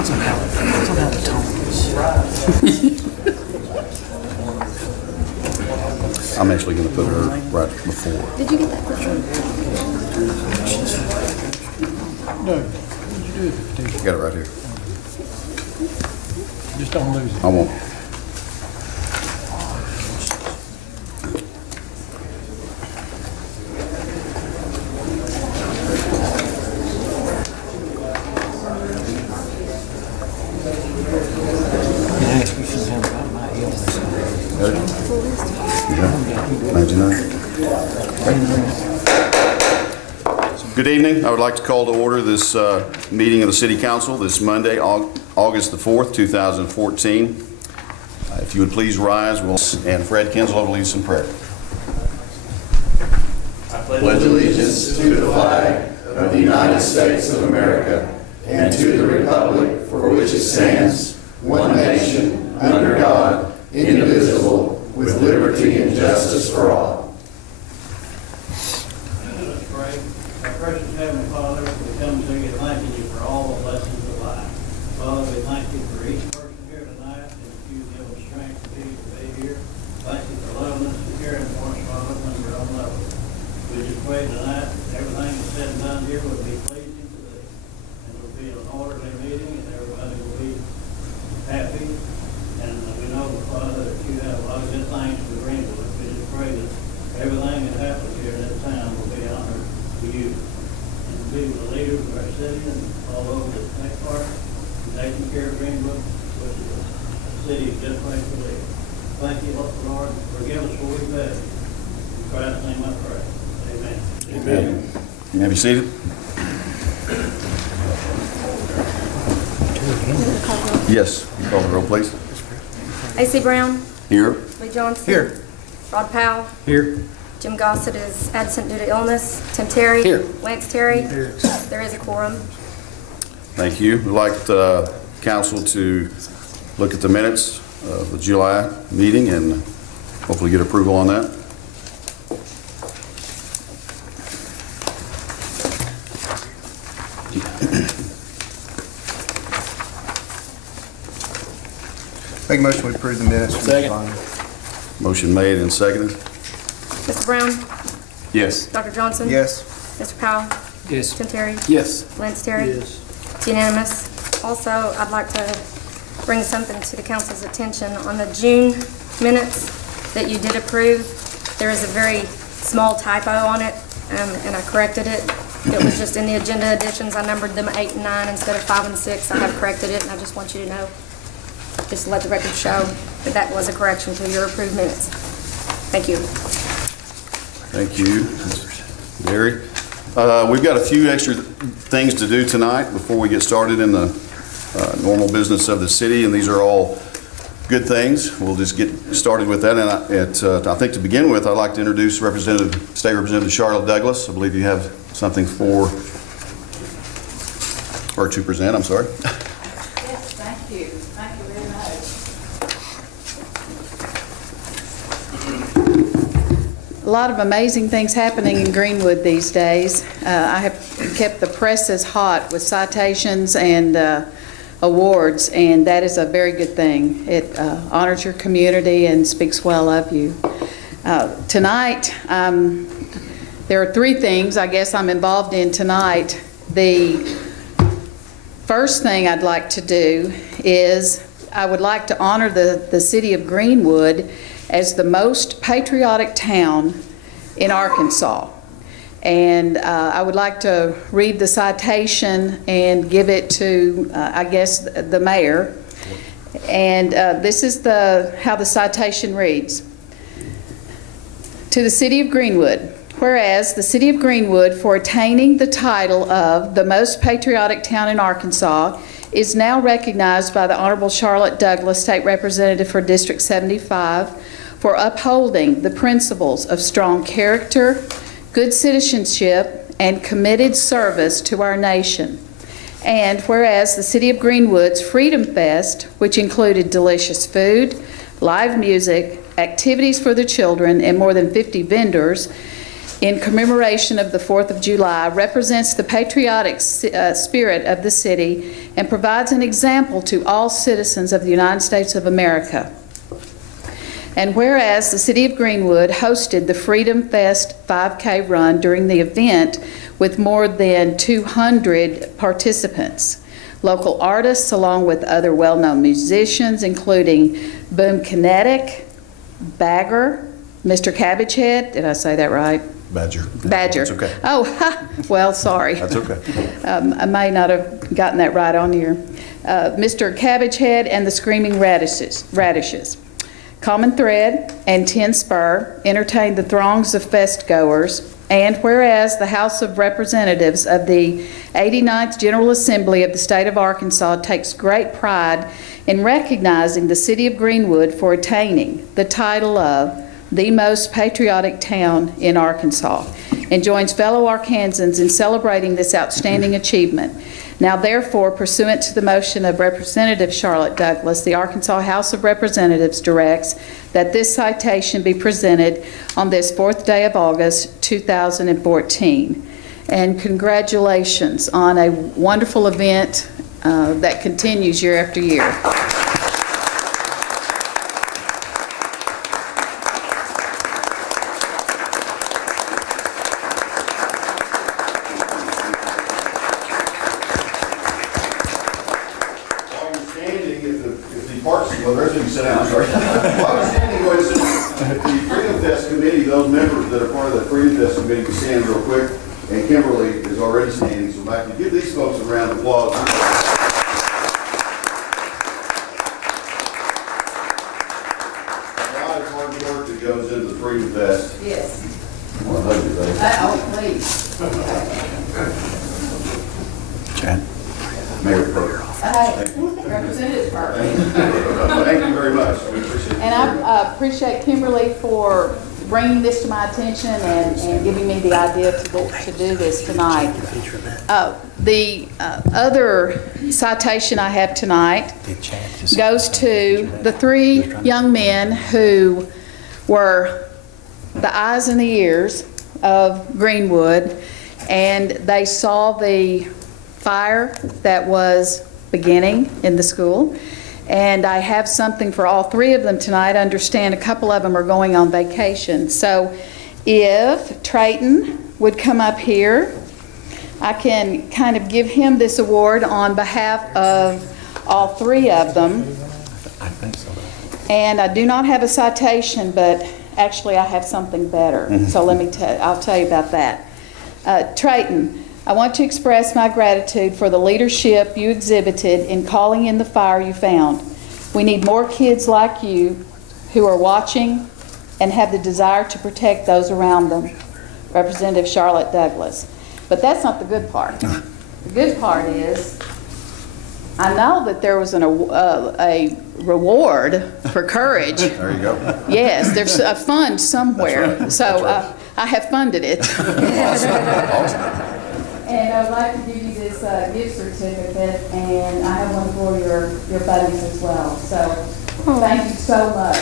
Depends on how the tone is. I'm actually going to put her right before. Did you get that picture? No. What'd you do with it? Got it right here. Just don't lose it. I won't. Good evening. I would like to call to order this meeting of the City Council this Monday, August the 4th, 2014. If you would please rise, and Fred Kinslow will lead us in prayer. I pledge allegiance to the flag of the United States of America and to the republic for which it stands, one nation, under God, indivisible, with liberty and justice for all. Precious Heavenly Father, we come to you thanking you for all the blessings of life. Father, we thank you for each person here tonight, and that you give us strength to be here. Thank you for loving us and caring for us, Father, when we're unloved. We just pray tonight that everything that's said and done here will be pleasing to thee, and it will be an orderly meeting, and everybody will be happy. And we know, Father, that you have a lot of good things for Greenwood. We just pray that everything that happens here in this town will be honored to you. Be with the leaders of our city and all over the next part, and taking care of Greenwood, which is a city of good place to live. Thank you, Lord. Forgive us what we've done. In Christ's name I pray. Amen. Amen. You may be seated. Yes, you call the roll, please. A.C. Brown. Here. Lee Johnson. Here. Rod Powell. Here. Jim Gossett is absent due to illness. Tim Terry. Here. Lance Terry. Here. There is a quorum. Thank you. We'd like the council to look at the minutes of the July meeting and hopefully get approval on that. Make a motion to approve the minutes. Second. Motion made and seconded. Mr. Brown. Yes. Dr. Johnson. Yes. Mr. Powell. Yes. Tim Terry. Yes. Lance Terry. Yes. It's unanimous. Also, I'd like to bring something to the council's attention. On the June minutes that you did approve, there is a very small typo on it, and I corrected it. It was just in the agenda additions. I numbered them 8 and 9 instead of 5 and 6. I have corrected it, and I just want you to know, just to let the record show that that was a correction to your approved minutes. Thank you. Thank you, Gary. We've got a few extra things to do tonight before we get started in the normal business of the city, and these are all good things. We'll just get started with that. And I think to begin with, I'd like to introduce State Representative Charlotte Douglas. I believe you have something to present. I'm sorry. Yes, thank you. Thank you very much. A lot of amazing things happening in Greenwood these days. I have kept the presses hot with citations and awards, and that is a very good thing. It honors your community and speaks well of you. Tonight, there are 3 things I guess I'm involved in tonight. The first thing I'd like to do is I would like to honor the city of Greenwood as the most patriotic town in Arkansas. And I would like to read the citation and give it to, I guess, the mayor. And this is how the citation reads. To the city of Greenwood. Whereas the city of Greenwood, for attaining the title of the most patriotic town in Arkansas, is now recognized by the Honorable Charlotte Douglas, State Representative for District 75, for upholding the principles of strong character, good citizenship, and committed service to our nation. And whereas the City of Greenwood's Freedom Fest, which included delicious food, live music, activities for the children, and more than 50 vendors, in commemoration of the 4th of July represents the patriotic spirit of the city and provides an example to all citizens of the United States of America. And whereas the City of Greenwood hosted the Freedom Fest 5K run during the event with more than 200 participants, local artists along with other well-known musicians including Boom Kinetic, Bagger, Mr. Cabbagehead, did I say that right? Badger. Badger. That's okay. Oh, well, sorry. That's okay. I may not have gotten that right on here. Mr. Cabbagehead and the Screaming Radishes. Common Thread and Tin Spur entertained the throngs of fest-goers, and whereas the House of Representatives of the 89th General Assembly of the State of Arkansas takes great pride in recognizing the City of Greenwood for attaining the title of the most patriotic town in Arkansas, and joins fellow Arkansans in celebrating this outstanding achievement. Now therefore, pursuant to the motion of Representative Charlotte Douglas, the Arkansas House of Representatives directs that this citation be presented on this 4th day of August, 2014. And congratulations on a wonderful event that continues year after year. Well, the rest of you sit down, I'm sorry. While we're standing, go ahead and sit. The Freedom Fest Committee, those members that are part of the Freedom Fest Committee can stand real quick, and Kimberly is already standing, so I'd like to give these folks a round of applause. A lot of hard work that goes into the Freedom Fest. Yes. I want to hug you, baby. Oh, please. Chad. Mayor Pro. Representative Burke. Thank you very much. We appreciate it. And I appreciate Kimberly for bringing this to my attention and giving me the idea to do this tonight. The other citation I have tonight goes to the 3 young men who were the eyes and the ears of Greenwood, and they saw the fire that was beginning in the school. And I have something for all 3 of them tonight. I understand a couple of them are going on vacation. So if Trayton would come up here, I can kind of give him this award on behalf of all 3 of them. I think so. And I do not have a citation, but actually I have something better. So I'll tell you about that. Trayton, I want to express my gratitude for the leadership you exhibited in calling in the fire you found. We need more kids like you who are watching and have the desire to protect those around them. Representative Charlotte Douglas. But that's not the good part. The good part is, I know that there was a reward for courage. There you go. Yes, there's a fund somewhere. That's right. So That's right. I have funded it. Awesome. And I would like to give you this gift certificate, and I have one for your buddies as well. So thank you so much.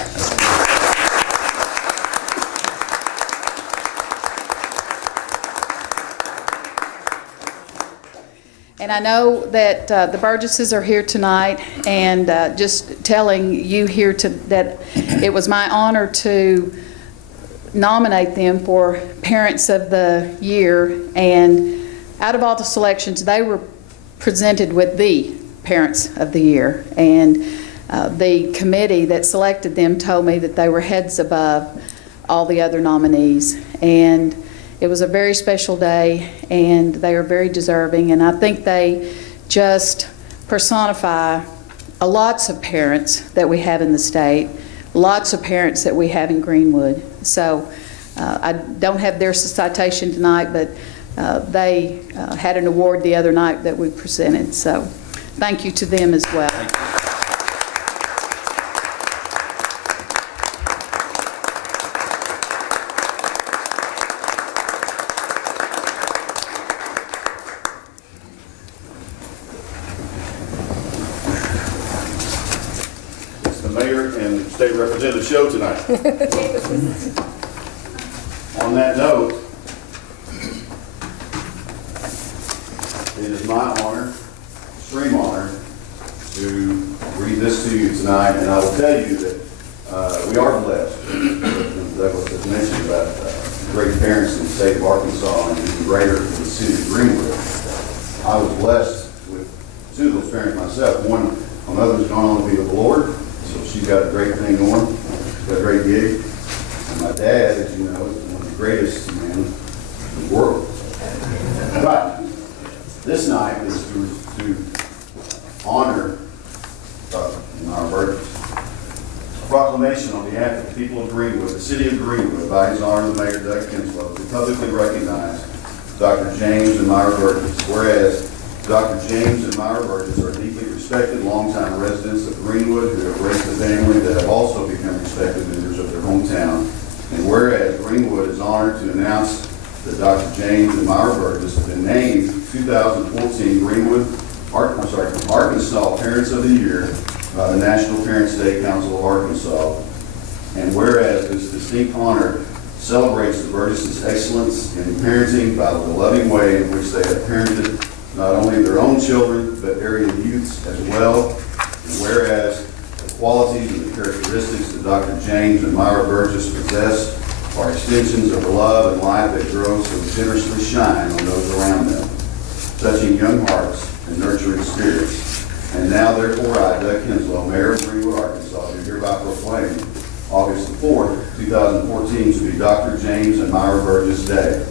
And I know that the Burgesses are here tonight, and just telling you here that it was my honor to nominate them for Parents of the Year, and out of all the selections, they were presented with the Parents of the Year, and the committee that selected them told me that they were heads above all the other nominees. And it was a very special day, and they are very deserving, and I think they just personify lots of parents that we have in the state, lots of parents that we have in Greenwood. So I don't have their citation tonight, but they had an award the other night that we presented. So thank you to them as well. It's the mayor and state representative show tonight. On that note, it is my honor, extreme honor, to read this to you tonight, and I will tell you that we are blessed. Douglas has mentioned about great parents in the state of Arkansas and even greater in the city of Greenwood. I was blessed with two of those parents myself. One, my mother's gone on to be with the Lord, so she's got a great thing going, she's got a great gig. And my dad, as you know, is one of the greatest men in the world. But this night is to honor our birthdays. Proclamation on behalf of the people of Greenwood, the city of Greenwood, by his honor, the Mayor Doug Kinslow, to publicly recognize Dr. James and Myra Burgess. Whereas Dr. James and Myra Burgess are deeply respected longtime residents of Greenwood who have raised a family that have also become respected members of their hometown. And whereas Greenwood is honored to announce that Dr. James and Myra Burgess have been named 2014 Arkansas Parents of the Year by the National Parents Day Council of Arkansas. And whereas this distinct honor celebrates the Burgess' excellence in parenting by the loving way in which they have parented not only their own children, but area youths as well. And whereas the qualities and the characteristics that Dr. James and Myra Burgess possess are extensions of the love and light that grows so generously shine on those around them, touching young hearts and nurturing spirits. And now, therefore, I, Doug Kinslow, Mayor of Greenwood, Arkansas, do hereby proclaim August the 4th, 2014 to be Dr. James and Myra Burgess Day,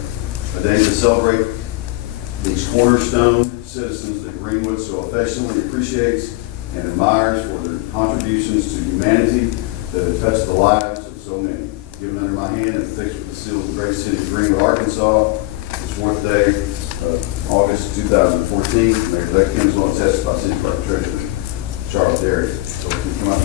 a day to celebrate these cornerstone citizens that Greenwood so affectionately appreciates and admires for their contributions to humanity that have touched the lives of so many. Given under my hand and fixed with the seal of the great city of Greenwood, Arkansas, this 4th day of August 2014, Mayor Doug Kinslow, attested by City Clerk Treasurer Charles Derry. So if you come up.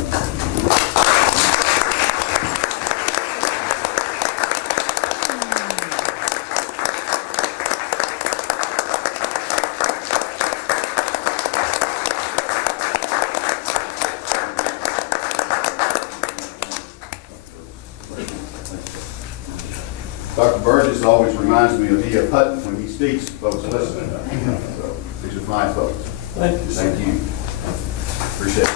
Dr. Burgess always reminds me of E.F. Hutton when he speaks, folks listen. So, these are fine folks. Thank you. Thank you. Appreciate it.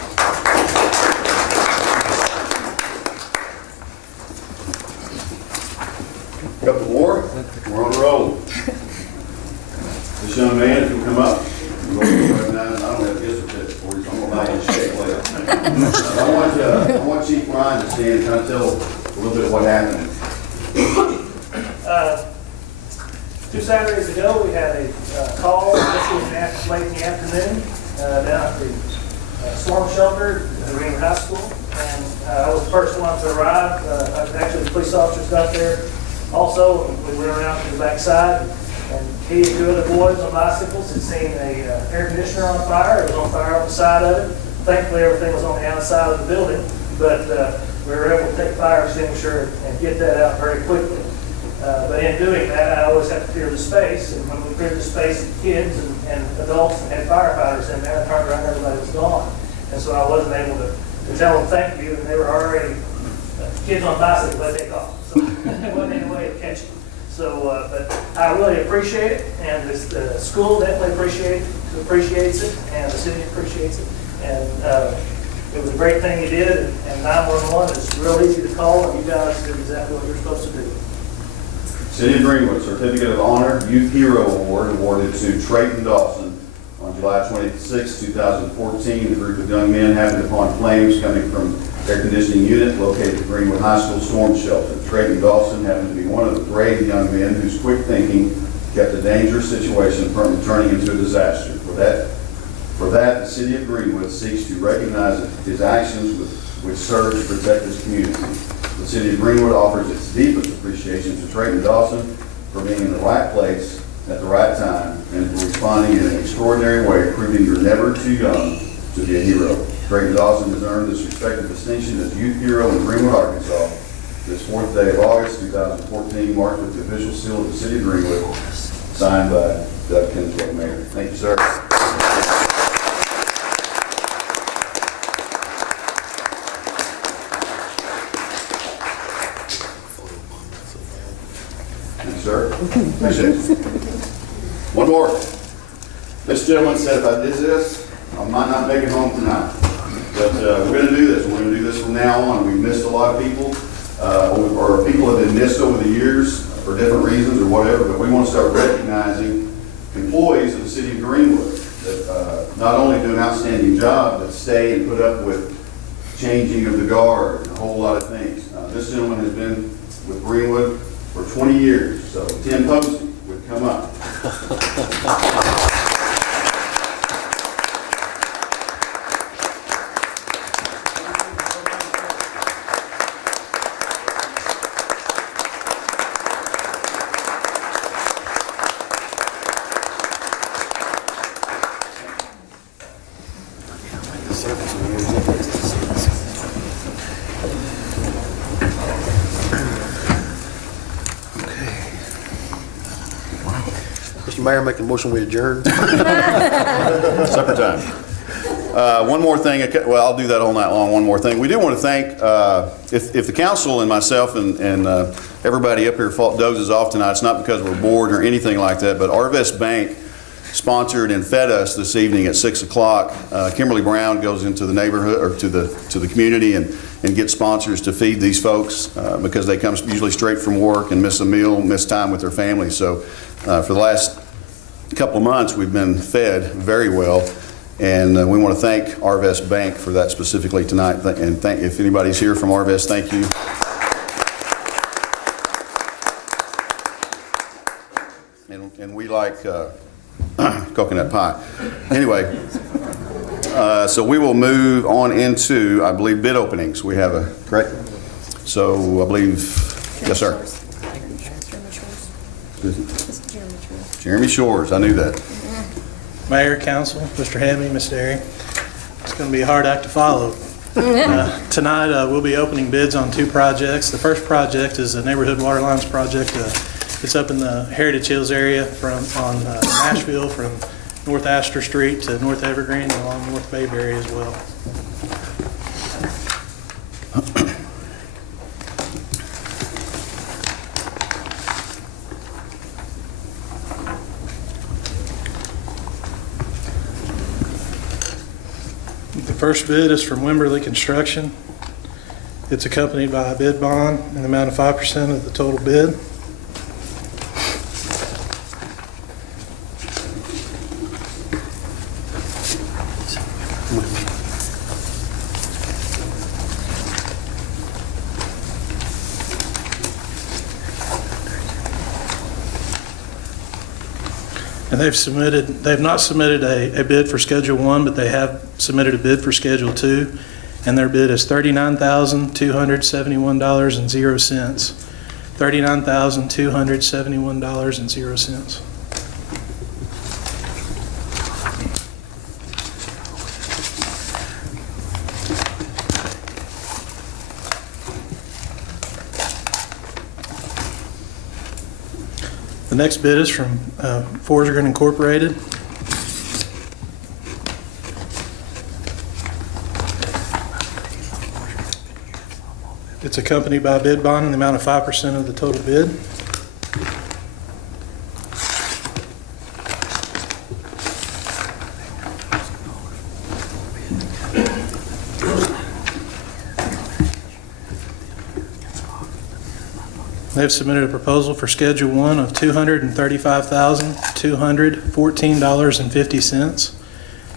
Couple more, we're on a roll. This young man, if you'll come up, we're going to recognize, I don't have a gift certificate for you, so I'm going to buy you a shake later. I want Chief Ryan to stand and kind of tell a little bit of what happened. 2 Saturdays ago, we had a call, this was late in the afternoon, down at the storm shelter at Greenwood High School. And I was the first one to arrive. Actually, the police officers got there also. We went around to the backside, and he and 2 other boys on bicycles had seen a air conditioner on fire. It was on fire on the side of it. Thankfully, everything was on the outside of the building, but we were able to take a fire extinguisher and get that out very quickly. But in doing that, I always have to clear the space. And when we cleared the space, kids and adults and had firefighters in there, I turned around, everybody was gone. And so I wasn't able to tell them thank you, and they were already kids on bicycles, they take off. So there wasn't any way of catching them. So, but I really appreciate it, and the school definitely appreciates it, and the city appreciates it. And it was a great thing you did, and 911 is real easy to call, and you guys did exactly what you're supposed to do. City of Greenwood Certificate of Honor Youth Hero Award awarded to Trayton Dawson on July 26, 2014. A group of young men happened upon flames coming from air conditioning unit located at Greenwood High School storm shelter. Trayton Dawson happened to be one of the brave young men whose quick thinking kept a dangerous situation from turning into a disaster. For that, the City of Greenwood seeks to recognize his actions which serve to protect his community. The City of Greenwood offers its deepest appreciation to Trayton Dawson for being in the right place at the right time and for responding in an extraordinary way, proving you're never too young to be a hero. Trayton Dawson has earned this respected distinction as Youth Hero in Greenwood, Arkansas. This 4th day of August 2014, marked with the official seal of the City of Greenwood, signed by Doug Kinslow, Mayor. Thank you, sir. Thank you, sir. Appreciate it. One more. This gentleman said if I did this, I might not make it home tonight. But we're going to do this. We're going to do this from now on. We've missed a lot of people, or people have been missed over the years for different reasons or whatever, but we want to start recognizing employees of the city of Greenwood that not only do an outstanding job, but stay and put up with changing of the guard and a whole lot of things. This gentleman has been with Greenwood for 20 years, so Tim Posey would come up. Mr. Mayor, make a motion we adjourn. Supper time. One more thing, well, I'll do that all night long. One more thing. We do want to thank, if the council and myself and everybody up here dozes off tonight, it's not because we're bored or anything like that, but Arvest Bank sponsored and fed us this evening at 6 o'clock. Kimberly Brown goes into the neighborhood or to the community and gets sponsors to feed these folks because they come usually straight from work and miss a meal, miss time with their families. So for the last couple of months, we've been fed very well, and we want to thank Arvest Bank for that specifically tonight. And if anybody's here from Arvest, thank you. And we like coconut pie. Anyway, so we will move on into, I believe, bid openings. We have a, correct? So I believe, yes, sir. Jeremy Shores, I knew that. Mayor, Council, Mr. Hammy, Ms. Derry. It's going to be a hard act to follow. Tonight we'll be opening bids on two projects. The first project is a neighborhood water lines project. It's up in the Heritage Hills area on Nashville from North Astor Street to North Evergreen and along North Bayberry as well. The first bid is from Wimberley Construction. It's accompanied by a bid bond in the amount of 5% of the total bid. And they've not submitted a bid for Schedule 1, but they have submitted a bid for Schedule 2, and their bid is $39,271.00. $39,271.00. The next bid is from Forsgren Incorporated. It's accompanied by a bid bond in the amount of 5% of the total bid. They've submitted a proposal for Schedule 1 of $235,214.50.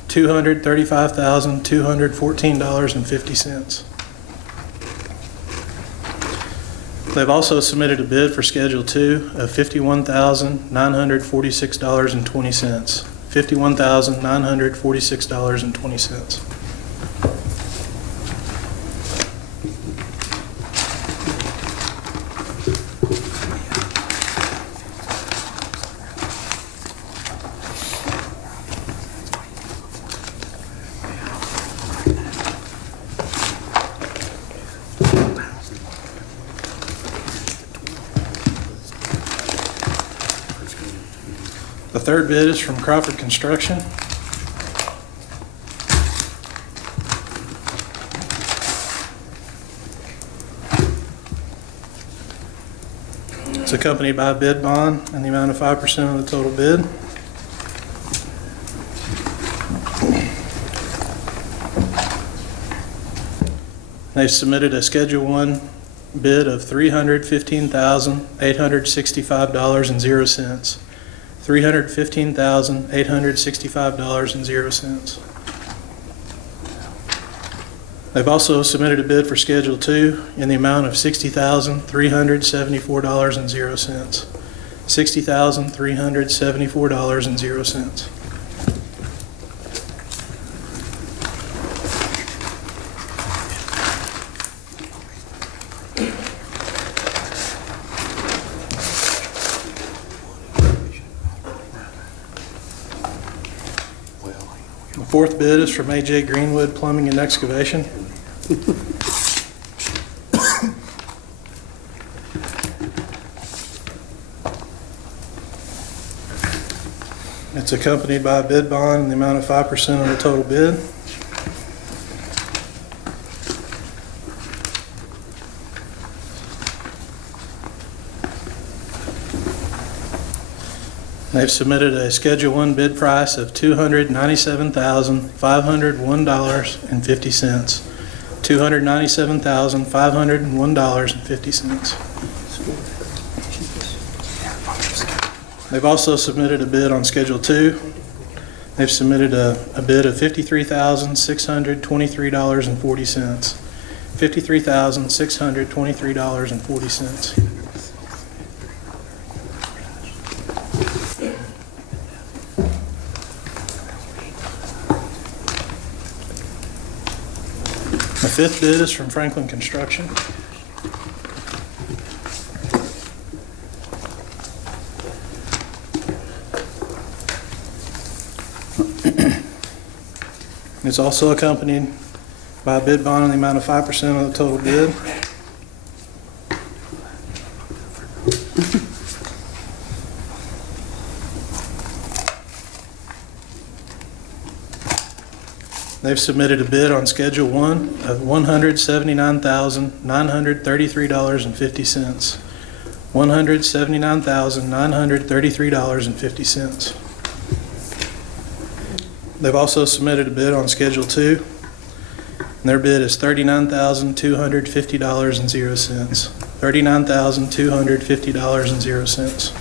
$235,214.50. They've also submitted a bid for Schedule 2 of $51,946.20. $51,946.20. The third bid is from Crawford Construction. It's accompanied by a bid bond in the amount of 5% of the total bid. They've submitted a Schedule 1 bid of $315,865.00. $315,865.00. They've also submitted a bid for Schedule 2 in the amount of $60,374.00. $60,374.00. The fourth bid is from A.J. Greenwood Plumbing and Excavation. It's accompanied by a bid bond in the amount of 5% of the total bid. They've submitted a Schedule 1 bid price of $297,501.50. $297,501.50. They've also submitted a bid on Schedule 2. They've submitted a bid of $53,623.40. $53,623.40. The fifth bid is from Franklin Construction. It's also accompanied by a bid bond in the amount of 5% of the total bid. They've submitted a bid on Schedule 1 of $179,933.50. $179,933.50. They've also submitted a bid on Schedule 2, and their bid is $39,250.00. $39,250.00.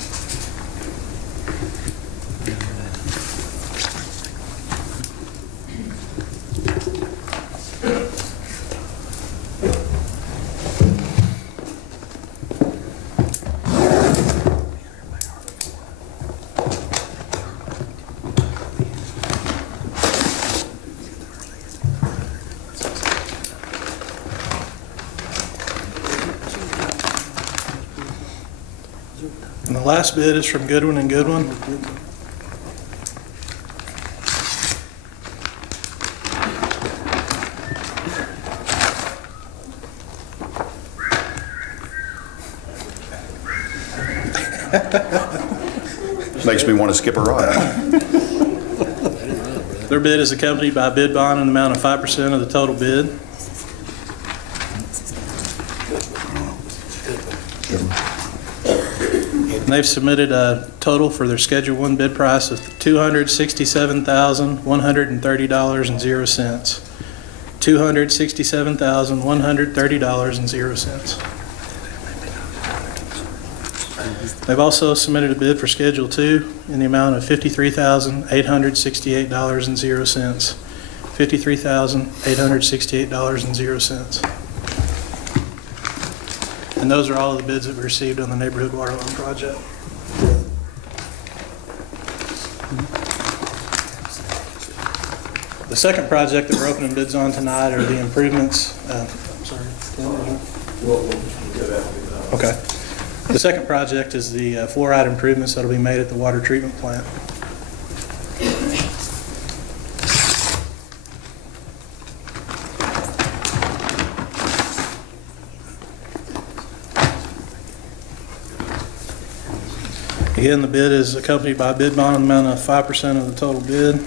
And the last bid is from Goodwin and Goodwin. Makes me want to skip a ride. Their bid is accompanied by a bid bond in the amount of 5% of the total bid. And they've submitted a total for their Schedule 1 bid price of $267,130.00. $267,130.00. They've also submitted a bid for Schedule 2 in the amount of $53,868.00. $53,868.00. And those are all of the bids that we received on the neighborhood water line project. The second project that we're opening bids on tonight are the improvements. I'm sorry. Okay. The second project is the fluoride improvements that will be made at the water treatment plant. Again, the bid is accompanied by a bid bond in the amount of 5% of the total bid.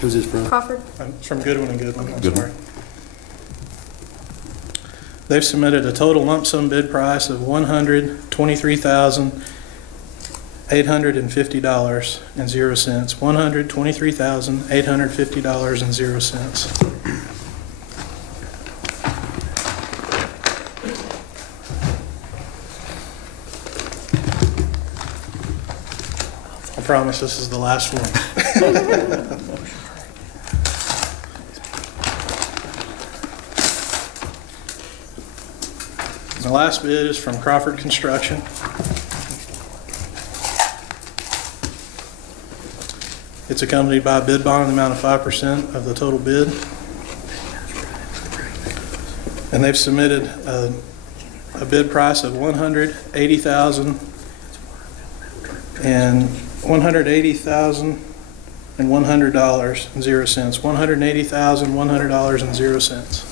Who's this from? Crawford? It's from Goodwin and Goodwin. I'm Goodwin. sorry. They've submitted a total lump sum bid price of $123,800 $850.00. $123,850.00. I promise this is the last one. The last bid is from Crawford Construction. It's accompanied by a bid bond in the amount of 5% of the total bid. And they've submitted a bid price of $180,100 and $180,100.00.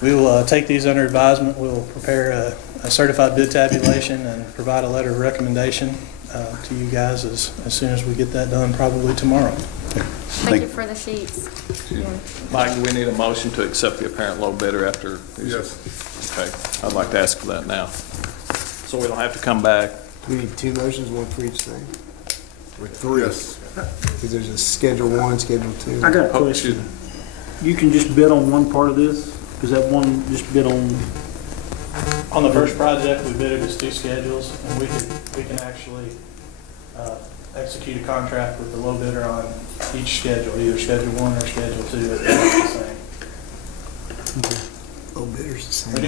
We will take these under advisement. We'll prepare a certified bid tabulation and provide a letter of recommendation to you guys as soon as we get that done, probably tomorrow. Thank you for the sheets. Yeah. Mike, do we need a motion to accept the apparent low bidder after? Yes. Okay, I'd like to ask for that now. So we don't have to come back. Do we need two motions, one for each thing? Or three? Yes. Because there's a Schedule 1, Schedule 2. I got a Oh, question. You can just bid on one part of this? Is that one just bid on? On the first project, we bid it as 2 schedules, and we can actually execute a contract with the low bidder on each schedule, either Schedule 1 or Schedule 2. It's the same. Low bidder's the same. We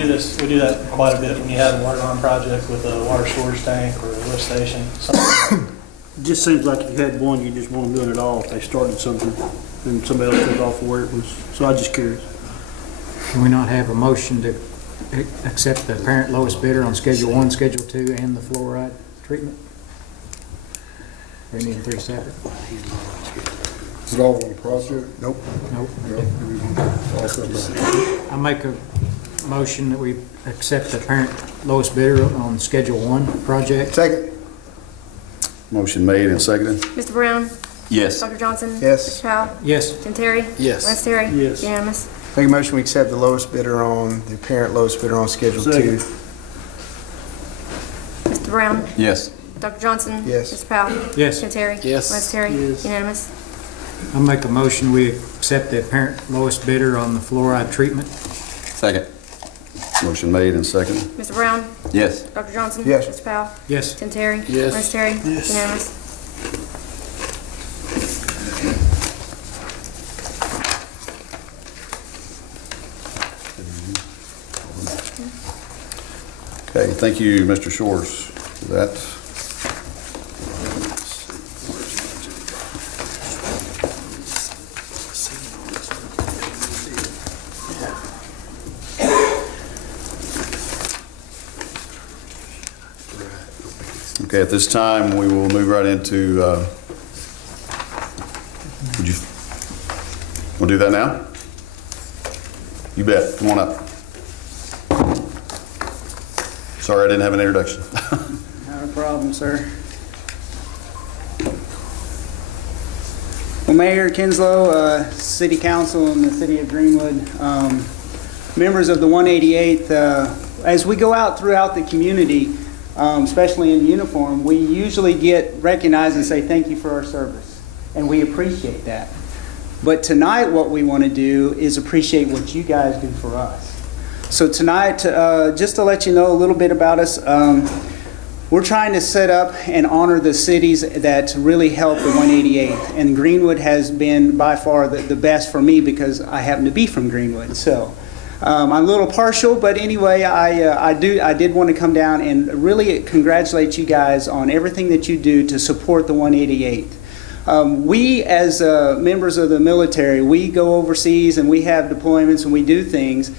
do that quite a bit when you have a water line project with a water storage tank or a lift station. It just seems like if you had one, you just want them doing it all. If they started something, then somebody else took off where it was. So I'm just curious. Can we not have a motion to accept the apparent lowest bidder on Schedule 1, Schedule 2, and the fluoride treatment? We need 3 separate. Is it all one project? Nope. Nope. All separate. I make a motion that we accept the apparent lowest bidder on Schedule 1 project. Second. Motion made and seconded. Mr. Brown? Yes. Dr. Johnson? Yes. Mr. Powell? Yes. Tim Terry? Yes. Lance Terry? Yes. Unanimous. Make a motion we accept the lowest bidder on, the apparent lowest bidder on Schedule 2. Second. Mr. Brown? Yes. Dr. Johnson? Yes. Mr. Powell? Yes. Tim Terry? Yes. Lance Terry? Yes. Unanimous. I make a motion we accept the apparent lowest bidder on the fluoride treatment. Second. Motion made and seconded. Mr. Brown? Yes. Dr. Johnson? Yes. Mr. Powell? Yes. Tim Terry? Yes. Lance Terry? Yes. Unanimous. Okay, thank you, Mr. Shores, for that. Okay, at this time, we will move right into, we'll do that now? You bet, come on up. Sorry, I didn't have an introduction. Not a problem, sir. Well, Mayor Kinslow, City Council in the City of Greenwood, members of the 188th, as we go out throughout the community, especially in uniform, we usually get recognized and say thank you for our service, and we appreciate that. But tonight what we want to do is appreciate what you guys do for us. So tonight, just to let you know a little bit about us, we're trying to set up and honor the cities that really help the 188th. And Greenwood has been by far the best for me because I happen to be from Greenwood. So I'm a little partial, but anyway, I did want to come down and really congratulate you guys on everything that you do to support the 188th. We, as members of the military, we go overseas and we have deployments and we do things.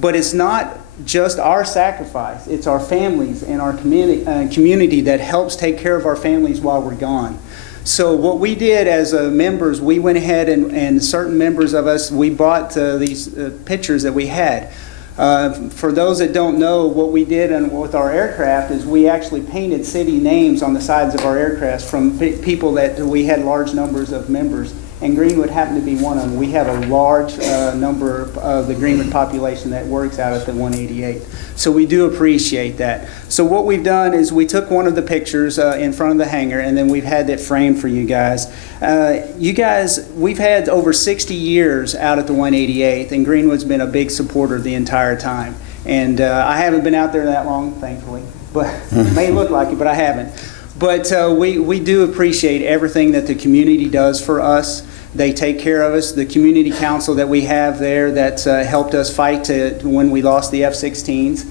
But it's not just our sacrifice, it's our families and our community that helps take care of our families while we're gone. So what we did as members, we went ahead and certain members of us, we bought these pictures that we had. For those that don't know, what we did with our aircraft is we actually painted city names on the sides of our aircraft from people that we had large numbers of members. and Greenwood happened to be one of them. We have a large number of the Greenwood population that works out at the 188. So we do appreciate that. So what we've done is we took one of the pictures in front of the hangar, and then we've had that framed for you guys. You guys, we've had over 60 years out at the 188th, and Greenwood's been a big supporter the entire time. And I haven't been out there that long, thankfully, but it may look like it, but I haven't. But we do appreciate everything that the community does for us. They take care of us. The community council that we have there that's helped us fight when we lost the F-16s,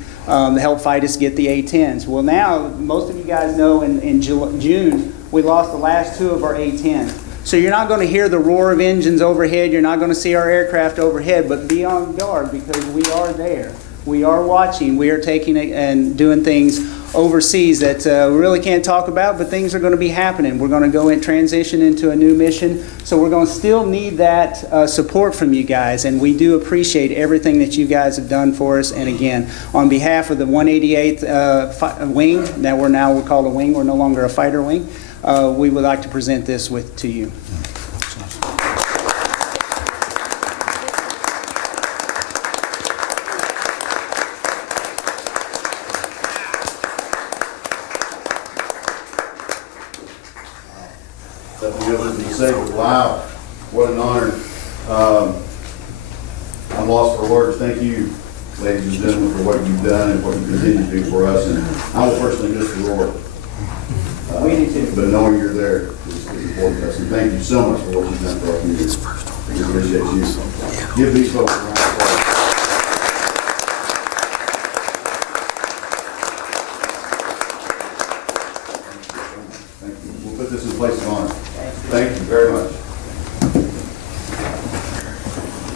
helped fight us get the A-10s. Well, now, most of you guys know in June, we lost the last 2 of our A-10s. So you're not going to hear the roar of engines overhead. You're not going to see our aircraft overhead, but be on guard because we are there. We are watching. We are taking it and doing things overseas that we really can't talk about, but things are going to be happening. We're going to go and transition into a new mission, so we're going to still need that support from you guys, and we do appreciate everything that you guys have done for us. And again, on behalf of the 188th wing, that we're called a wing, we're no longer a fighter wing, we would like to present this to you. Wow, what an honor. I'm lost for words. Thank you, ladies and gentlemen, for what you've done and what you continue to do for us. And I will personally miss the roar. But knowing you're there is important to us. And thank you so much for what you've done for our community. We appreciate you. Give these folks a round of applause. Thank you. We'll put this in place of honor. Thank you very much.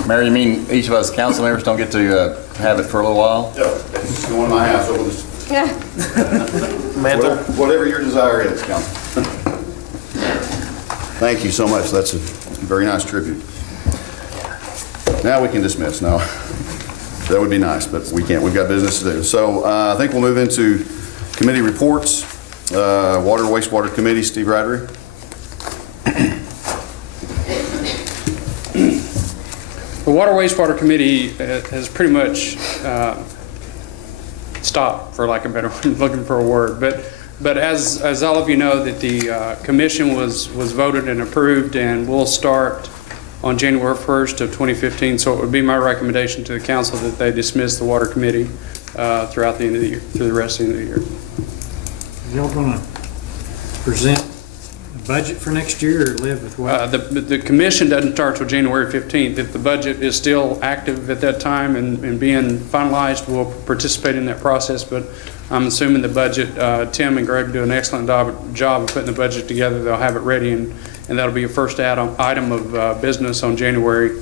Mayor, you mean each of us council members don't get to have it for a little while? No, it's just going to my house over this. Mantle. Whatever your desire is, council. Thank you so much. That's a very nice tribute. Now we can dismiss. No, that would be nice, but we can't. We've got business to do. So I think we'll move into committee reports. Water and Wastewater Committee, Steve Rydery. The Water Wastewater Committee has pretty much stopped, for lack of a better word, looking for a word. But as all of you know, that the commission was voted and approved, and will start on January 1st of 2015. So it would be my recommendation to the council that they dismiss the Water Committee throughout the end of the year, through the rest of the end of the year. Y'all going to present a budget for next year, or live with what? The commission doesn't start till January 15th. If the budget is still active at that time and being finalized, we'll participate in that process. But I'm assuming the budget, Tim and Greg do an excellent job of putting the budget together. They'll have it ready, and that'll be a first item of business on January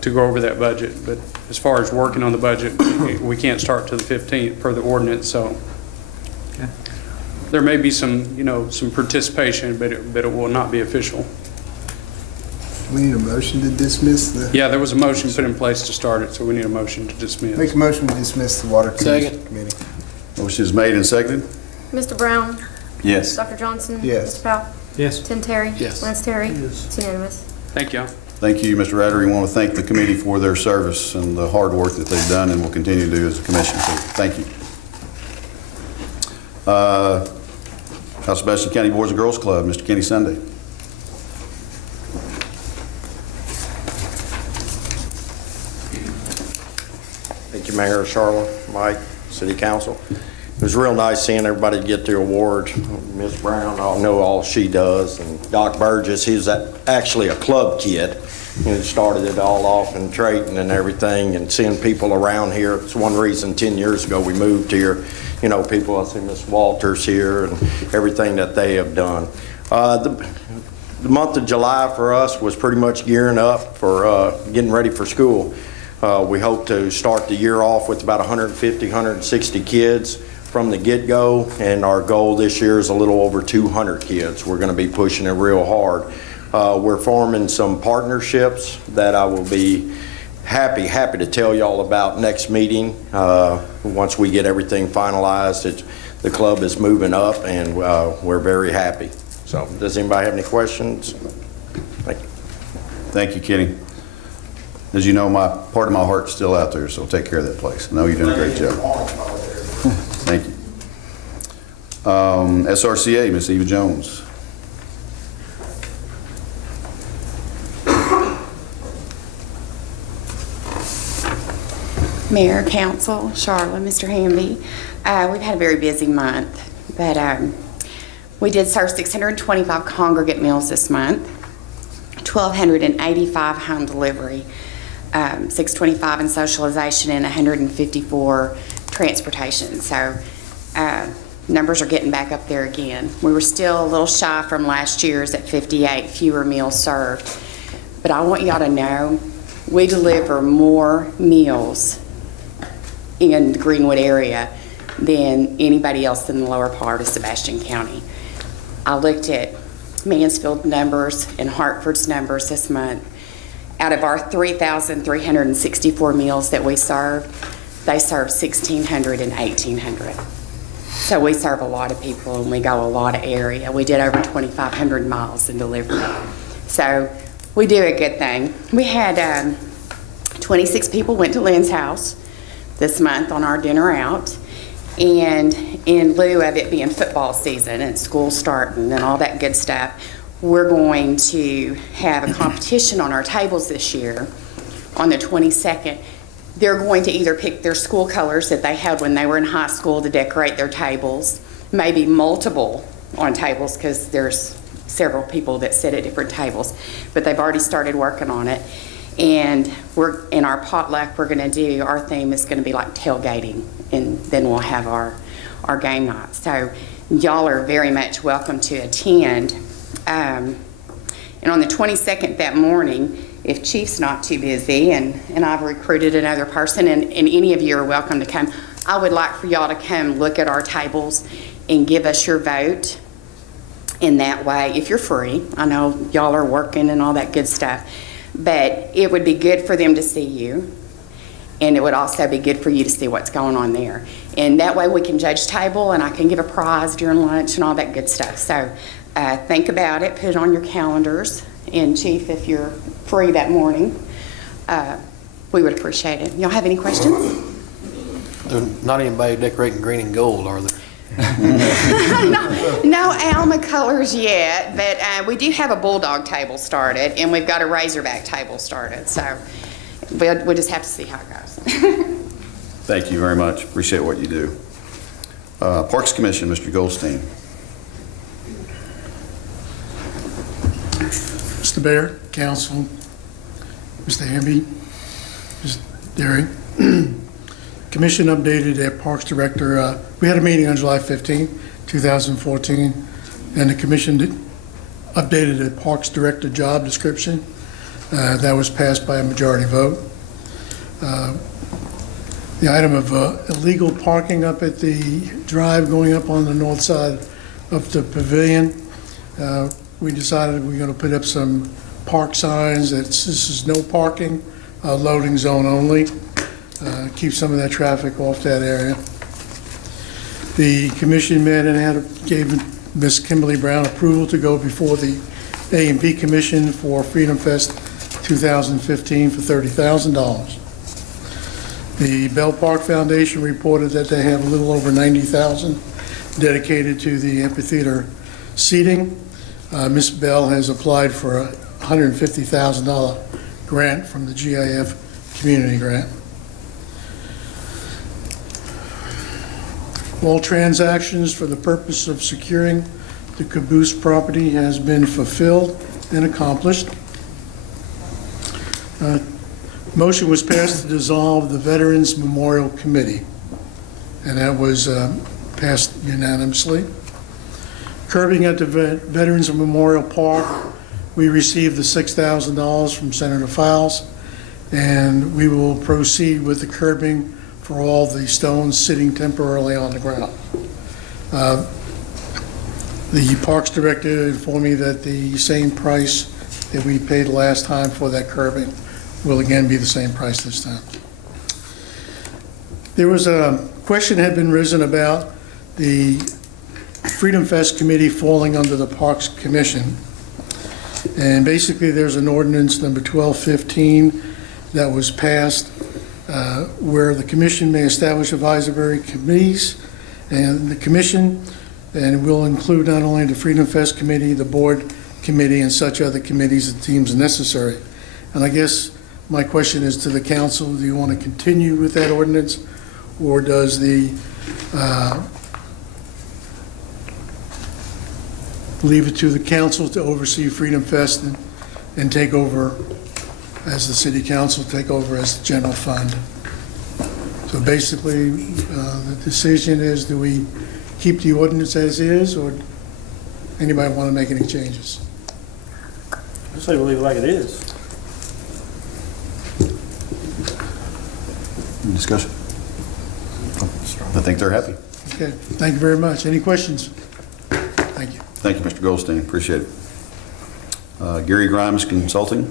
to go over that budget. But as far as working on the budget, we can't start till the 15th per the ordinance. So okay. There may be some, some participation, but it will not be official. We need a motion to dismiss the... Yeah, there was a motion put in place to start it, so we need a motion to dismiss. Make a motion to dismiss the Water Committee. Motion is made and seconded. Mr. Brown? Yes. Dr. Johnson? Yes. Mr. Powell? Yes. Tim Terry? Yes. Lance Terry? Yes. It's unanimous. Thank you. Thank you, Mr. Ryder. We want to thank the committee for their service and the hard work that they've done and will continue to do as a commission. So thank you. South Sebastian County Boys and Girls Club, Mr. Kenny Sunday. Thank you, Mayor, Charlotte, Mike, City Council. It was real nice seeing everybody get the award. Ms. Brown, I know all she does, and Doc Burgess, he's actually a club kid. He started it all off in Trayton and everything, and seeing people around here. It's one reason 10 years ago we moved here. You know, people, I see Miss Walters here and everything that they have done. The month of July for us was pretty much gearing up for getting ready for school. We hope to start the year off with about 150, 160 kids from the get-go, and our goal this year is a little over 200 kids. We're going to be pushing it real hard. We're forming some partnerships that I will be happy to tell y'all about next meeting. Once we get everything finalized, the club is moving up, and we're very happy. So, does anybody have any questions? Thank you. Thank you, Kenny. As you know, part of my heart's still out there, so take care of that place. I know you're doing a great job. Thank you. SRCA, Ms. Eva Jones. Mayor, Council, Charlotte, Mr. Hamby. We've had a very busy month, but we did serve 625 congregate meals this month, 1,285 home delivery, 625 in socialization, and 154 transportation. So numbers are getting back up there again. We were still a little shy from last year's at 58 fewer meals served, but I want y'all to know we deliver more meals in the Greenwood area than anybody else in the lower part of Sebastian County. I looked at Mansfield numbers and Hartford's numbers this month. Out of our 3,364 meals that we serve, they serve 1,600 and 1,800. So we serve a lot of people and we go a lot of area. We did over 2,500 miles in delivery. So we do a good thing. We had 26 people went to Lynn's house this month on our dinner out, and in lieu of it being football season and school starting and all that good stuff, we're going to have a competition on our tables this year on the 22nd. They're going to either pick their school colors that they had when they were in high school to decorate their tables, maybe multiple on tables because there's several people that sit at different tables, but they've already started working on it. And we're in our potluck, we're going to do, our theme is going to be like tailgating, and then we'll have our game night. So y'all are very much welcome to attend. And on the 22nd that morning, if Chief's not too busy, and I've recruited another person, and any of you are welcome to come, I would like for y'all to come look at our tables and give us your vote. In that way, if you're free, I know y'all are working and all that good stuff, but it would be good for them to see you, and it would also be good for you to see what's going on there. And that way we can judge table, and I can give a prize during lunch and all that good stuff. So think about it, put it on your calendars, and Chief, if you're free that morning, we would appreciate it. Y'all have any questions? There's not anybody decorating green and gold, are there? No Alma colors yet, but we do have a bulldog table started, and we've got a razorback table started, so we'll just have to see how it goes. Thank you very much. Appreciate what you do. Parks Commission, Mr. Goldstein. Mr. Mayor, Council, Mr. Hamby, Ms. Derry. Commission updated their Parks Director. We had a meeting on July 15, 2014, and the Commission updated the Parks Director job description. That was passed by a majority vote. The item of illegal parking up at the drive going up on the north side of the pavilion, we decided we were going to put up some park signs that this is no parking, loading zone only. Keep some of that traffic off that area. The commission met and gave Ms. Kimberly Brown approval to go before the A&P Commission for Freedom Fest 2015 for $30,000. The Bell Park Foundation reported that they have a little over $90,000 dedicated to the amphitheater seating. Ms. Bell has applied for a $150,000 grant from the GIF community grant. All transactions for the purpose of securing the Caboose property has been fulfilled and accomplished. Motion was passed to dissolve the Veterans Memorial Committee, and that was passed unanimously. Curbing at the Veterans Memorial Park, we received the $6,000 from Senator Files, and we will proceed with the curbing for all the stones sitting temporarily on the ground. The Parks Director informed me that the same price that we paid last time for that curbing will again be the same price this time. There was a question had been risen about the Freedom Fest Committee falling under the Parks Commission. And basically, there's an ordinance number 1215 that was passed where the commission may establish advisory committees, and the commission, and it will include not only the Freedom Fest Committee, the board committee, and such other committees and teams necessary. And I guess my question is to the council, do you want to continue with that ordinance, or does the leave it to the council to oversee Freedom Fest and take over as the city council, take over as the general fund? So basically, the decision is, do we keep the ordinance as is, or anybody want to make any changes? I say we leave it like it is. Discussion? I think they're happy. Okay, thank you very much. Any questions? Thank you. Thank you, Mr. Goldstein. Appreciate it. Gary Grimes Consulting.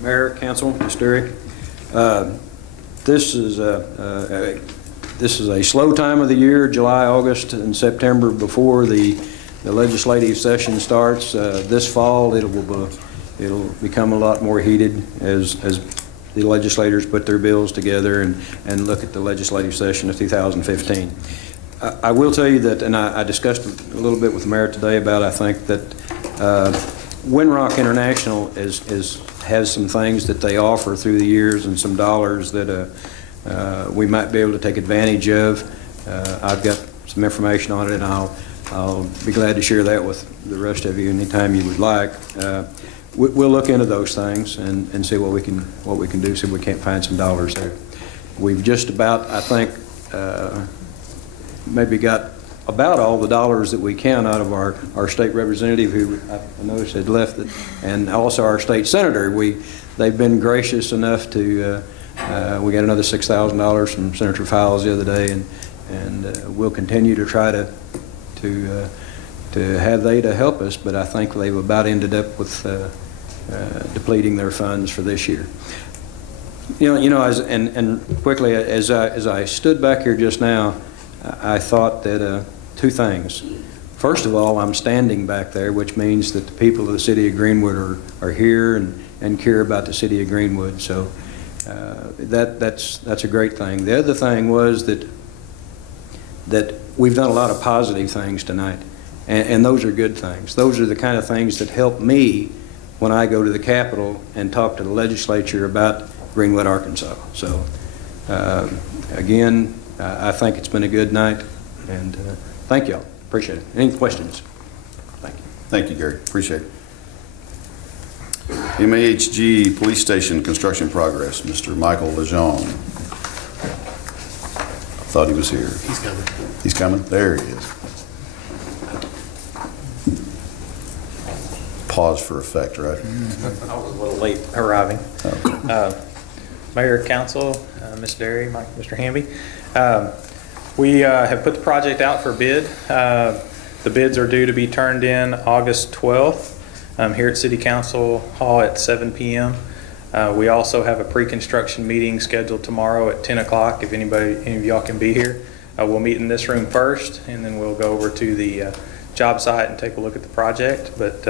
Mayor, Council, Mr. Derrick. This is a slow time of the year, July, August, and September before the legislative session starts. This fall, it'll become a lot more heated as the legislators put their bills together and look at the legislative session of 2015. I will tell you that, and I discussed a little bit with the mayor today about, I think that Windrock International has some things that they offer through the years and some dollars that we might be able to take advantage of. I've got some information on it, and I'll be glad to share that with the rest of you anytime you would like. We'll look into those things and see what we can do, see if we can't find some dollars there. We've just about, I think, maybe got about all the dollars that we can out of our state representative, who I noticed had left it, and also our state senator. They've been gracious enough to, we got another $6,000 from Senator Files the other day, and we'll continue to try to have they to help us, but I think they've about ended up with depleting their funds for this year. And quickly, as I stood back here just now, I thought that two things. First of all, I'm standing back there, which means that the people of the city of Greenwood are here and care about the city of Greenwood. So that's a great thing. The other thing was that we've done a lot of positive things tonight, and those are good things. Those are the kind of things that help me when I go to the Capitol and talk to the legislature about Greenwood, Arkansas. So again, I think it's been a good night, and thank you all. Appreciate it. Any questions? Thank you. Thank you, Gary. Appreciate it. MAHG Police Station construction progress. Mr. Michael Lejeune. Thought he was here. He's coming. He's coming? There he is. Pause for effect, right? I was a little late arriving. Okay. Mayor, Council, Ms. Derry, Mr. Hamby. We have put the project out for bid. The bids are due to be turned in August 12th here at City Council Hall at 7 p.m. We also have a pre-construction meeting scheduled tomorrow at 10 o'clock. If any of y'all can be here, we'll meet in this room first, and then we'll go over to the job site and take a look at the project. But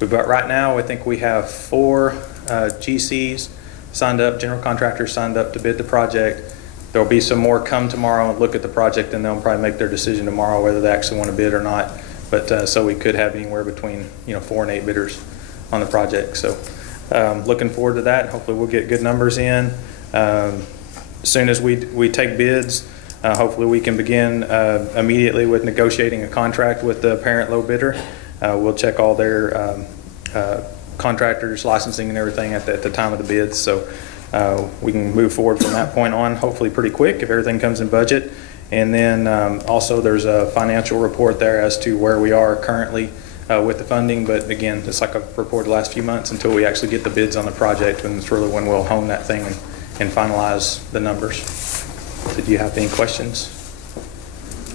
we've got right now, I think we have 4 GCs signed up, general contractors signed up to bid the project. There'll be some more come tomorrow and look at the project, and they'll probably make their decision tomorrow whether they actually want to bid or not. But so we could have anywhere between 4 and 8 bidders on the project. So looking forward to that. Hopefully we'll get good numbers in. As soon as we take bids, hopefully we can begin immediately with negotiating a contract with the parent low bidder. We'll check all their contractors, licensing and everything at the time of the bids. So we can move forward from that point on, hopefully pretty quick if everything comes in budget. And then also there's a financial report there as to where we are currently with the funding. But again, it's like I've reported the last few months until we actually get the bids on the project, and it's really when we'll hone that thing and finalize the numbers. Did you have any questions?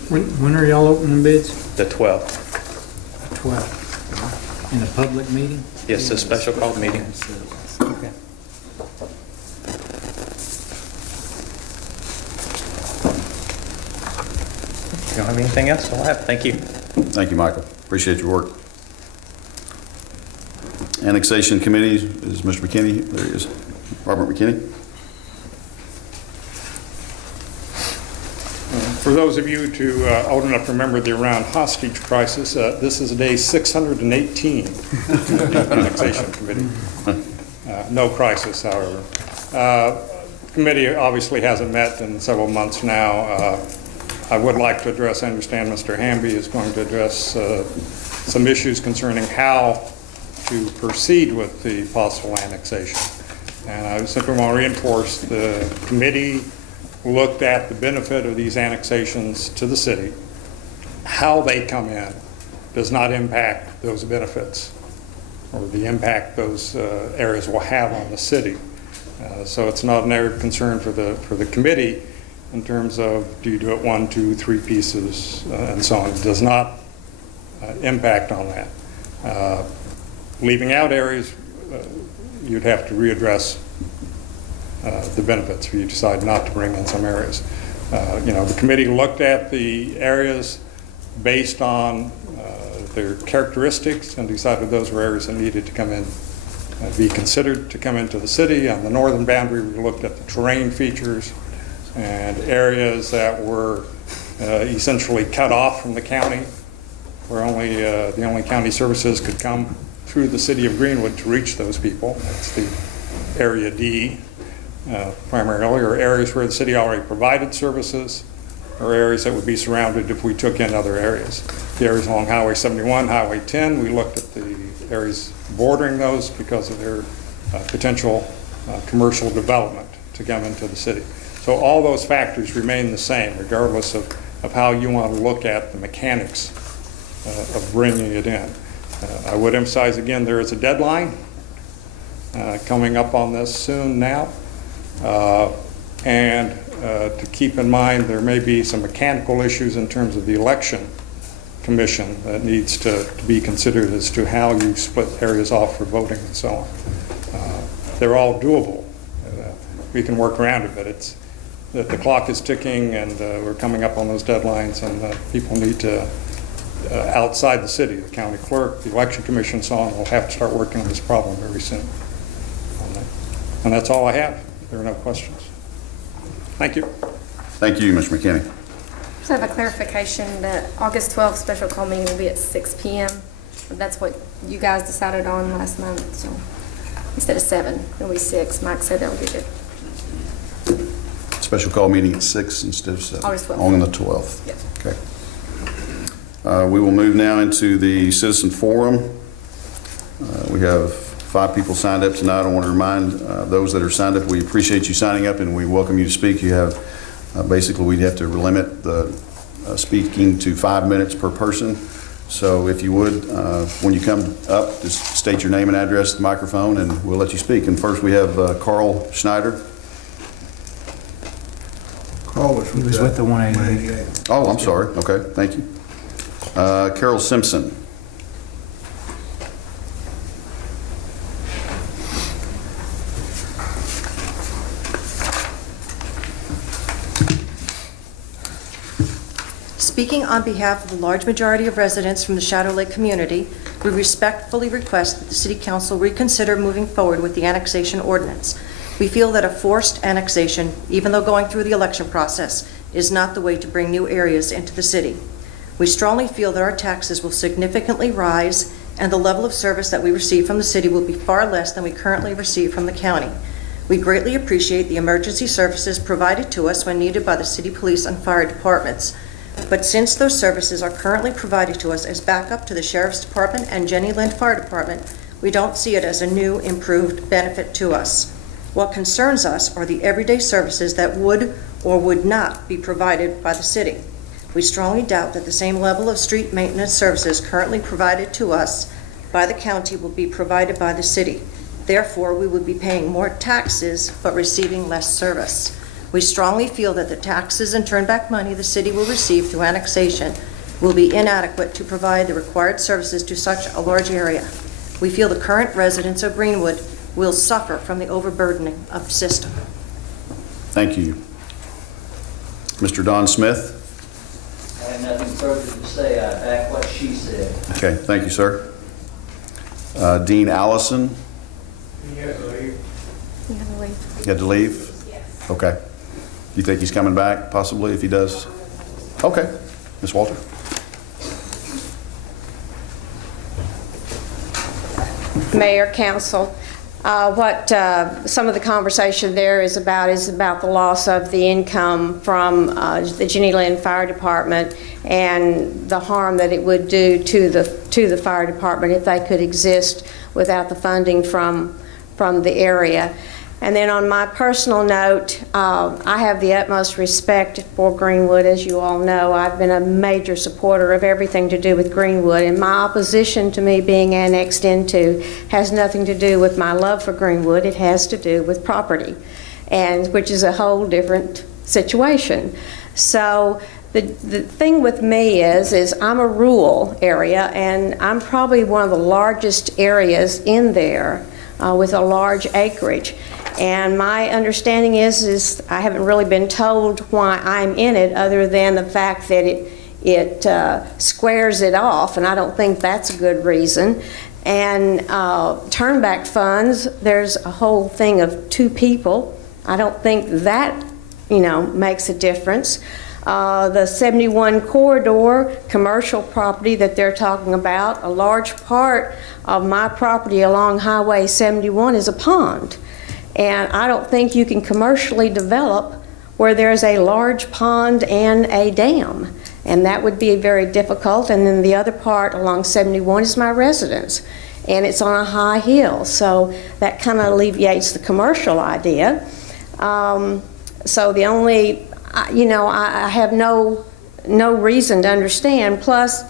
When are y'all opening bids? The 12th. The 12th. In a public meeting? Yes, a special called meeting. Okay. If you don't have anything else, I'll have. Thank you. Thank you, Michael. Appreciate your work. Annexation Committee is Mr. McKinney. There he is. Robert McKinney. For those of you old enough to remember the Iran hostage crisis, this is day 618 of the Annexation Committee. No crisis, however. The committee obviously hasn't met in several months now. I would like to address, I understand Mr. Hamby is going to address some issues concerning how to proceed with the possible annexation. And I simply want to reinforce the committee looked at the benefit of these annexations to the city. How they come in does not impact those benefits or the impact those areas will have on the city. So it's not an area of concern for the committee in terms of do you do it 1, 2, 3 pieces and so on. It does not impact on that. Leaving out areas, you'd have to readdress the benefits if you decide not to bring in some areas. The committee looked at the areas based on their characteristics and decided those were areas that needed to come in, be considered to come into the city. On the northern boundary, we looked at the terrain features and areas that were essentially cut off from the county, where the only county services could come through the city of Greenwood to reach those people. That's the Area D. Primarily, or areas where the city already provided services, or areas that would be surrounded if we took in other areas. The areas along Highway 71, Highway 10, we looked at the areas bordering those because of their potential commercial development to come into the city. So all those factors remain the same, regardless of how you want to look at the mechanics of bringing it in. I would emphasize again, there is a deadline coming up on this soon now. To keep in mind, there may be some mechanical issues in terms of the election commission that needs to be considered as to how you split areas off for voting and so on. They're all doable. We can work around it, but it's that the clock is ticking and we're coming up on those deadlines, and people need to, outside the city, the county clerk, the election commission, and so on, will have to start working on this problem very soon. And that's all I have. There are no questions. Thank you. Thank you, Mr. McKinney. Just have a clarification that August 12th special call meeting will be at 6 p.m. That's what you guys decided on last month. So instead of 7, it'll be 6. Mike said that would be good. Special call meeting at 6 instead of 7. August 12th. On the 12th. Yes. Okay. We will move now into the citizen forum. We have 5 people signed up tonight. I want to remind those that are signed up, we appreciate you signing up and we welcome you to speak. You have, basically we'd have to limit the speaking to 5 minutes per person. So if you would, when you come up, just state your name and address at the microphone and we'll let you speak. And first we have Carl Schneider. Carl was with the 188. Oh, I'm sorry. Okay, thank you. Carol Simpson. Speaking on behalf of the large majority of residents from the Shadow Lake community, we respectfully request that the City Council reconsider moving forward with the annexation ordinance. We feel that a forced annexation, even though going through the election process, is not the way to bring new areas into the city. We strongly feel that our taxes will significantly rise and the level of service that we receive from the city will be far less than we currently receive from the county. We greatly appreciate the emergency services provided to us when needed by the city police and fire departments. But since those services are currently provided to us as backup to the Sheriff's Department and Jenny Lind Fire Department, we don't see it as a new, improved benefit to us. What concerns us are the everyday services that would or would not be provided by the city. We strongly doubt that the same level of street maintenance services currently provided to us by the county will be provided by the city. Therefore, we would be paying more taxes but receiving less service. We strongly feel that the taxes and turnback money the city will receive through annexation will be inadequate to provide the required services to such a large area. We feel the current residents of Greenwood will suffer from the overburdening of the system. Thank you. Mr. Don Smith. further to say. I back what she said. Okay, thank you, sir. Dean Allison, You have to leave. you had to leave? Yes. Okay. You think he's coming back, possibly, if he does? Okay. Ms. Walter? Mayor, Council, what some of the conversation there is about the loss of the income from the Jenny Lind Fire Department and the harm that it would do to the fire department if they could exist without the funding from the area. And then on my personal note, I have the utmost respect for Greenwood. As you all know, I've been a major supporter of everything to do with Greenwood, and my opposition to me being annexed into has nothing to do with my love for Greenwood. It has to do with property, and which is a whole different situation. So the thing with me is I'm a rural area, and I'm probably one of the largest areas in there with a large acreage. And my understanding is I haven't really been told why I'm in it other than the fact that it squares it off, and I don't think that's a good reason. And turnback funds, there's a whole thing of 2 people. I don't think that, makes a difference. The 71 corridor commercial property that they're talking about, a large part of my property along Highway 71 is a pond. And I don't think you can commercially develop where there's a large pond and a dam. And that would be very difficult. And then the other part along 71 is my residence. And it's on a high hill. So that kind of alleviates the commercial idea. So the only, I have no reason to understand. Plus,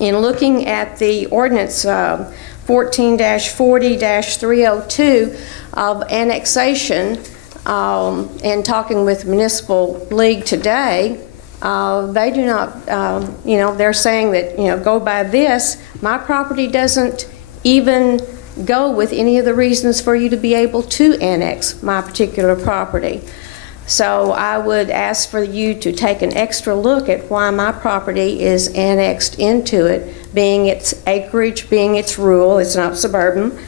in looking at the ordinance 14-40-302 of annexation, and talking with Municipal League today, they do not, they're saying that, go by this. My property doesn't even go with any of the reasons for you to be able to annex my particular property. So I would ask for you to take an extra look at why my property is annexed into it, being its acreage, being its rural, it's not suburban.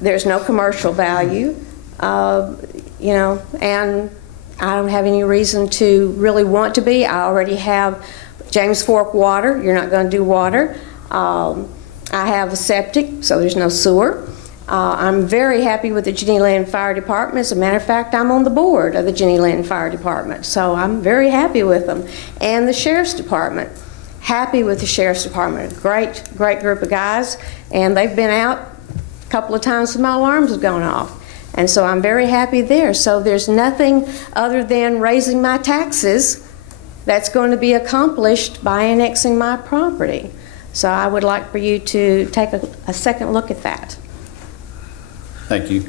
There's no commercial value, and I don't have any reason to really want to be. I already have James Fork water. You're not going to do water. I have a septic, so there's no sewer. I'm very happy with the Jenny Lind Fire Department. As a matter of fact, I'm on the board of the Jenny Lind Fire Department, so I'm very happy with them. And the Sheriff's Department, happy with the Sheriff's Department. Great group of guys, and they've been out a couple of times when my alarms have gone off. And so I'm very happy there. So there's nothing other than raising my taxes that's going to be accomplished by annexing my property. So I would like for you to take a second look at that. Thank you.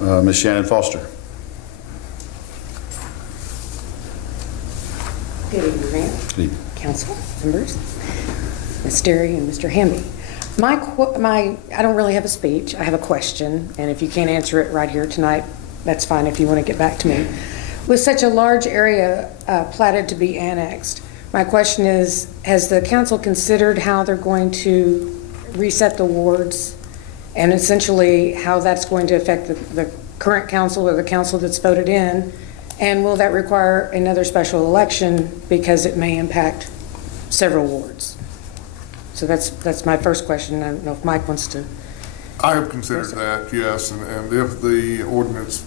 Ms. Shannon Foster. Good evening, Mayor. Good evening. Council members, Ms. Derry and Mr. Hemby. I don't really have a speech. I have a question, and if you can't answer it right here tonight, that's fine if you want to get back to me. With such a large area platted to be annexed, my question is, has the council considered how they're going to reset the wards and essentially how that's going to affect the current council or the council that's voted in? And will that require another special election because it may impact several wards? So that's my first question. I don't know if Mike wants to. I have considered that, yes, and if the ordinance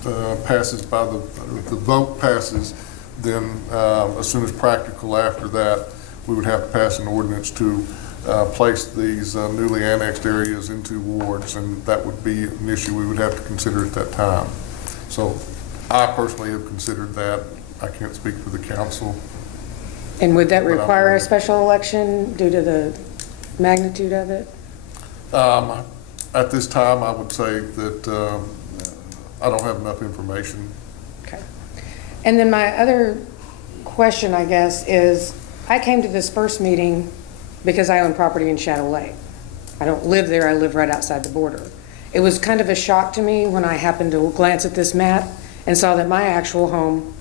passes if the vote passes, then as soon as practical after that, we would have to pass an ordinance to place these newly annexed areas into wards, and that would be an issue we would have to consider at that time. So I personally have considered that. I can't speak for the council. And would that require a special election due to the magnitude of it? At this time, I would say that I don't have enough information. Okay. And then my other question, I guess, is I came to this first meeting because I own property in Shadow Lake. I don't live there, I live right outside the border. It was kind of a shock to me when I happened to glance at this map and saw that my actual home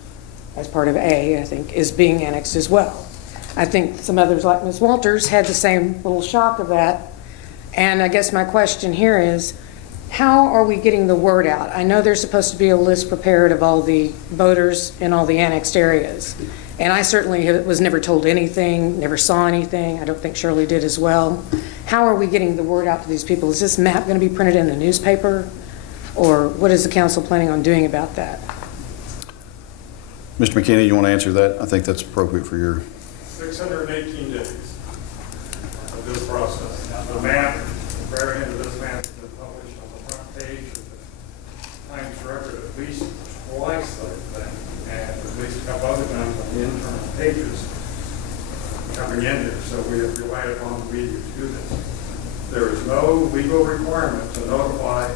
as part of A, I think, is being annexed as well. I think some others, like Ms. Walters, had the same little shock of that. And I guess my question here is, how are we getting the word out? I know there's supposed to be a list prepared of all the voters in all the annexed areas. And I certainly was never told anything, never saw anything. I don't think Shirley did as well. How are we getting the word out to these people? Is this map going to be printed in the newspaper? Or what is the council planning on doing about that? Mr. McKinney, you want to answer that? I think that's appropriate for your... 618 days of this process. The map, the very end of this map has been published on the front page of the Times Record at least twice, I think, and at least a couple other times on the internal pages coming in here. So we have relied upon the media to do this. There is no legal requirement to notify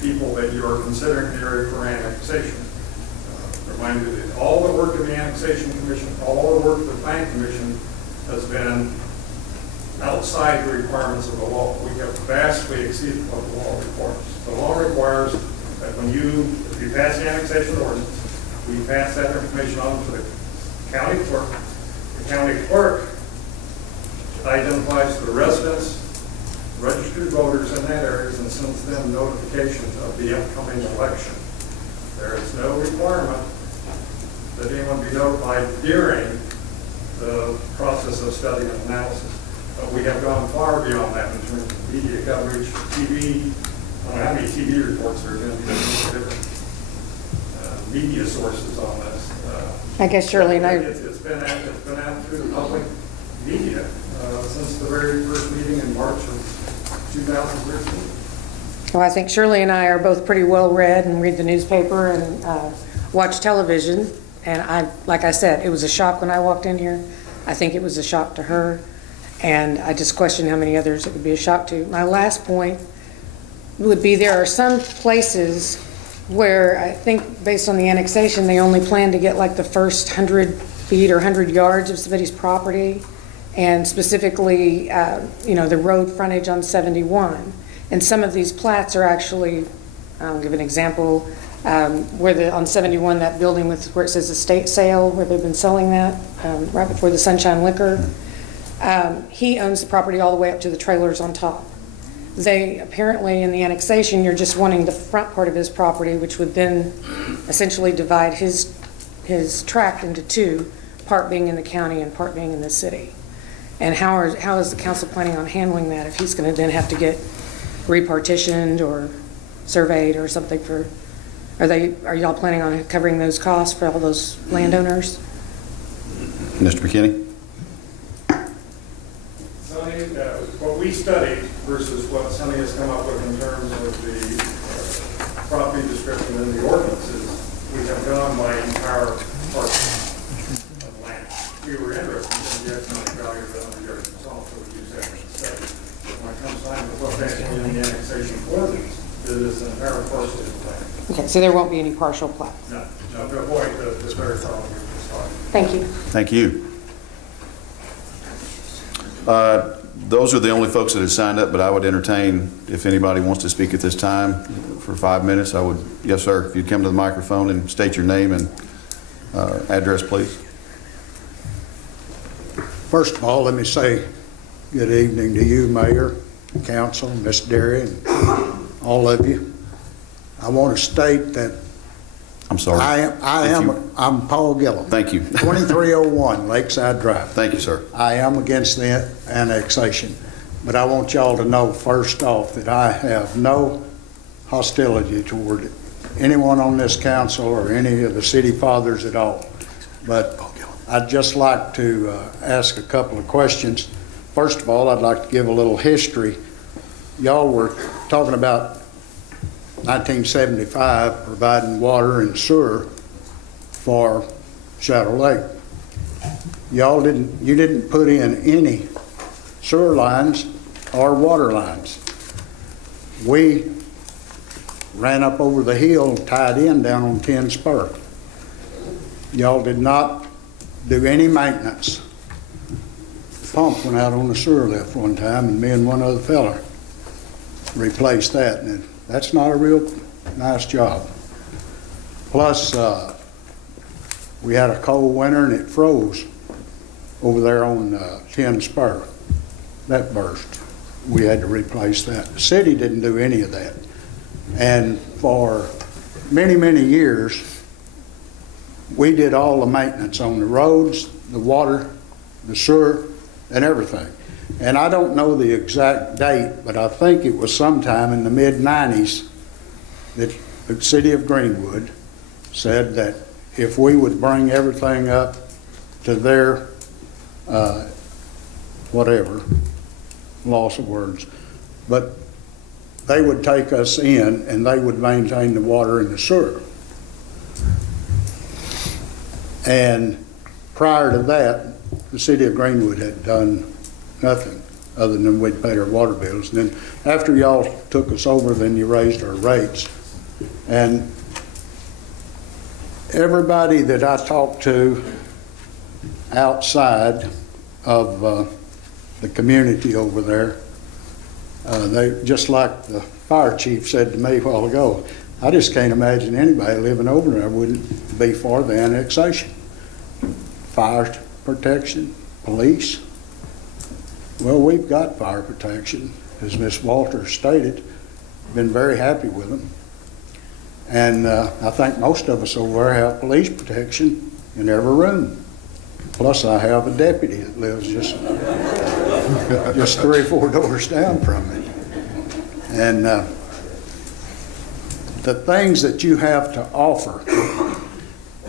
people that you are considering the area for annexation. Remind you that all the work of the Annexation Commission, all the work of the Plan Commission has been outside the requirements of the law. We have vastly exceeded what the law requires. The law requires that if you pass the annexation ordinance, we pass that information on to the county clerk. The county clerk identifies the residents, registered voters in that area, and sends them notifications of the upcoming election. There is no requirement that anyone be notified during the process of study and analysis. But we have gone far beyond that in terms of media coverage, TV. I don't know how many TV reports there have been, different media sources on this. I guess Shirley and I... It's been out through the public media since the very first meeting in March of 2013. Well, I think Shirley and I are both pretty well read and read the newspaper and watch television. And like I said, it was a shock when I walked in here. I think it was a shock to her. And I just question how many others it would be a shock to. My last point would be there are some places where I think based on the annexation, they only plan to get like the first 100 feet or 100 yards of somebody's property. And specifically, the road frontage on 71. And some of these plats are actually, I'll give an example, on 71, that building where it says estate sale, where they've been selling that right before the Sunshine Liquor. He owns the property all the way up to the trailers on top. They apparently, in the annexation, you're just wanting the front part of his property, which would then essentially divide his tract into two, part being in the county and part being in the city. And how is the council planning on handling that if he's going to then have to get repartitioned or surveyed or something for, are y'all planning on covering those costs for all those landowners? Mr. McKinney? Sonny, what we studied versus what Sonny has come up with in terms of the property description in the ordinances, we have gone by entire parcels of land. We were interested in the economic value of the underyard itself, so we use that in the study. But when it comes time to put that in the annexation ordinance, it is an entire parcel of land. Okay, so there won't be any partial plats? No, to avoid the very problem we just talked. Thank you. Thank you. Those are the only folks that have signed up, but I would entertain if anybody wants to speak at this time for 5 minutes. I would, yes, sir. If you'd come to the microphone and state your name and address, please. First of all, let me say good evening to you, Mayor, Council, Ms. Derry, and all of you. I want to state that I'm sorry. I'm Paul Gillum. Thank you. 2301 Lakeside Drive. Thank you, sir. I am against the annexation, but I want y'all to know first off that I have no hostility toward anyone on this council or any of the city fathers at all. But I'd just like to ask a couple of questions. First of all, I'd like to give a little history. Y'all were talking about 1975 providing water and sewer for Shadow Lake. You didn't put in any sewer lines or water lines. We ran up over the hill and tied in down on 10 Spur. Y'all did not do any maintenance. The pump went out on the sewer lift one time, and me and one other fella replaced that. And that's not a real nice job. Plus, We had a cold winter and it froze over there on 10 Spur. That burst. We had to replace that. The city didn't do any of that. And for many, many years, we did all the maintenance on the roads, the water, the sewer, and everything. And I don't know the exact date, but I think it was sometime in the mid-90s that the city of Greenwood said that if we would bring everything up to their, whatever, loss of words, but they would take us in and they would maintain the water and the sewer. And prior to that, the city of Greenwood had done nothing other than we'd pay our water bills. And then after y'all took us over, then you raised our rates. And everybody that I talked to outside of the community over there, they, just like the fire chief said to me a while ago, I just can't imagine anybody living over there wouldn't be for the annexation. Fire protection, police. Well, we've got fire protection, as Ms. Walters stated. Been very happy with them. And I think most of us over there have police protection in every room. Plus, I have a deputy that lives just 3 or 4 doors down from me. And the things that you have to offer,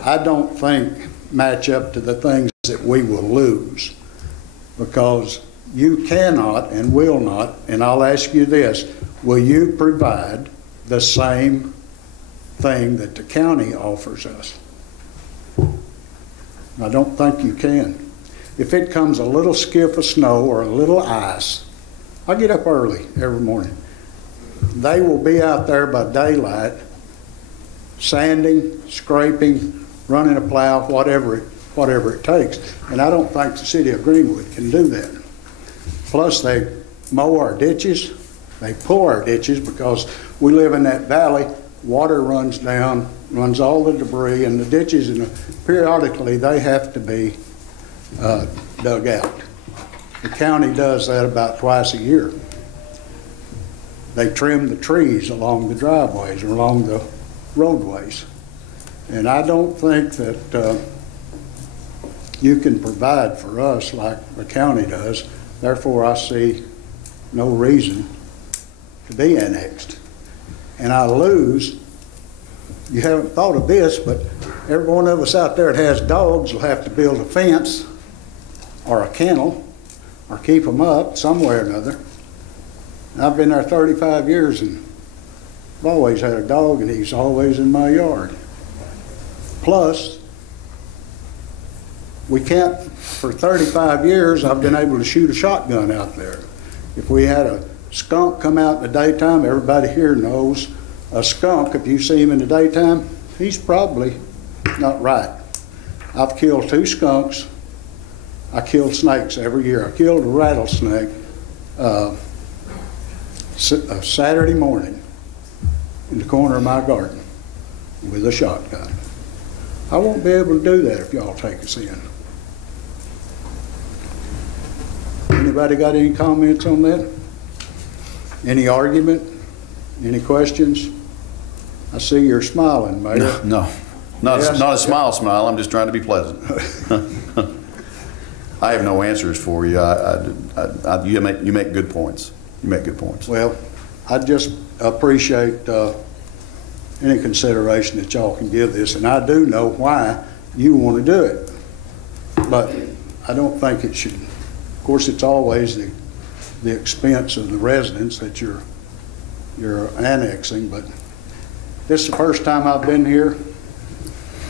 I don't think match up to the things that we will lose, because you cannot and will not, and I'll ask you this, will you provide the same thing that the county offers us? I don't think you can. If it comes a little skiff of snow or a little ice, I get up early every morning. They will be out there by daylight, sanding, scraping, running a plow, whatever it takes. And I don't think the city of Greenwood can do that. Plus, they mow our ditches, they pull our ditches, because we live in that valley. Water runs down, runs all the debris, and the ditches, and periodically they have to be dug out. The county does that about twice a year. They trim the trees along the driveways or along the roadways. And I don't think that you can provide for us like the county does. Therefore, I see no reason to be annexed. And I lose, you haven't thought of this, but every one of us out there that has dogs will have to build a fence or a kennel or keep them up somewhere or another. I've been there 35 years and I've always had a dog, and he's always in my yard. Plus, we can't, for 35 years, I've been able to shoot a shotgun out there. If we had a skunk come out in the daytime, everybody here knows a skunk, if you see him in the daytime, he's probably not right. I've killed 2 skunks. I kill snakes every year. I killed a rattlesnake Saturday morning in the corner of my garden with a shotgun. I won't be able to do that if y'all take us in. Anybody got any comments on that? Any argument? Any questions? I see you're smiling, Mayor. No, not a smile. I'm just trying to be pleasant. I have no answers for you. You make good points. You make good points. Well, I just appreciate any consideration that y'all can give this, and I do know why you want to do it, but I don't think it should. Of course, it's always the expense of the residents that you're annexing, but this is the first time I've been here,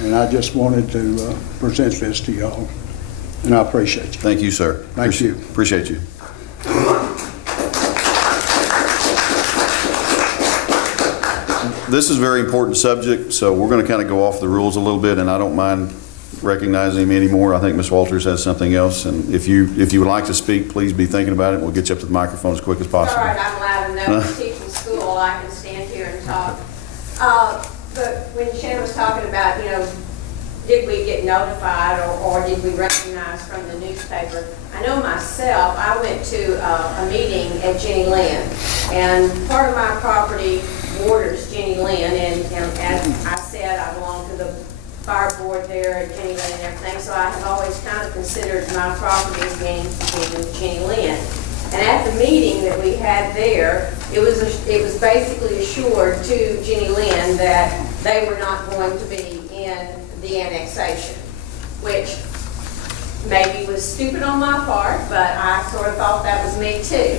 and I just wanted to present this to y'all, and I appreciate you. Thank you, sir. Thank you. Appreciate you. This is a very important subject, so we're going to kind of go off the rules a little bit, and I don't mind recognizing him anymore. I think Ms. Walters has something else, and if you would like to speak, please be thinking about it, and we'll get you up to the microphone as quick as possible. All right, I'm loud enough to teach in school. I can stand here and talk. But when Shannon was talking about, did we get notified or did we recognize from the newspaper? I know myself, I went to a meeting at Jenny Lynn, and part of my property borders Jenny Lynn, and as I said, I belong to the fire board there at Jenny Lynn and everything, so I have always kind of considered my property as being Jenny Lynn. And at the meeting that we had there, it was basically assured to Jenny Lynn that they were not going to be in the annexation, which maybe was stupid on my part, but I sort of thought that was me too.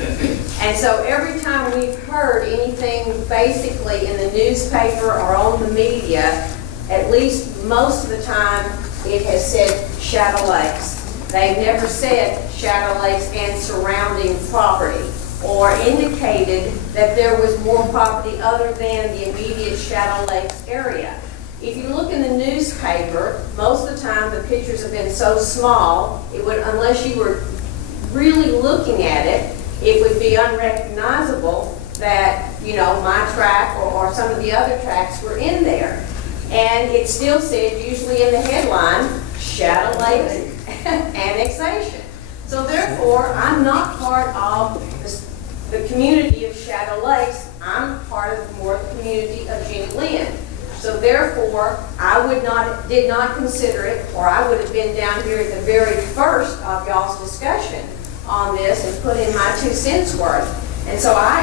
And so every time we've heard anything basically in the newspaper or on the media, at least most of the time it has said Shadow Lakes. They've never said Shadow Lakes and surrounding property, or indicated that there was more property other than the immediate Shadow Lakes area. If you look in the newspaper, most of the time the pictures have been so small, it would, unless you were really looking at it, it would be unrecognizable that, you know, my track or some of the other tracks were in there. And it still said, usually in the headline, Shadow Lakes annexation. So therefore, I'm not part of the community of Shadow Lakes. I'm part of more of the community of Jenny Lynn. So therefore, did not consider it, or I would have been down here at the very first of y'all's discussion on this and put in my 2 cents worth. And so I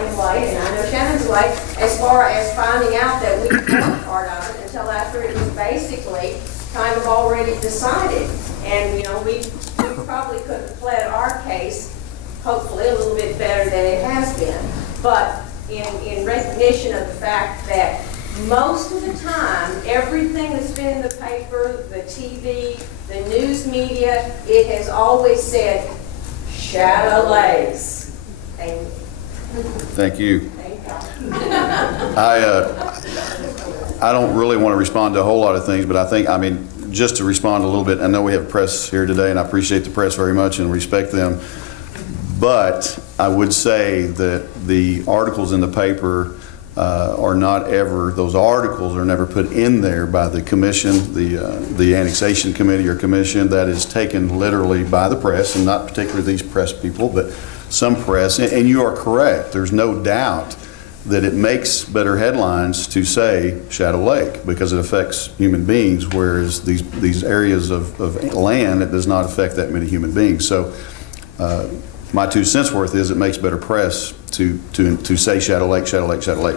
am late, and I know Shannon's late, as far as finding out that we weren't part of it until after it was basically kind of already decided. And, you know, we probably could have pled our case, hopefully, a little bit better than it has been. But in recognition of the fact that most of the time, everything that's been in the paper, the TV, the news media, it has always said, Shadow Lakes. Thank you. Thank you. Thank I don't really want to respond to a whole lot of things, but I mean, just to respond a little bit, I know we have press here today, and I appreciate the press very much and respect them. But I would say that the articles in the paper are not ever, those articles are never put in there by the commission, the annexation committee or commission. That is taken literally by the press, and not particularly these press people, but some press. And you are correct. There's no doubt that it makes better headlines to say Shadow Lake because it affects human beings, whereas these areas of land, it does not affect that many human beings. So my 2 cents worth is it makes better press to say Shadow Lake, Shadow Lake, Shadow Lake.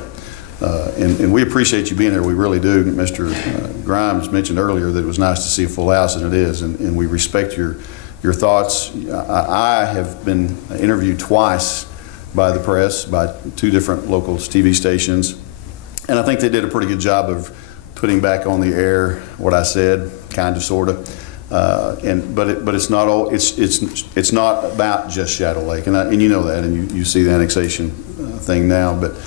And we appreciate you being there. We really do. Mr. Grimes mentioned earlier that it was nice to see a full house, and it is. And we respect your thoughts. I have been interviewed twice by the press, by 2 different local TV stations, and I think they did a pretty good job of putting back on the air what I said, kind of, sort of. But it's not all. It's not about just Shadow Lake, and you know that, and you see the annexation thing now. But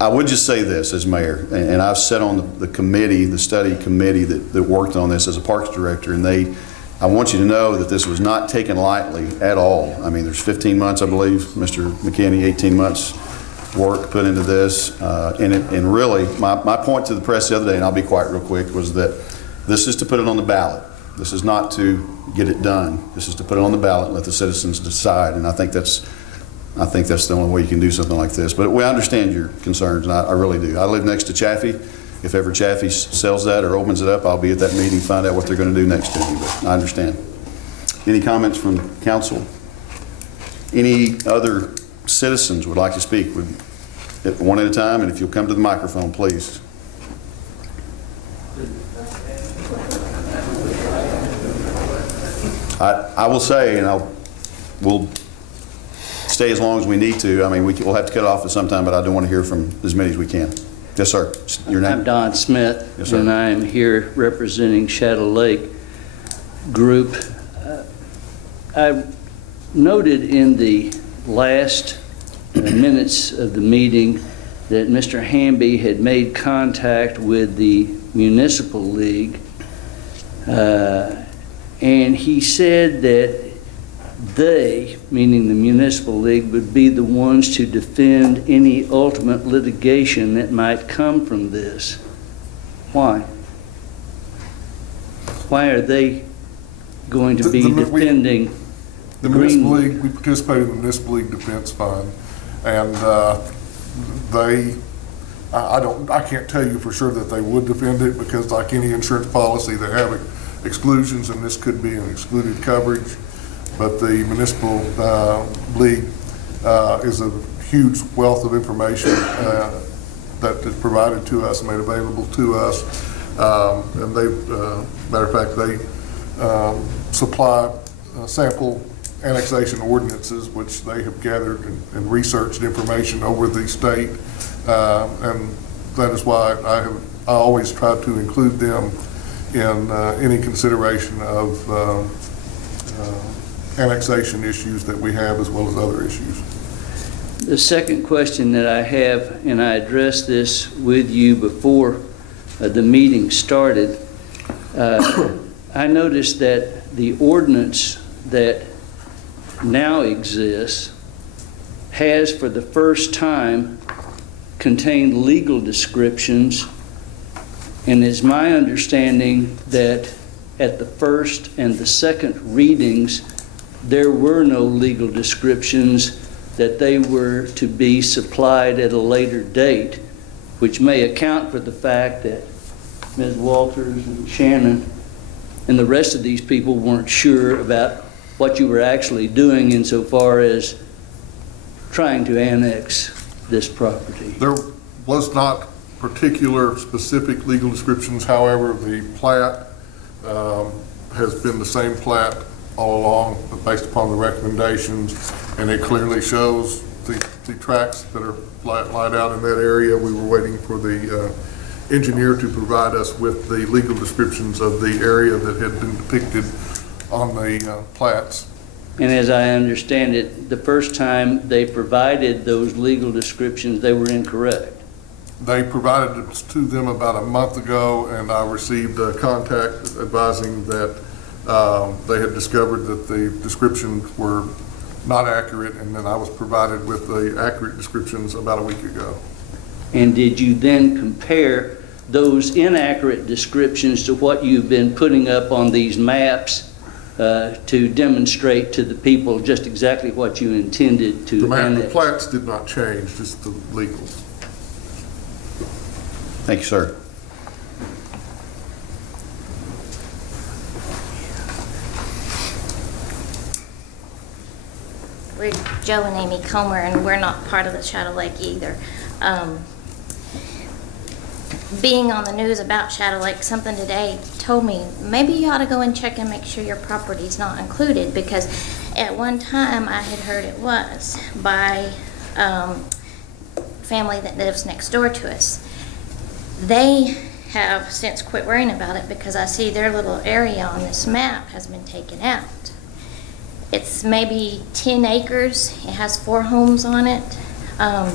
I would just say this as mayor, and I've sat on the committee, the study committee that worked on this as a parks director, and I want you to know that this was not taken lightly at all. I mean, there's 15 months, I believe, Mr. McKinney, 18 months work put into this. And really, my point to the press the other day, and I'll be quiet real quick, was that this is to put it on the ballot. This is not to get it done. This is to put it on the ballot and let the citizens decide. And I think that's the only way you can do something like this. But we understand your concerns, and I really do. I live next to Chaffee. If ever Chaffee sells that or opens it up, I'll be at that meeting, find out what they're going to do next to me, but I understand. Any comments from council? Any other citizens would like to speak? One at a time, and if you'll come to the microphone, please. I will say, and we'll stay as long as we need to. I mean, we'll have to cut off at some time, but I do want to hear from as many as we can. Yes, sir. Your name? I'm Don Smith, yes, sir. And I am here representing Shadow Lake Group. I noted in the last minutes of the meeting that Mr. Hamby had made contact with the Municipal League, and he said that they, meaning the Municipal League, would be the ones to defend any ultimate litigation that might come from this. Why? why are they going to be defending the municipal league? We participate in the municipal league defense fund, and I can't tell you for sure that they would defend it, because like any insurance policy, they have exclusions, and this could be an excluded coverage. But the municipal league is a huge wealth of information that is provided to us, made available to us, and they, matter of fact, they supply sample annexation ordinances, which they have gathered and researched information over the state, and that is why I always try to include them in any consideration of annexation issues that we have, as well as other issues. The second question that I have, and I addressed this with you before the meeting started, I noticed that the ordinance that now exists has for the first time contained legal descriptions, and it's my understanding that at the first and the second readings there were no legal descriptions, that they were to be supplied at a later date, which may account for the fact that Ms. Walters and Shannon and the rest of these people weren't sure about what you were actually doing insofar as trying to annex this property. There was not particular specific legal descriptions. However, the plat has been the same plat all along, based upon the recommendations, and it clearly shows the tracks that are laid out in that area. We were waiting for the engineer to provide us with the legal descriptions of the area that had been depicted on the plats. And as I understand it, the first time they provided those legal descriptions, they were incorrect. They provided it to them about a month ago, and I received a contact advising that they had discovered that the descriptions were not accurate, and then I was provided with the accurate descriptions about a week ago. And did you then compare those inaccurate descriptions to what you've been putting up on these maps to demonstrate to the people just exactly what you intended to annex? The plats did not change, just the legals. Thank you, sir. We're Joe and Amy Comer, and we're not part of the Shadow Lake either. Being on the news about Shadow Lake, something today told me maybe you ought to go and check and make sure your property's not included, because at one time I had heard it was by family that lives next door to us. They have since quit worrying about it, because I see their little area on this map has been taken out. It's maybe 10 acres. It has 4 homes on it. And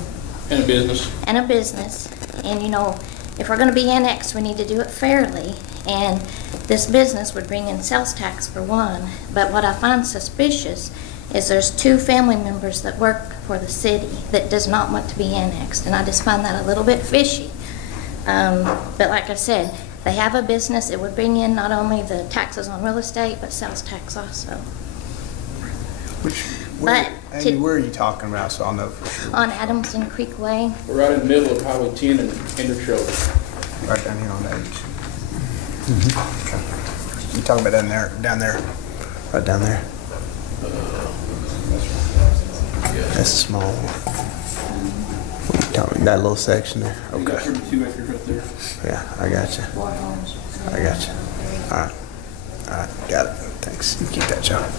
a business. And a business. And you know, if we're going to be annexed, we need to do it fairly. And this business would bring in sales tax for one. But what I find suspicious is there's 2 family members that work for the city that does not want to be annexed. And I just find that a little bit fishy. But like I said, they have a business. It would bring in not only the taxes on real estate, but sales tax also. Where are you talking about, so I'll know for sure? On Adamson Creek Way. We're right in the middle of Highway 10 and Intershore. Right down here on the edge. Okay. You talking about down there, right down there? That's a small one. What are you talking about? That little section there? Okay. You got 32 acres right there. Yeah, I got you. I got you. All right. All right, got it. Thanks. You keep that, John.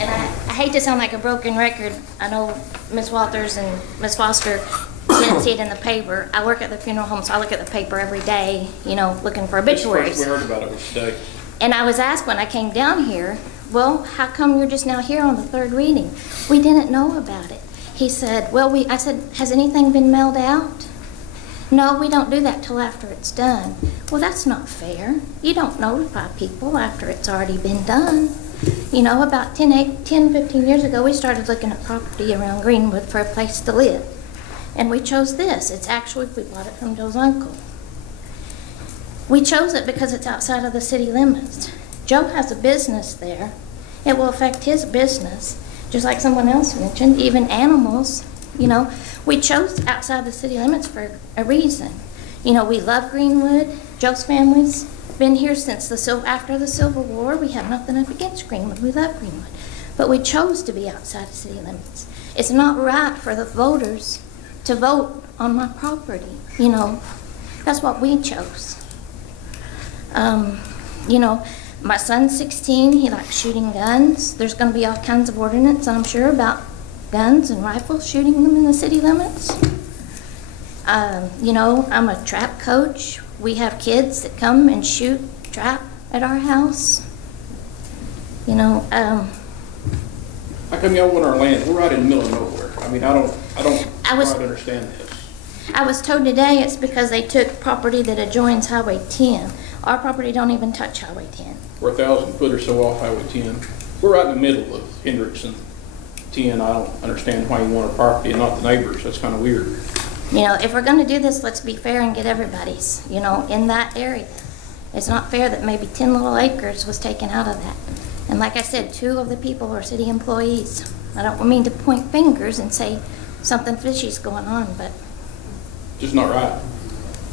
And I hate to sound like a broken record. I know Ms. Walters and Ms. Foster didn't see it in the paper. I work at the funeral home, so I look at the paper every day, you know, looking for obituaries. We heard about it today. And I was asked when I came down here, well, how come you're just now here on the 3rd reading? We didn't know about it. He said, well, I said, has anything been mailed out? No, we don't do that till after it's done. Well, that's not fair. You don't notify people after it's already been done. You know, about 10, 15 years ago, we started looking at property around Greenwood for a place to live. And we chose this. It's actually, we bought it from Joe's uncle. We chose it because it's outside of the city limits. Joe has a business there. It will affect his business, just like someone else mentioned, even animals. You know, we chose outside the city limits for a reason. You know, we love Greenwood. Joe's family's been here since after the Civil War. We have nothing up against Greenwood. We love Greenwood. But we chose to be outside the city limits. It's not right for the voters to vote on my property. You know, that's what we chose. You know, my son's 16, he likes shooting guns. There's going to be all kinds of ordinance, I'm sure, about guns and rifles, shooting them in the city limits. You know, I'm a trap coach. We have kids that come and shoot trap at our house. You know, how come y'all want our land? We're right in the middle of nowhere. I mean, I don't quite understand this. I was told today it's because they took property that adjoins Highway 10. Our property don't even touch Highway 10. We're 1,000 foot or so off Highway 10. We're right in the middle of Hendricks and 10. I don't understand why you want our property and not the neighbors. That's kind of weird. You know, if we're going to do this, let's be fair and get everybody's, you know, in that area. It's not fair that maybe 10 little acres was taken out of that. And like I said, 2 of the people are city employees. I don't mean to point fingers and say something fishy's going on, but... Just not right.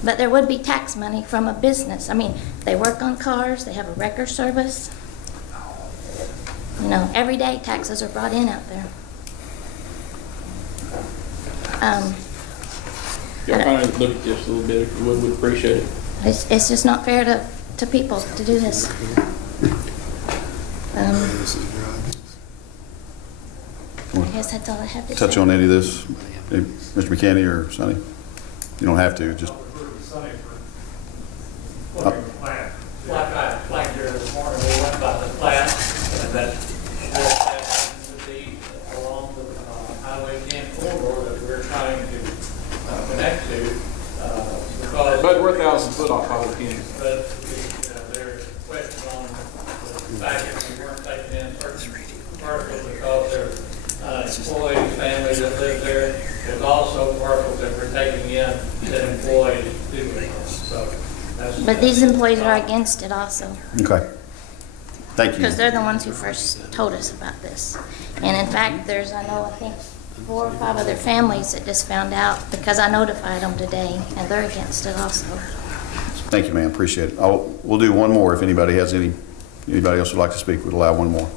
But there would be tax money from a business. I mean, they work on cars, they have a wrecker service. You know, every day taxes are brought in out there. Y'all kind of look at this a little bit if you would, we'd appreciate it. It's just not fair to people to do this. I guess that's all I have to say. Touch on any of this, Mr. McKinney or Sonny? You don't have to, just. Like here this morning, we went by the plat, and that would be along the Highway 10 corridor that we're trying to connect to. But we're 1,000 foot off Highway 10. But there's questions on the fact that we weren't taking in certain parcels because there's employees, families that live there. There's also parcels that we're taking in that employees do live on. So but these employees are against it also. Okay. Thank you. Because they're the ones who first told us about this. And in fact, there's, I think 4 or 5 other families that just found out because I notified them today, and they're against it also. Thank you, ma'am. Appreciate it. We'll do one more if anybody has anybody else would like to speak. We'll allow one more.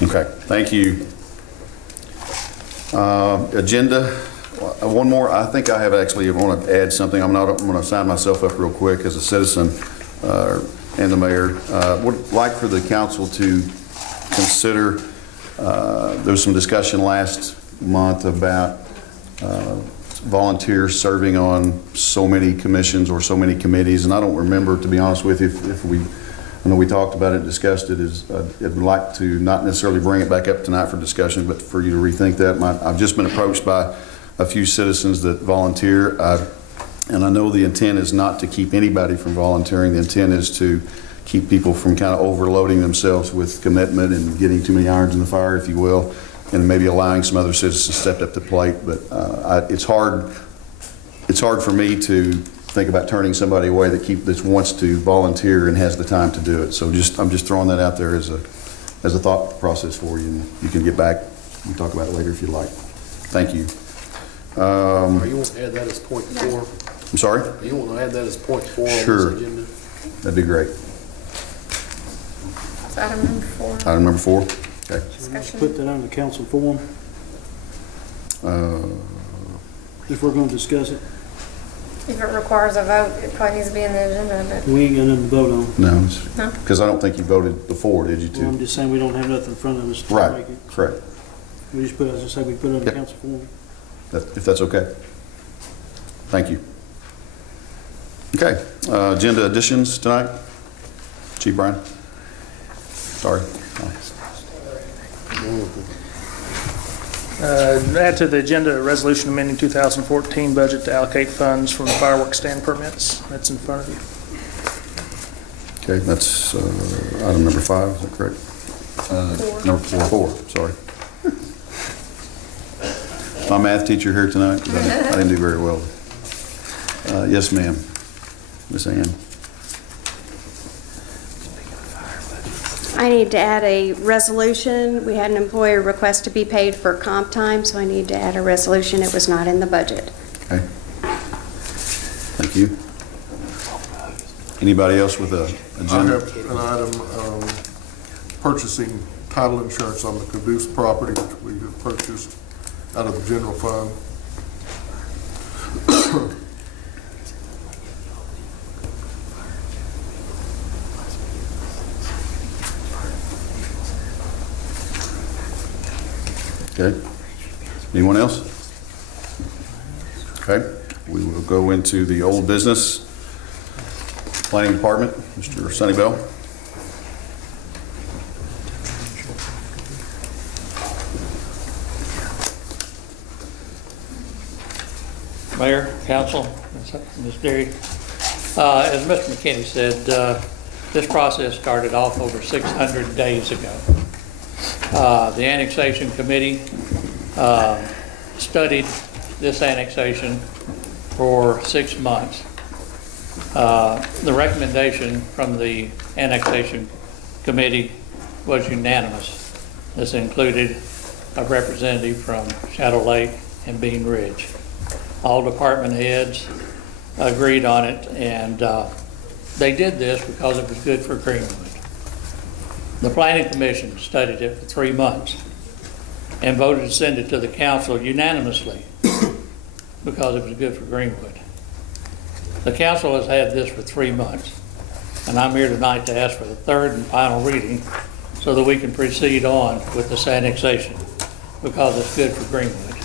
Okay. Thank you. Agenda. One more. I think I want to add something. I'm going to sign myself up real quick as a citizen and the mayor. Would like for the council to consider, there was some discussion last month about volunteers serving on so many commissions or so many committees, and I don't remember, to be honest with you, if we, I know we talked about it, discussed it, I'd like to not necessarily bring it back up tonight for discussion, but for you to rethink that. I've just been approached by a few citizens that volunteer, and I know the intent is not to keep anybody from volunteering. The intent is to keep people from kind of overloading themselves with commitment and getting too many irons in the fire, if you will, and maybe allowing some other citizens to step up to the plate. But it's hard for me to think about turning somebody away that wants to volunteer and has the time to do it. So I'm just throwing that out there as a thought process for you, and you can get back and talk about it later if you'd like. Thank you. You want to add that as point 4? I'm sorry? You want to add that as point 4 Sure. on this agenda? That'd be great. So item number 4. Item number 4? Okay. Let's put that on the council forum. If we're going to discuss it. If it requires a vote, it probably needs to be in the agenda, but. We ain't got nothing to vote on. No, because I don't think you voted before, did you? Well, I'm just saying we don't have nothing in front of us to Right, make it. correct. We just put, as I say, we put it on the Yep. council forum. If that's okay. Thank you. Okay, agenda additions tonight. Chief Brian. Sorry. Add to the agenda a resolution amending 2014 budget to allocate funds from the fireworks stand permits. That's in front of you. Okay, that's item number 5, is that correct? Number 4, sorry. My math teacher here tonight, 'cause I didn't do very well. Yes, ma'am. Ms. Ann. I need to add a resolution. We had an employee request to be paid for comp time, so I need to add a resolution. It was not in the budget. Okay. Thank you. Anybody else with a agenda? I have an item, purchasing title insurance on the Caboose property, which we have purchased out of the general fund. Okay. Anyone else? Okay. We will go into the old business. Planning Department, Mr. Sunnyvale. Mayor, Council, Ms. Derry. As Mr. McKinney said, this process started off over 600 days ago. The Annexation Committee studied this annexation for 6 months. The recommendation from the Annexation Committee was unanimous. This included a representative from Shadow Lake and Bean Ridge. All department heads agreed on it, and they did this because it was good for Greenwood. The Planning Commission studied it for 3 months and voted to send it to the council unanimously because it was good for Greenwood. The council has had this for 3 months, and I'm here tonight to ask for the third and final reading so that we can proceed on with this annexation because it's good for Greenwood.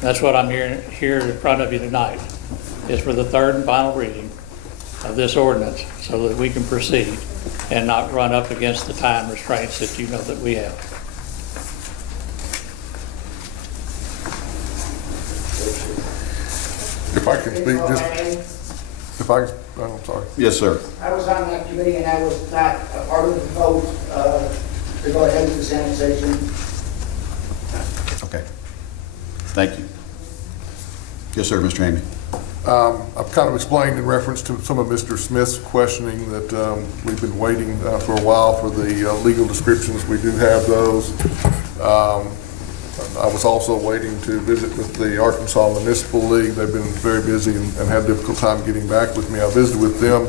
That's what I'm here in front of you tonight, is for the third and final reading of this ordinance so that we can proceed and not run up against the time restraints that you know that we have. If I can speak just, if I, I'm sorry. Yes, sir. I was on that committee and I was not a part of the vote to go ahead with this annexation. Okay. Thank you. Yes, sir, Mr. Hamby. I've kind of explained in reference to some of Mr. Smith's questioning that we've been waiting for a while for the legal descriptions. We do have those. I was also waiting to visit with the Arkansas Municipal League. They've been very busy and had a difficult time getting back with me. I visited with them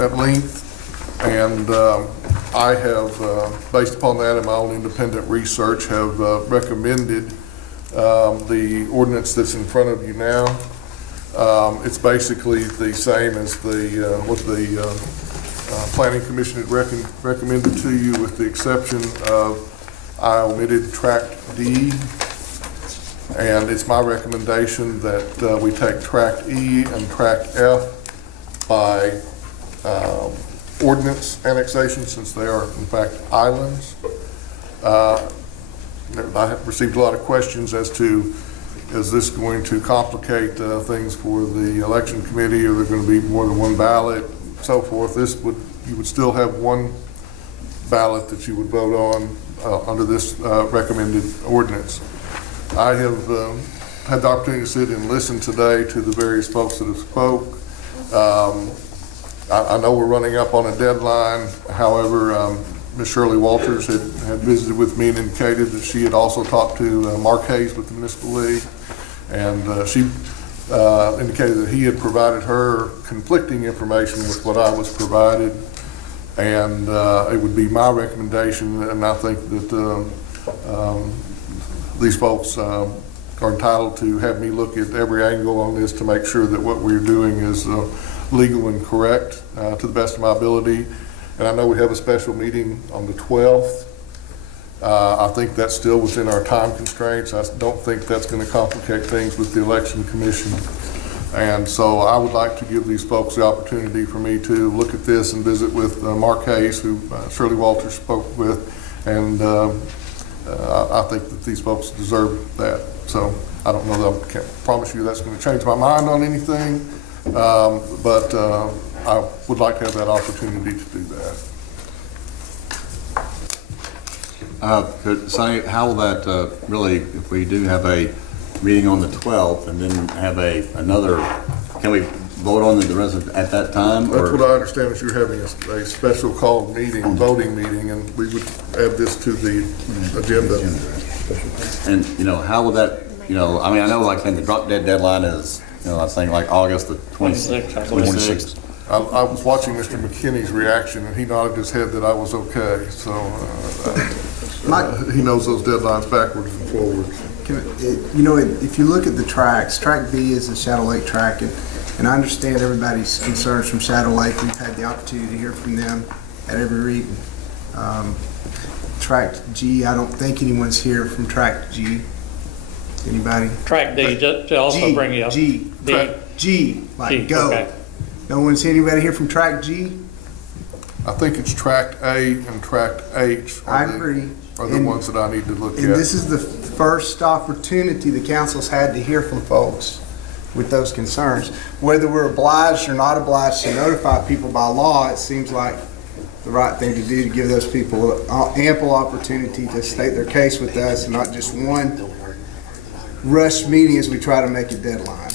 at length, and I have, based upon that and my own independent research, have recommended the ordinance that's in front of you now. It's basically the same as the what the Planning Commission had recommended to you, with the exception of I omitted Tract D, and it's my recommendation that we take Tract E and Tract F by ordinance annexation, since they are in fact islands. I have received a lot of questions as to, is this going to complicate things for the election committee? Are there going to be more than one ballot, so forth? You would still have one ballot that you would vote on under this recommended ordinance. I have had the opportunity to sit and listen today to the various folks that have spoke. I know we're running up on a deadline. However, Ms. Shirley Walters had visited with me and indicated that she had also talked to Mark Hayes with the Municipal League, and she indicated that he had provided her conflicting information with what I was provided, and it would be my recommendation, and I think that these folks are entitled to have me look at every angle on this to make sure that what we're doing is legal and correct to the best of my ability. And I know we have a special meeting on the 12th. I think that's still within our time constraints. I don't think that's going to complicate things with the Election Commission. And so I would like to give these folks the opportunity for me to look at this and visit with Mark Hayes, who Shirley Walters spoke with. And I think that these folks deserve that. So I don't know that I can't promise you that's going to change my mind on anything, but I would like to have that opportunity to do that. Sonny, how will that really, if we do have a meeting on the 12th and then have another, can we vote on the resolution at that time? That's what I understand, is you're having a special called meeting, voting meeting, and we would add this to the agenda. And, how will that, I mean, I know, like, saying the drop dead deadline is, I was thinking like August the 26th. I was watching Mr. McKinney's reaction, and he nodded his head that I was okay, so he knows those deadlines backwards and forwards. If you look at the tracks, Track B is the Shadow Lake track, and I understand everybody's concerns from Shadow Lake. We've had the opportunity to hear from them at every reading. Track G, I don't think anyone's here from Track G. Anybody? Track D, to also bring you up. G, like G, go. okay. No one's anybody here from Track G? I think it's Track A and Track H. I agree. Are the ones that I need to look at. And this is the first opportunity the council's had to hear from folks with those concerns. Whether we're obliged or not obliged to notify people by law, it seems like the right thing to do to give those people ample opportunity to state their case with us, and not just one rushed meeting as we try to make a deadline.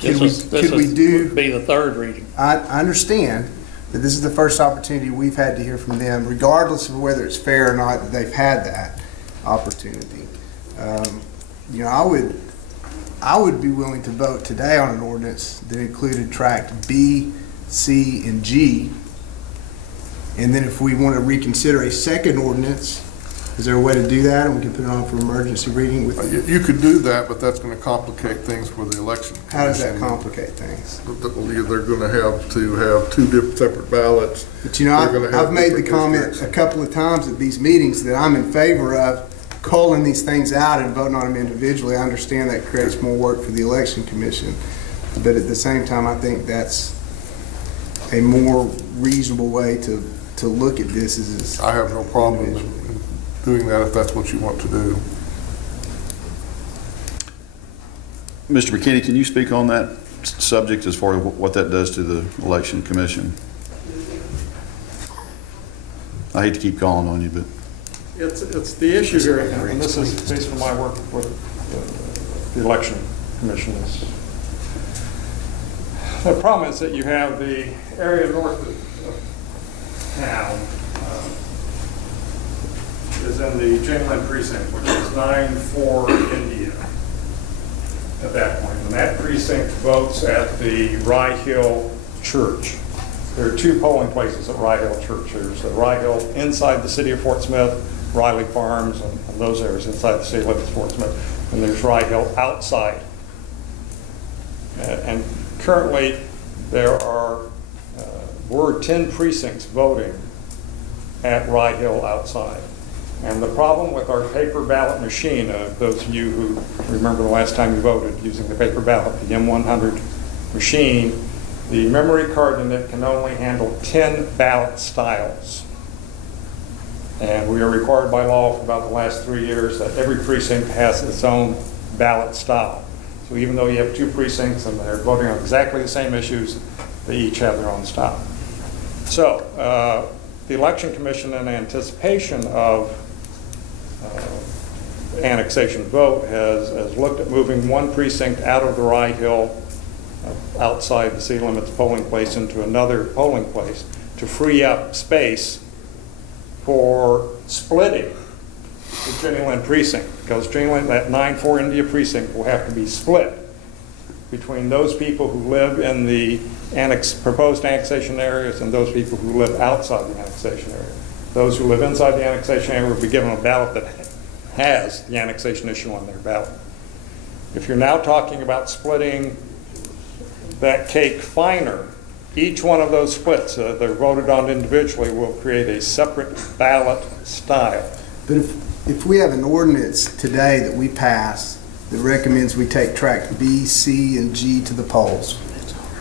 This would be the third reading. I understand that this is the first opportunity we've had to hear from them, regardless of whether it's fair or not that they've had that opportunity. I would be willing to vote today on an ordinance that included Track B, C, and G. And then if we want to reconsider a second ordinance, is there a way to do that, and we can put it on for emergency reading? You could do that, but that's going to complicate things for the election commission. How does that complicate things? They're going to have two separate ballots. But I've made the comment a couple of times at these meetings that I'm in favor of culling these things out and voting on them individually. I understand that creates more work for the election commission, but at the same time, I think that's a more reasonable way to look at this. I have no problem in doing that if that's what you want to do. Mr. McKinney, can you speak on that subject as far as what that does to the election commission? I hate to keep calling on you, but it's the issue here, and this is based on my work with the election commission. The problem is that you have the area north of town is in the Greenwood precinct, which is 9-4 India at that point. And that precinct votes at the Rye Hill Church. There are two polling places at Rye Hill Church. There's the Rye Hill inside the city of Fort Smith, Riley Farms, and those areas inside the city limits of Fort Smith. And there's Rye Hill outside. And currently there were 10 precincts voting at Rye Hill outside. And the problem with our paper ballot machine, those of you who remember the last time you voted using the paper ballot, the M100 machine, the memory card in it can only handle 10 ballot styles. And we are required by law for about the last 3 years that every precinct has its own ballot style. So even though you have two precincts and they're voting on exactly the same issues, they each have their own style. So the Election Commission, in anticipation of annexation vote, has looked at moving one precinct out of the Rye Hill outside the city limits polling place into another polling place to free up space for splitting the Greenwood precinct, because Greenwood, that 9-4 India precinct, will have to be split between those people who live in the proposed annexation areas and those people who live outside the annexation area. Those who live inside the annexation area will be given a ballot that has the annexation issue on their ballot. If you're now talking about splitting that cake finer, each one of those splits that are voted on individually will create a separate ballot style. But if we have an ordinance today that we pass that recommends we take tract B, C, and G to the polls,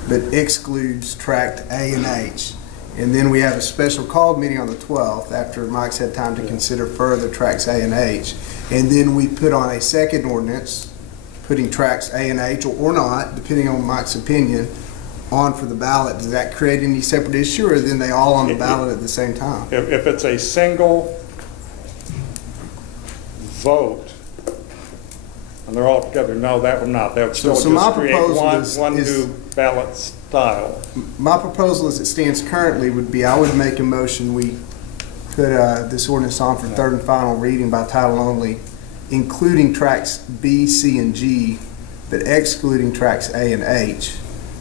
but excludes tract A and H, and then we have a special called meeting on the 12th after Mike's had time to consider further tracts A and H, and then we put on a second ordinance putting tracts A and H, or not, depending on Mike's opinion, on for the ballot. Does that create any separate issue, or are then they all on the ballot at the same time? If it's a single vote and they're all together. No, that would not. That would still So my just create proposal one is new ballot style. My proposal as it stands currently would be, I would make a motion, we put this ordinance on for third and final reading by title only, including tracks B, C, and G, but excluding tracks A and H,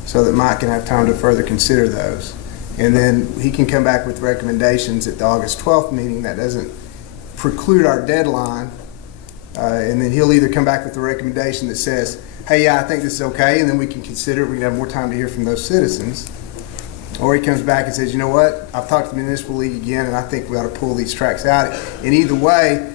so that Mike can have time to further consider those. And then he can come back with recommendations at the August 12th meeting. That doesn't preclude our deadline. And then he'll either come back with a recommendation that says, hey, yeah, I think this is okay, and then we can consider it. We can have more time to hear from those citizens. Or he comes back and says, you know what, I've talked to the municipal league again, and I think we ought to pull these tracks out. And either way,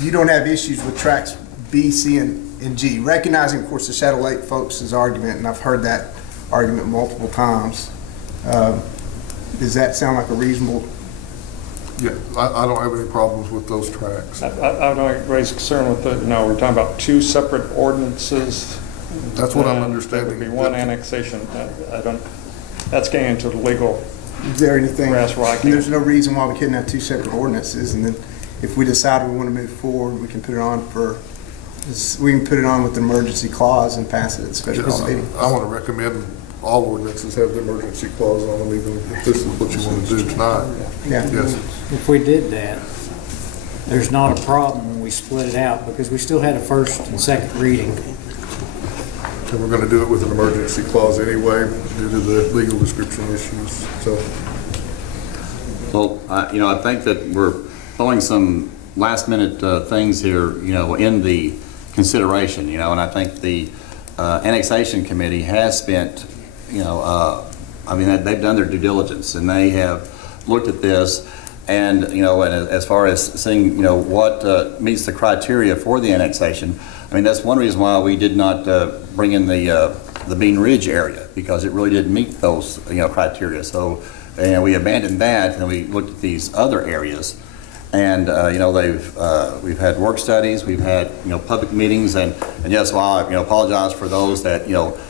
you don't have issues with tracks B, C, and G. Recognizing, of course, the Shadow Lake folks' argument, and I've heard that argument multiple times. Does that sound like a reasonable? Yeah, I don't have any problems with those tracks. I don't raise concern with it. No, we're talking about two separate ordinances. That's what I'm understanding. That would be one annexation. I don't. That's getting into the legal. Is there anything? Grass rocking. There's no reason why we couldn't have two separate ordinances, and then if we decide we want to move forward, we can put it on for. We can put it on with the emergency clause and pass it at special meeting. I want to recommend all ordinances have the emergency clause on them, even if this is what you want to do tonight. Yeah. Yes. If we did that, there's not a problem when we split it out, because we still had a first and second reading. And we're going to do it with an emergency clause anyway, due to the legal description issues. So, well, I think that we're throwing some last-minute things here, in the consideration, and I think the annexation committee has spent, they've done their due diligence, and they have looked at this, and as far as seeing, what meets the criteria for the annexation. That's one reason why we did not bring in the Bean Ridge area, because it really didn't meet those criteria. So we abandoned that, and we looked at these other areas, and we've had work studies, we've had public meetings, and yes, while I apologize for those that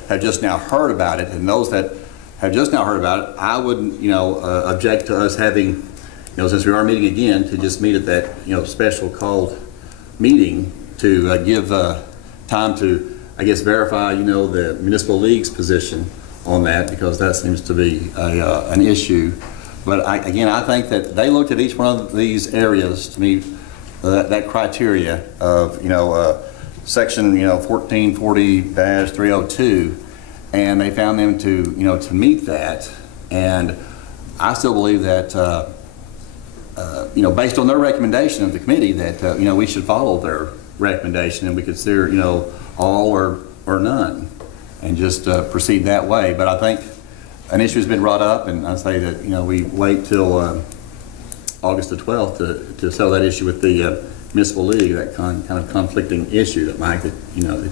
have just now heard about it, and those that have just now heard about it, I wouldn't object to us having since we are meeting again, to just meet at that special called meeting to give time to, I guess, verify, the municipal league's position on that, because that seems to be an issue. But I think that they looked at each one of these areas to meet that criteria of, section, 1440-302, and they found them to, to meet that. And I still believe that, based on their recommendation of the committee, that, we should follow their recommendation, and we consider, all or none, and just proceed that way. But I think an issue has been brought up, and I say that, we wait till August the 12th to settle that issue with the municipal league, that kind of conflicting issue that Mike, that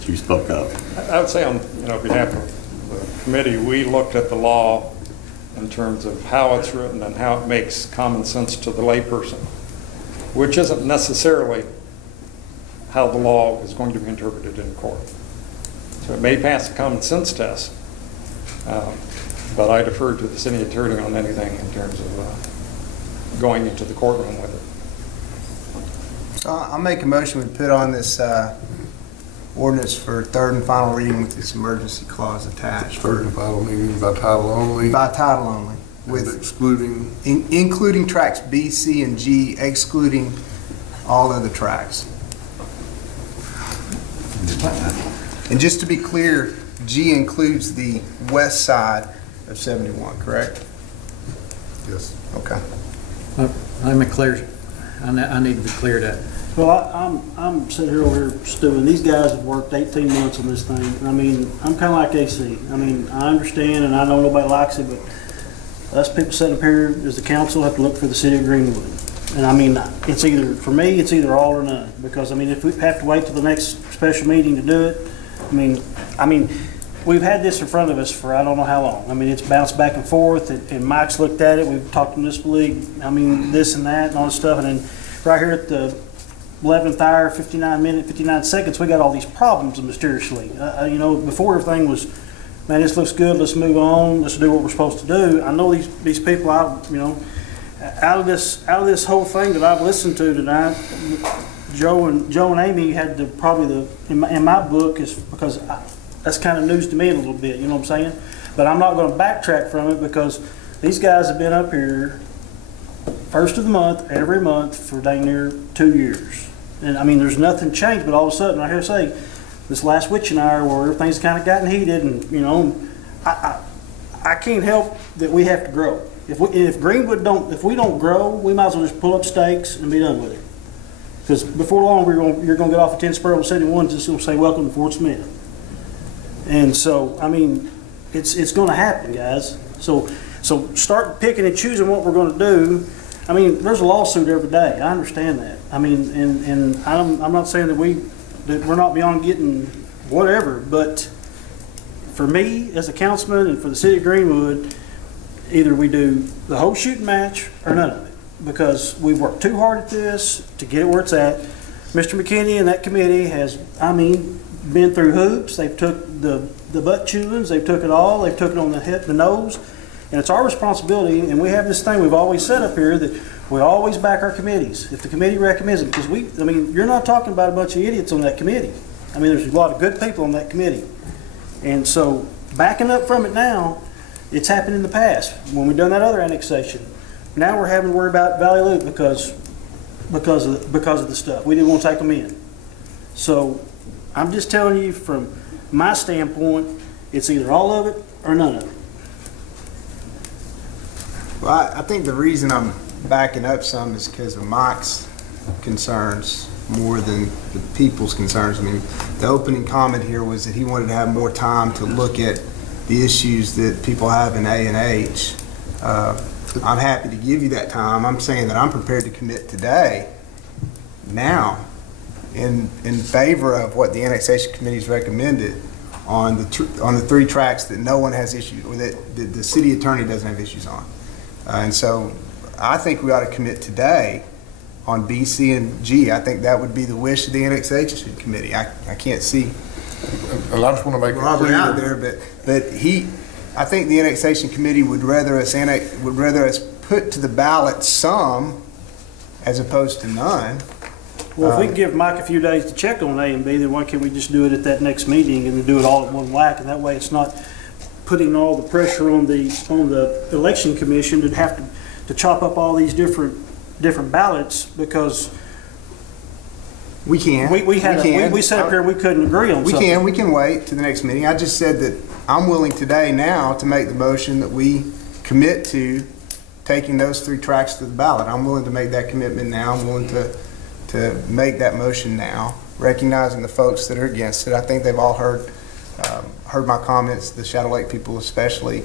you spoke of. I would say on behalf of the committee, we looked at the law in terms of how it's written and how it makes common sense to the layperson, which isn't necessarily how the law is going to be interpreted in court. So it may pass the common sense test, but I defer to the city attorney on anything in terms of going into the courtroom with it. So I'll make a motion we put on this ordinance for third and final reading with this emergency clause attached. Third and final reading by title only. By title only. With excluding. Including tracks B, C, and G, excluding all other tracks. And just to be clear, G includes the west side of 71, correct? Yes. Okay. I need to be cleared up. Well, I'm sitting here over here stewing. These guys have worked 18 months on this thing. I'm kind of like AC. I understand, and I know nobody likes it, but us people sitting up here as the council have to look for the city of Greenwood. And it's either, for me, it's either all or none. Because if we have to wait till the next special meeting to do it, we've had this in front of us for I don't know how long. It's bounced back and forth, and Mike's looked at it. We've talked to the municipal league. This and that and all this stuff, and then right here at the 11th hour, 59 seconds, we got all these problems mysteriously. Before everything was, man, this looks good, let's move on, let's do what we're supposed to do. I know these people, out of this whole thing that I've listened to tonight, Joe and Amy had in my book, is because that's kind of news to me a little bit, you know what I'm saying? But I'm not going to backtrack from it because these guys have been up here first of the month, every month for dang near 2 years. And I mean, there's nothing changed, but all of a sudden, I hear say, this last witching hour where everything's kind of gotten heated, and you know, I can't help that we have to grow. If Greenwood if we don't grow, we might as well just pull up stakes and be done with it. Because before long, you're going to get off at 10 Spurwell 71 just going to say, welcome to Fort Smith. And so, I mean, it's going to happen, guys. So start picking and choosing what we're going to do. I mean, there's a lawsuit every day. I understand that. I mean, and I'm not saying that we're not beyond getting whatever, but for me as a councilman and for the city of Greenwood, either we do the whole shooting match or none of it, because we've worked too hard at this to get it where it's at. Mr. McKinney and that committee has, I mean, been through hoops. They've took the butt chewings, they've took it all, they've took it on the head, the nose, and it's our responsibility. And we have this thing we've always set up here that we always back our committees if the committee recommends it, because I mean, you're not talking about a bunch of idiots on that committee. I mean, there's a lot of good people on that committee, and so backing up from it now, it's happened in the past when we've done that other annexation. Now we're having to worry about Valley Loop because of the stuff. We didn't want to take them in. So I'm just telling you from my standpoint, it's either all of it or none of it. Well, I think the reason I'm backing up some is because of Mike's concerns more than the people's concerns. I mean, the opening comment here was that he wanted to have more time to look at the issues that people have in A&H. I'm happy to give you that time. I'm saying that I'm prepared to commit today, now, in favor of what the annexation committee's recommended on the 3 tracks that no one has issued, or that the city attorney doesn't have issues on. And so I think we ought to commit today on B, C, and G. I think that would be the wish of the annexation committee. I can't see and I just want to make it Robert clear out there, but I think the annexation committee would rather us put to the ballot some as opposed to none. Well, if we can give Mike a few days to check on A and B, then why can't we just do it at that next meeting and do it all at one whack? And that way, it's not putting all the pressure on the election commission to have to chop up all these different ballots, because we can. We sat up here and we couldn't agree on something. We can wait to the next meeting. I just said that I'm willing today now to make the motion that we commit to taking those 3 tracks to the ballot. I'm willing to make that commitment now. I'm willing to make that motion now, recognizing the folks that are against it. I think they've all heard my comments, the Shadow Lake people especially.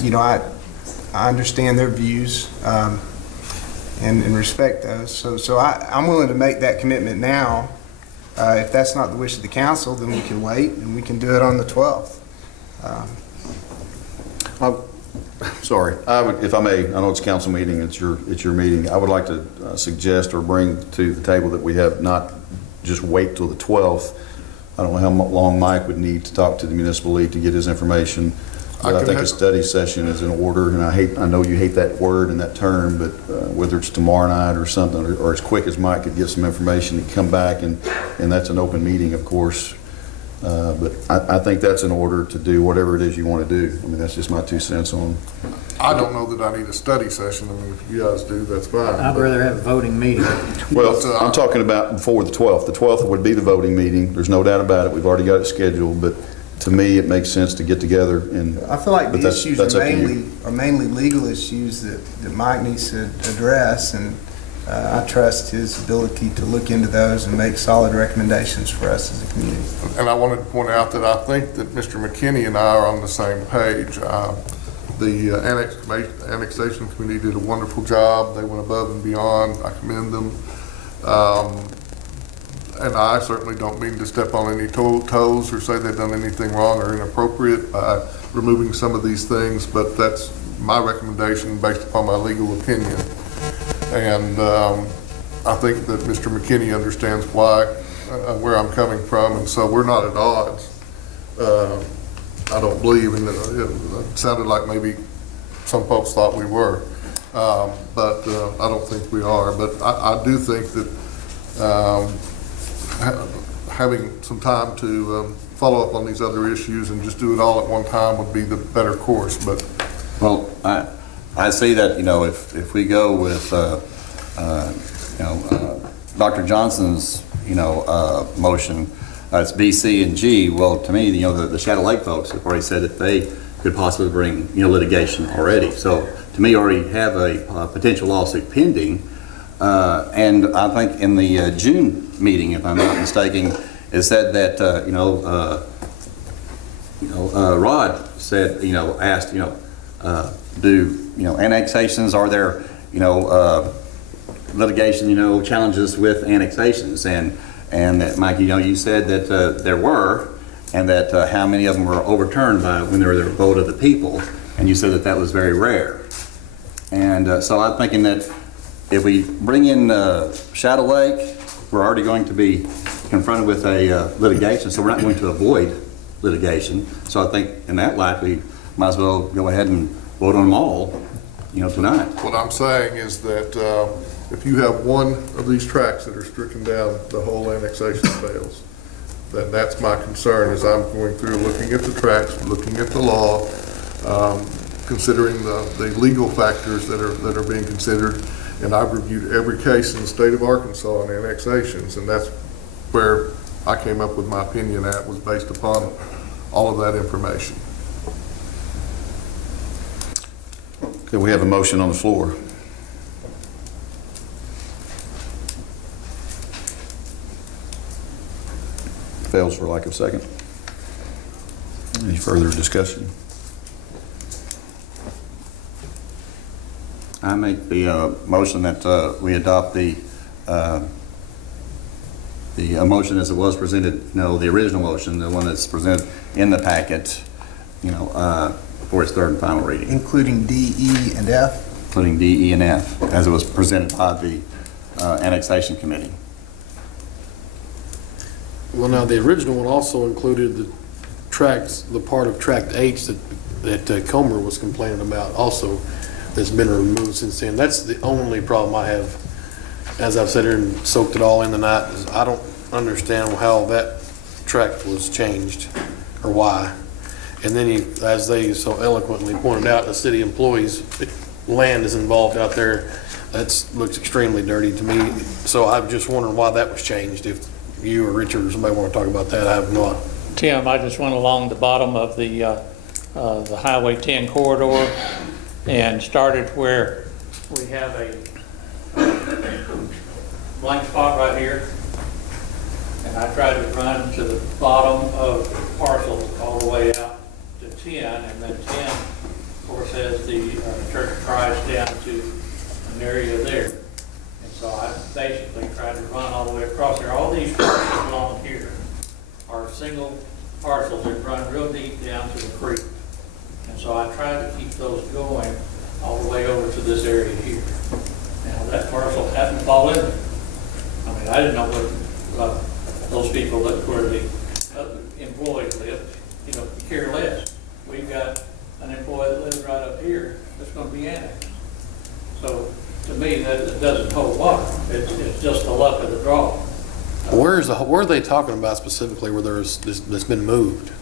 You know, I understand their views and respect those. So I'm willing to make that commitment now. If that's not the wish of the council, then we can wait and we can do it on the 12th. Sorry, if I may, I know it's a council meeting, it's your meeting. I would like to suggest or bring to the table that we have not just wait till the 12th. I don't know how long Mike would need to talk to the municipal league to get his information. But I think a study session is in order, and I know you hate that word and that term, but whether it's tomorrow night or something, or as quick as Mike could get some information and come back, and that's an open meeting, of course. But I think that's in order to do whatever it is you want to do. I mean, that's just my 2 cents on. I don't know that I need a study session. I mean, if you guys do, that's fine. I'd rather have a voting meeting. Well, I'm talking about before the 12th. The 12th would be the voting meeting. There's no doubt about it. We've already got it scheduled, but to me, it makes sense to get together and. I feel like the issues are mainly legal issues that Mike needs to address, and I trust his ability to look into those and make solid recommendations for us as a community. And I wanted to point out that I think that Mr. McKinney and I are on the same page. The annexation committee did a wonderful job. They went above and beyond. I commend them. And I certainly don't mean to step on any toes or say they've done anything wrong or inappropriate by removing some of these things, but that's my recommendation based upon my legal opinion. And I think that Mr. McKinney understands where I'm coming from, and so we're not at odds. I don't believe, and it sounded like maybe some folks thought we were, but I don't think we are. But I do think that having some time to follow up on these other issues and just do it all at one time would be the better course. But well, I see that, you know, if we go with Dr. Johnson's, you know, motion, it's B, C, and G. Well, to me, you know, the Shadow Lake folks have already said that they could possibly bring, you know, litigation already. So to me, you already have a potential lawsuit pending. And I think in the June meeting, if I'm not mistaken, it said that Rod said, you know, asked, you know, do, you know, annexations, are there, you know, litigation, you know, challenges with annexations, and that, Mike, you know, you said that there were, and that how many of them were overturned by when there were the vote of the people, and you said that that was very rare. And so I'm thinking that if we bring in Shadow Lake, we're already going to be confronted with a litigation, so we're not going to avoid litigation. So I think in that light, we might as well go ahead and vote on them all, you know, tonight. what I'm saying is that if you have one of these tracts that are stricken down, the whole annexation fails. Then that's my concern, as I'm going through looking at the tracts, looking at the law, considering the legal factors that are being considered. And I've reviewed every case in the state of Arkansas on annexations, and that's where I came up with my opinion at, was based upon all of that information. Okay, we have a motion on the floor. Fails for lack of second. Any further discussion? I make the motion that we adopt the motion as it was presented, you know, the original motion, the one that's presented in the packet, you know, for its third and final reading. Including D, E, and F? Including D, E, and F, as it was presented by the Annexation Committee. Well, now, the original one also included the tracts, the part of Tract H that Comer was complaining about also, that's been removed since then. That's the only problem I have, as I've sat here and soaked it all in tonight, is I don't understand how that tract was changed or why. And then, as they so eloquently pointed out, the city employees' land is involved out there. That looks extremely dirty to me. So I'm just wondering why that was changed. If you or Richard or somebody want to talk about that, I have no idea. Tim, I just went along the bottom of the Highway 10 corridor and started where we have a blank spot right here. And I tried to run to the bottom of the parcel all the way out to 10, and then 10, of course, has the Church of Christ down to an area there. And so I basically tried to run all the way across there. All these parcels along here are single parcels that run real deep down to the creek. And so I tried to keep those going all the way over to this area here. Now that parcel happened to fall in there. I mean, I didn't know what those people that where the employees live, you know, care less. We've got an employee that lives right up here that's going to be annexed. So to me, that doesn't hold water. It's just the luck of the draw. Where are they talking about specifically where that's been moved?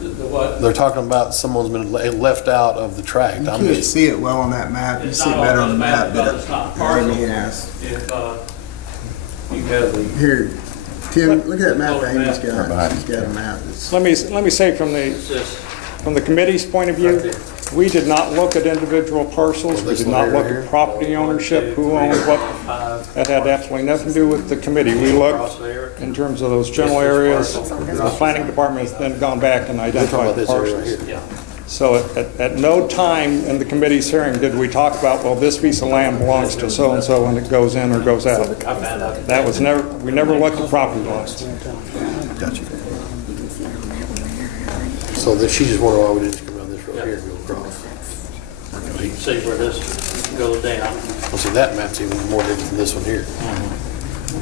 The what? They're talking about someone's been left out of the tract. You can't see it well on that map. You see it better on the map, but it's not partial. If you have the here, Tim, look at that map that Amy's got. He's got a map. Let me say from the committee's point of view, we did not look at individual parcels. We did not look at property ownership, who owned what. That had absolutely nothing to do with the committee. We looked in terms of those general areas. The planning department has then gone back and identified the parcels. So at no time in the committee's hearing did we talk about, well, this piece of land belongs to so-and-so and it goes in or goes out. That was never, we never looked at property lines. Gotcha. So she just wondered why we didn't come around this road here and go across. You can see where this goes down. Well, see, that map's even more different than this one here.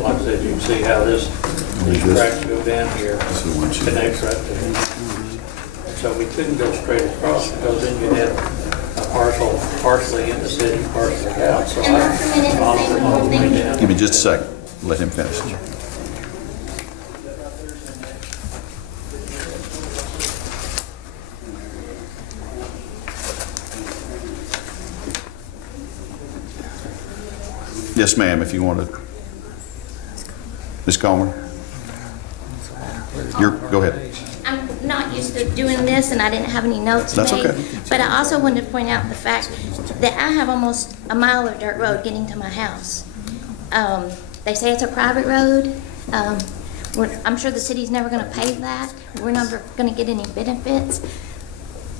Like I said, you can see how these tracks go down here, connects right there. So we couldn't go straight across because then you'd have a parcel partially in the city, partially out. So I followed them all the way down. Give me just a second. let him finish. Yes, ma'am, if you want to. Ms. Comer? Go ahead. I'm not used to doing this, and I didn't have any notes That's made. okay. But I also wanted to point out the fact that I have almost a mile of dirt road getting to my house. They say it's a private road. I'm sure the city's never going to pave that. We're never going to get any benefits.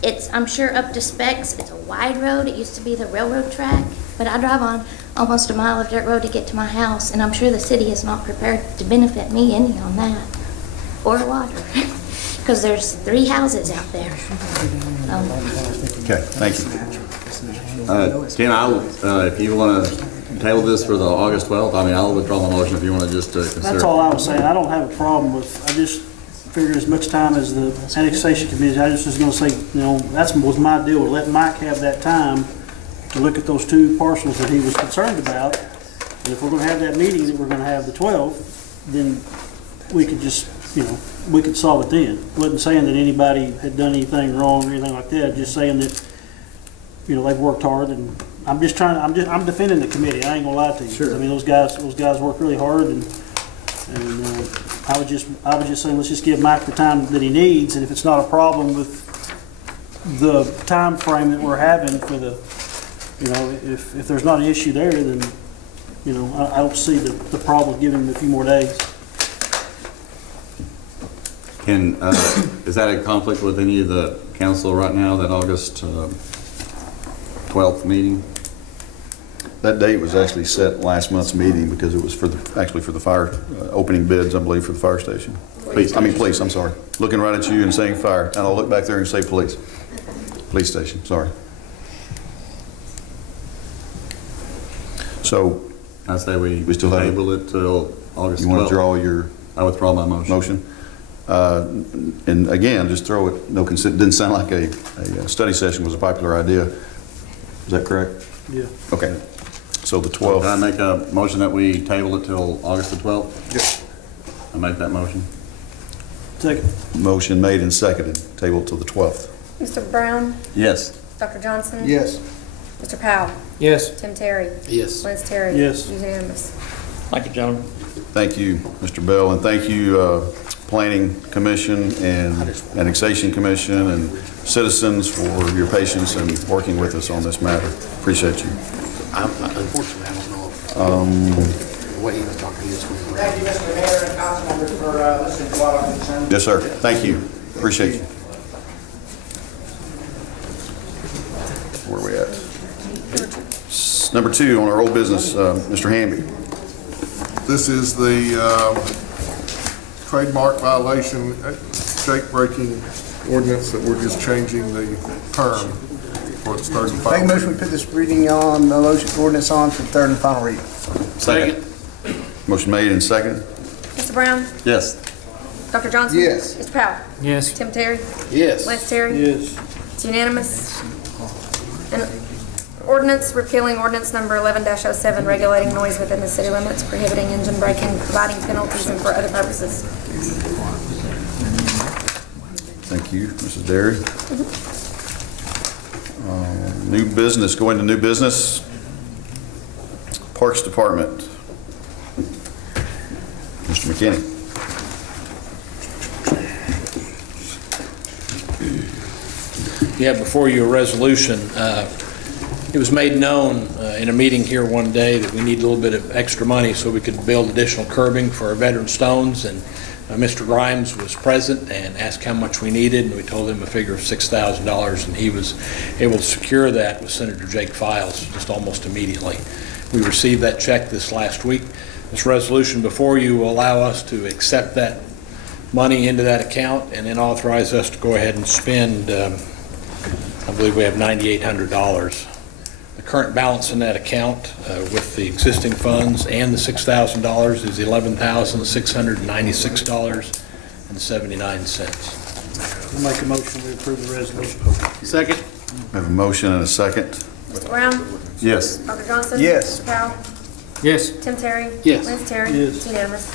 It's, I'm sure, up to specs. It's a wide road. It used to be the railroad track, but I drive on almost a mile of dirt road to get to my house, and I'm sure the city is not prepared to benefit me any on that, or water, because there's 3 houses out there. Okay, thank you. Ken, if you want to table this for the August 12th, I mean, I'll withdraw my motion if you want to just consider. That's all I was saying. I don't have a problem with, I just figured as much time as the annexation committee, I just was going to say, you know, that was my deal, to let Mike have that time to look at those 2 parcels that he was concerned about. And if we're going to have that meeting that we're going to have the 12th, then we could just, you know, we could solve it then. Wasn't saying that anybody had done anything wrong or anything like that, just saying that, you know, they've worked hard, and I'm just trying, I'm defending the committee. I ain't gonna lie to you. Sure. I mean, those guys work really hard, and I was just saying, let's just give Mike the time that he needs, and if it's not a problem with the time frame that we're having for the, you know, if there's not an issue there, then, you know, I don't see the problem with giving him a few more days. Is that a conflict with any of the council right now, that August 12th meeting? That date was actually set last month's meeting because it was actually for the fire, opening bids, I believe, for the fire station. Police, I'm sorry. Looking right at you and saying fire, and I'll look back there and say police. Police station, sorry. So. I say we still table it till August 12th. You want to draw your? I withdraw my motion. And again, just throw it, no consent, didn't sound like a study session was a popular idea. Is that correct? Yeah. Okay. So the 12th. Can I make a motion that we table it till August the 12th? Yes. I make that motion. Second. Motion made and seconded, table till the 12th. Mr. Brown? Yes. Dr. Johnson? Yes. Mr. Powell? Yes. Tim Terry? Yes. Liz Terry? Yes. Unanimous. Thank you, gentlemen. Thank you, Mr. Bell, and thank you, Planning Commission and Annexation Commission and citizens for your patience and working with us on this matter. Appreciate you. Unfortunately, I don't know if the way he was talking this way. Thank you, Mr. Mayor and council members, for listening to our concerns. Yes, sir. Thank you. Appreciate you. Where are we at? Number 2 on our old business, Mr. Hamby. This is the trademark violation, shake-breaking ordinance that we're just changing the term for its third and Make a final. motion, we put this reading on, the motion ordinance on for third and final reading. Second. Motion made and seconded. Mr. Brown? Yes. Dr. Johnson? Yes. Mr. Powell? Yes. Tim Terry? Yes. Liz Terry? Yes. It's unanimous. An ordinance repealing ordinance number 11-07, regulating noise within the city limits, prohibiting engine braking, providing penalties, and for other purposes. Thank you, Mrs. Derry. New business, go into new business. Parks Department. Mr. McKinney. You have before you a resolution. It was made known in a meeting here one day that we need a little bit of extra money so we could build additional curbing for our veteran stones, and Mr. Grimes was present and asked how much we needed, and we told him a figure of $6,000, and he was able to secure that with Senator Jake Files just almost immediately. We received that check this last week. This resolution before you will allow us to accept that money into that account and then authorize us to go ahead and spend, I believe we have $9,800. The current balance in that account with the existing funds and the $6,000 is $11,696.79. I'll make a motion to approve the resolution. Second. We have a motion and a second. Mr. Brown? Yes. Dr. Johnson? Yes. Mr. Powell? Yes. Tim Terry? Yes. Lance Terry? Yes. It's unanimous.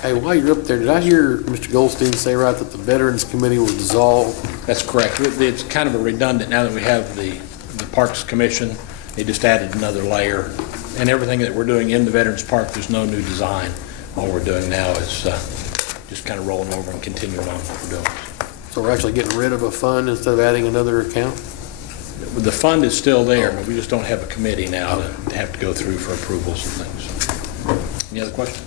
Hey, while you're up there, did I hear Mr. Goldstein say right that the Veterans Committee will dissolve? That's correct. It's kind of a redundant now that we have the Parks Commission. They just added another layer. And everything that we're doing in the Veterans Park, there's no new design. All we're doing now is just kind of rolling over and continuing on what we're doing. So we're actually getting rid of a fund instead of adding another account? The fund is still there, but we just don't have a committee now to have to go through for approvals and things. Any other questions?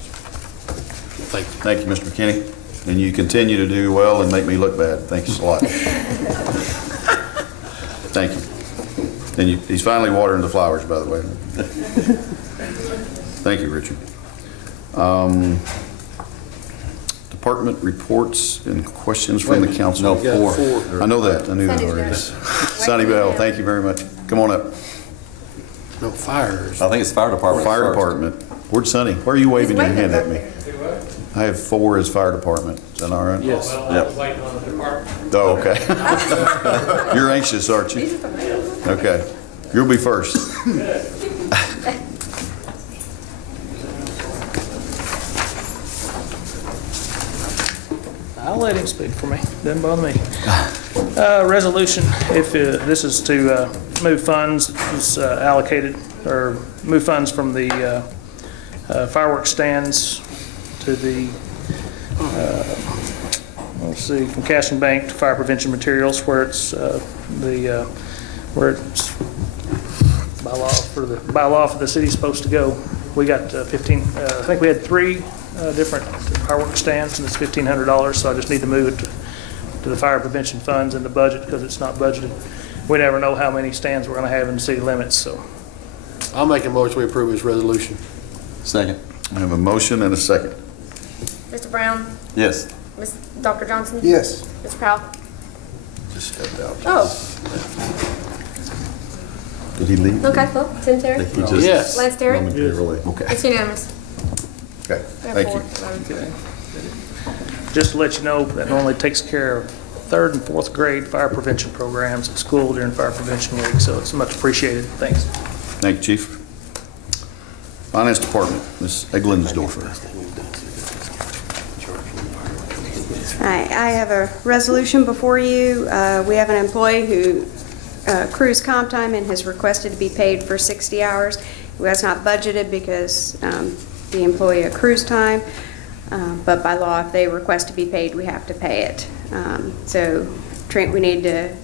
Thank you. Thank you, Mr. McKinney. And you continue to do well and make me look bad. Thank you a lot. Thank you. And he's finally watering the flowers, by the way. Thank you, Richard. Department reports and questions from the council. No, 4. I know that. I knew that already. Sunnyvale, thank you very much. Come on up. No, fires. I think it's fire department. Fire first. department. Where's Sunny? Why are you waving your hand at me? I have 4 as fire department. Is that all right? Yes. Well, I was waiting on the department. Oh, okay. You're anxious, aren't you? Okay. You'll be first. I'll let him speak for me. Doesn't bother me. Resolution, if this is to move funds, is allocated, or move funds from the fireworks stands to the, let's see, from cash and bank to fire prevention materials, where it's where it's by law for the city's supposed to go. We got 15. I think we had 3 different fireworks stands, and it's $1,500. So I just need to move it to the fire prevention funds in the budget because it's not budgeted. We never know how many stands we're going to have in the city limits. So I'll make a motion we approve this resolution. Second. I have a motion and a second. Mr. Brown? Yes. Dr. Johnson? Yes. Mr. Powell? Just stepped out. Oh, Did he leave? okay, well, Tim Terry? Yes. Lance Terry? Momentarily. Okay. It's unanimous. Okay. We have Thank 4. you. just to let you know, that normally takes care of 3rd and 4th grade fire prevention programs at school during Fire Prevention Week. So it's much appreciated. Thanks. Thank you, Chief. Finance Department, Ms. Eglensdorfer. I have a resolution before you. We have an employee who accrues comp time and has requested to be paid for 60 hours. It was not budgeted because the employee accrues time, but by law, if they request to be paid, we have to pay it. So we need to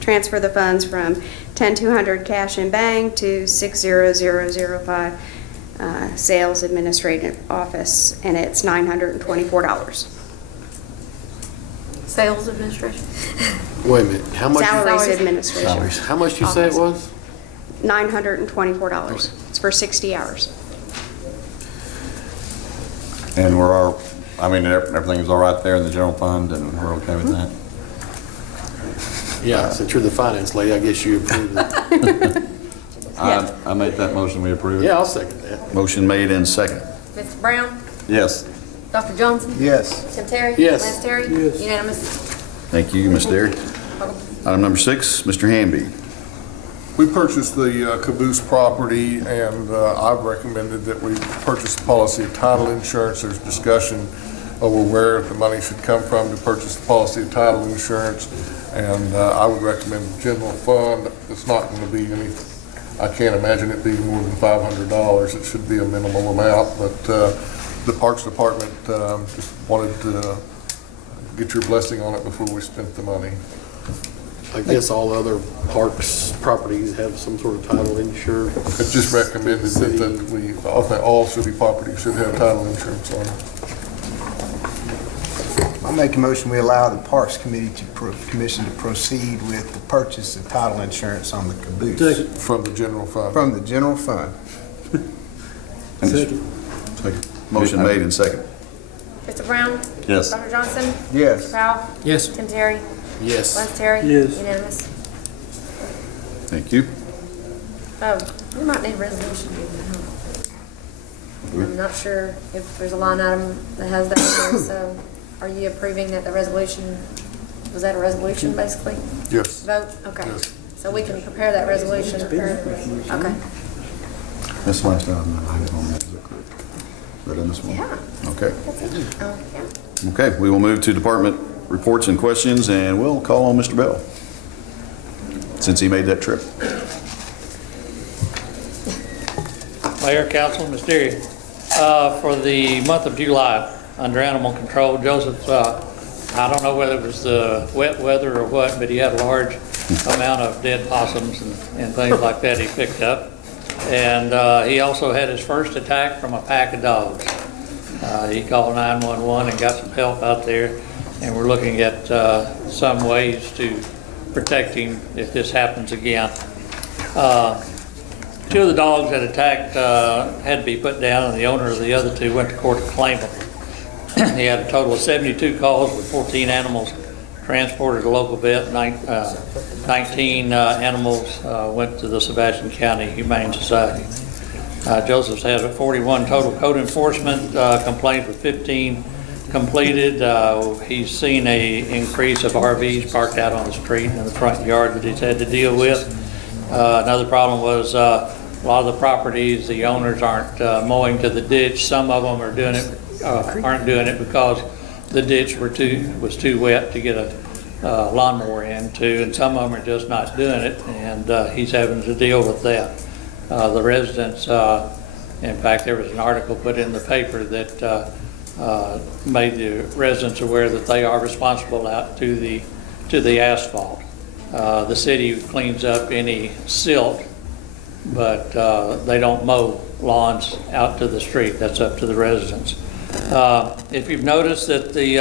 transfer the funds from 10,200 cash and bank to 60005 sales administrative office, and it's $924. Sales administration? Wait a minute. How much? Salaries administration. Salaries. How much you say it was? $924. It's for 60 hours. And I mean, everything is all right there in the general fund, and we're okay with that? Yeah, since you're the finance lady, I guess you approve it. I make that motion, we approve it. Yeah, I'll second that. Motion made and second. Mr. Brown? Yes. Dr. Johnson? Yes. Tim Terry? Yes. Lance Terry? Yes. Unanimous. Thank you, Ms. Derry. Item number 6, Mr. Hamby. We purchased the Caboose property, and I've recommended that we purchase the policy of title insurance. There's discussion over where the money should come from to purchase the policy of title insurance, and I would recommend the general fund. It's not going to be any, I can't imagine it being more than $500. It should be a minimal amount, but the Parks Department just wanted to get your blessing on it before we spent the money. I guess all other parks properties have some sort of title insured. It's just recommended that all city properties should have title insurance on it. I make a motion we allow the Parks Committee Commission to proceed with the purchase of title insurance on the Caboose. From the general fund. From the general fund. Second. Motion made and second. Mr. Brown? Yes. Dr. Johnson? Yes. Mr. Powell? Yes. Tim Terry? Yes. Lance Terry? Yes. Unanimous. Thank you. Oh, we might need a resolution. I'm not sure if there's a line item that has that in there, so are you approving that the resolution, was that a resolution basically? Yes. Vote? Okay. Yes. So we can prepare that resolution. Okay. That's the last item I have on that. Is that correct? Right on this one? Yeah. Okay. That's it. Yeah. Okay, we will move to department reports and questions, and we'll call on Mr. Bell, since he made that trip. Mayor, Council, Ms. Deary, for the month of July, under animal control, Joseph, I don't know whether it was the wet weather or what, but he had a large amount of dead possums and things like that he picked up. And he also had his first attack from a pack of dogs. He called 911 and got some help out there, and we're looking at some ways to protect him if this happens again. Two of the dogs that attacked had to be put down, and the owner of the other two went to court to claim them. He had a total of 72 calls with 14 animals transported to local vet. 19 animals went to the Sebastian County Humane Society. Joseph's had 41 total code enforcement complaints with 15 completed. He's seen an increase of RVs parked out on the street and in the front yard that he's had to deal with. Another problem was a lot of the properties, the owners aren't mowing to the ditch. Some of them are doing it, aren't doing it because the ditch was too wet to get a lawnmower into, and some of them are just not doing it, and he's having to deal with that. The residents, in fact, there was an article put in the paper that made the residents aware that they are responsible out to the asphalt. The city cleans up any silt, but they don't mow lawns out to the street. That's up to the residents. If you've noticed that the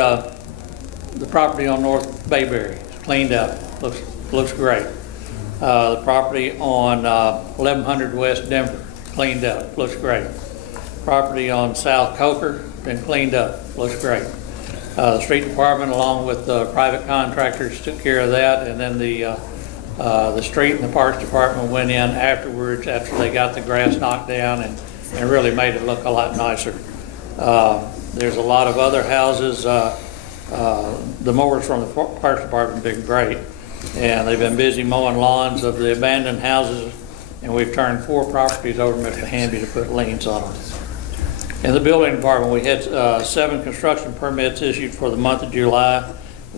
property on North Bayberry is cleaned up, looks great. The property on 1100 West Denver, cleaned up, looks great. Property on South Coker, been cleaned up, looks great. The street department, along with the private contractors, took care of that, and then the street and the parks department went in afterwards after they got the grass knocked down and really made it look a lot nicer. There's a lot of other houses. The mowers from the parks department have been great, and they've been busy mowing lawns of the abandoned houses, and we've turned 4 properties over to Mr. Hamby to put liens on them. In the building department, we had 7 construction permits issued for the month of July,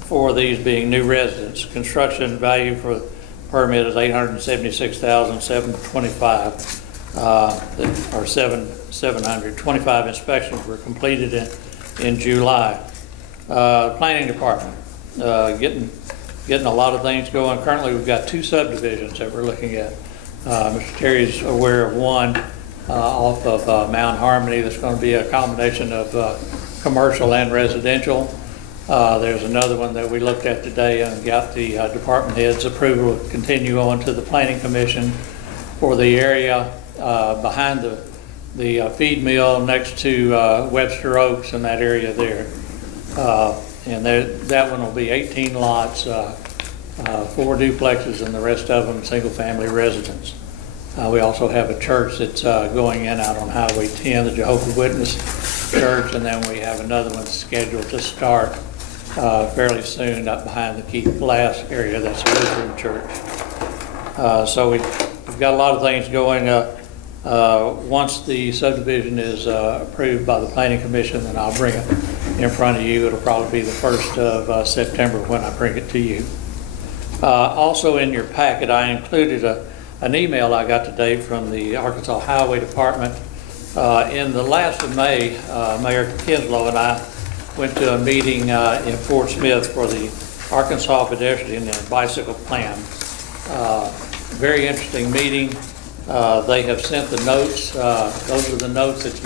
4 of these being new residents. Construction value for the permit is $876,725, or 700. 25 inspections were completed in July. Planning department, getting a lot of things going. Currently, we've got 2 subdivisions that we're looking at. Mr. Terry's aware of one off of Mount Harmony that's going to be a combination of commercial and residential. There's another one that we looked at today and got the department head's approval to continue on to the Planning Commission for the area behind the feed mill next to Webster Oaks and that area there. And that one will be 18 lots, 4 duplexes, and the rest of them single-family residents. We also have a church that's going in out on Highway 10, the Jehovah's Witness Church, and then we have another one scheduled to start fairly soon up behind the Keith Glass area. That's a Lutheran church. So we've got a lot of things going. Once the subdivision is approved by the Planning Commission, then I'll bring it in front of you. It'll probably be the 1st of September when I bring it to you. Also in your packet, I included an email I got today from the Arkansas Highway Department. In the last of May, Mayor Kinslow and I went to a meeting in Fort Smith for the Arkansas Pedestrian and Bicycle Plan. Very interesting meeting. They have sent the notes. Those are the notes that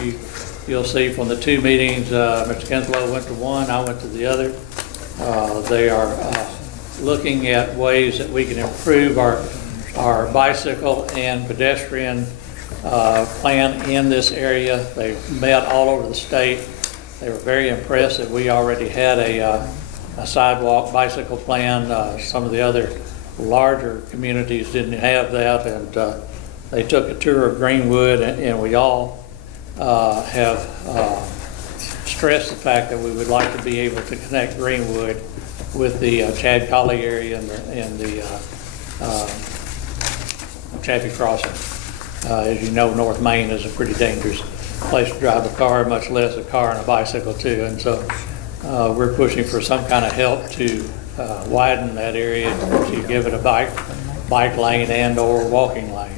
you'll see from the 2 meetings. Mr. Kinslow went to one, I went to the other. They are looking at ways that we can improve our bicycle and pedestrian plan in this area. They've met all over the state. They were very impressed that we already had a sidewalk bicycle plan. Some of the other larger communities didn't have that, and they took a tour of Greenwood, and we all have stressed the fact that we would like to be able to connect Greenwood with the Chad Colley area and the Chaffee Crossing. As you know, North Main is a pretty dangerous place to drive a car, much less a car and a bicycle too. And so we're pushing for some kind of help to widen that area, to give it a bike lane and or walking lane.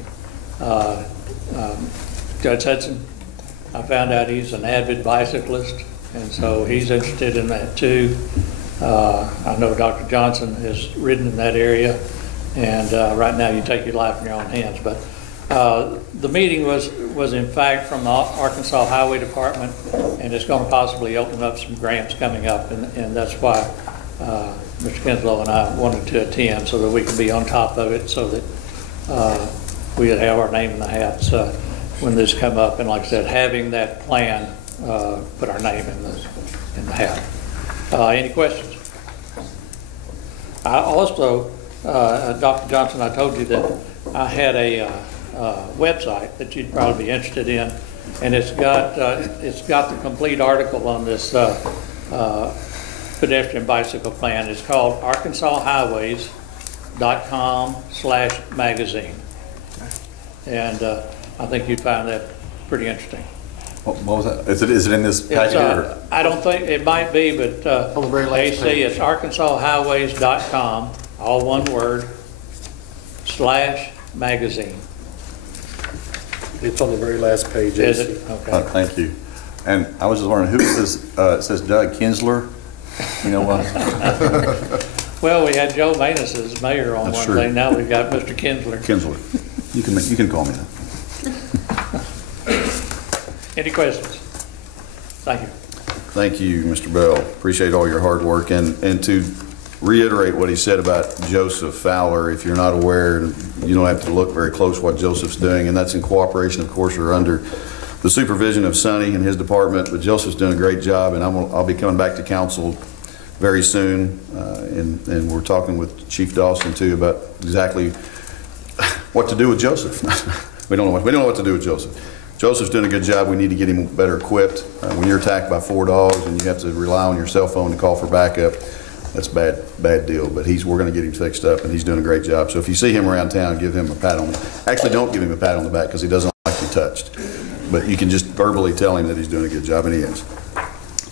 Judge Hudson, I found out he's an avid bicyclist, and so he's interested in that too. I know Dr. Johnson has ridden in that area, and right now you take your life in your own hands. But the meeting was in fact from the Arkansas Highway Department, and it's going to possibly open up some grants coming up, and that's why Mr. Kinslow and I wanted to attend, so that we can be on top of it, so that we would have our name in the hats when this come up. And like I said, having that plan, put our name in the hat. Any questions? I also, Dr. Johnson, I told you that I had a website that you'd probably be interested in, and it's got the complete article on this pedestrian bicycle plan. It's called arkansashighways.com/magazine, and I think you'd find that pretty interesting. What was that? Is it in this packet? I don't think it might be, but on the very last AC, page. it's arkansashighways.com, all one word, /magazine. It's on the very last page. Is it? Okay. Thank you. And I was just wondering, who is this? It says Doug Kinsler. You know what? Well, we had Joe Manus as mayor on That's one true. thing. Now we've got Mr. Kinsler. Kinsler. You can call me that. Any questions? Thank you. Thank you, Mr. Bell. Appreciate all your hard work. And to reiterate what he said about Joseph Fowler, if you're not aware, you don't have to look very close what Joseph's doing, and that's in cooperation, of course, or under the supervision of Sonny and his department. But Joseph's doing a great job, and I'll be coming back to council very soon, and we're talking with Chief Dawson too about exactly what to do with Joseph. we don't know what to do with Joseph. Joseph's doing a good job. We need to get him better equipped. When you're attacked by 4 dogs and you have to rely on your cell phone to call for backup, that's a bad deal. But we're going to get him fixed up, and he's doing a great job. So if you see him around town, give him a pat on the back. Actually, don't give him a pat on the back because he doesn't like to be touched. But you can just verbally tell him that he's doing a good job, and he is.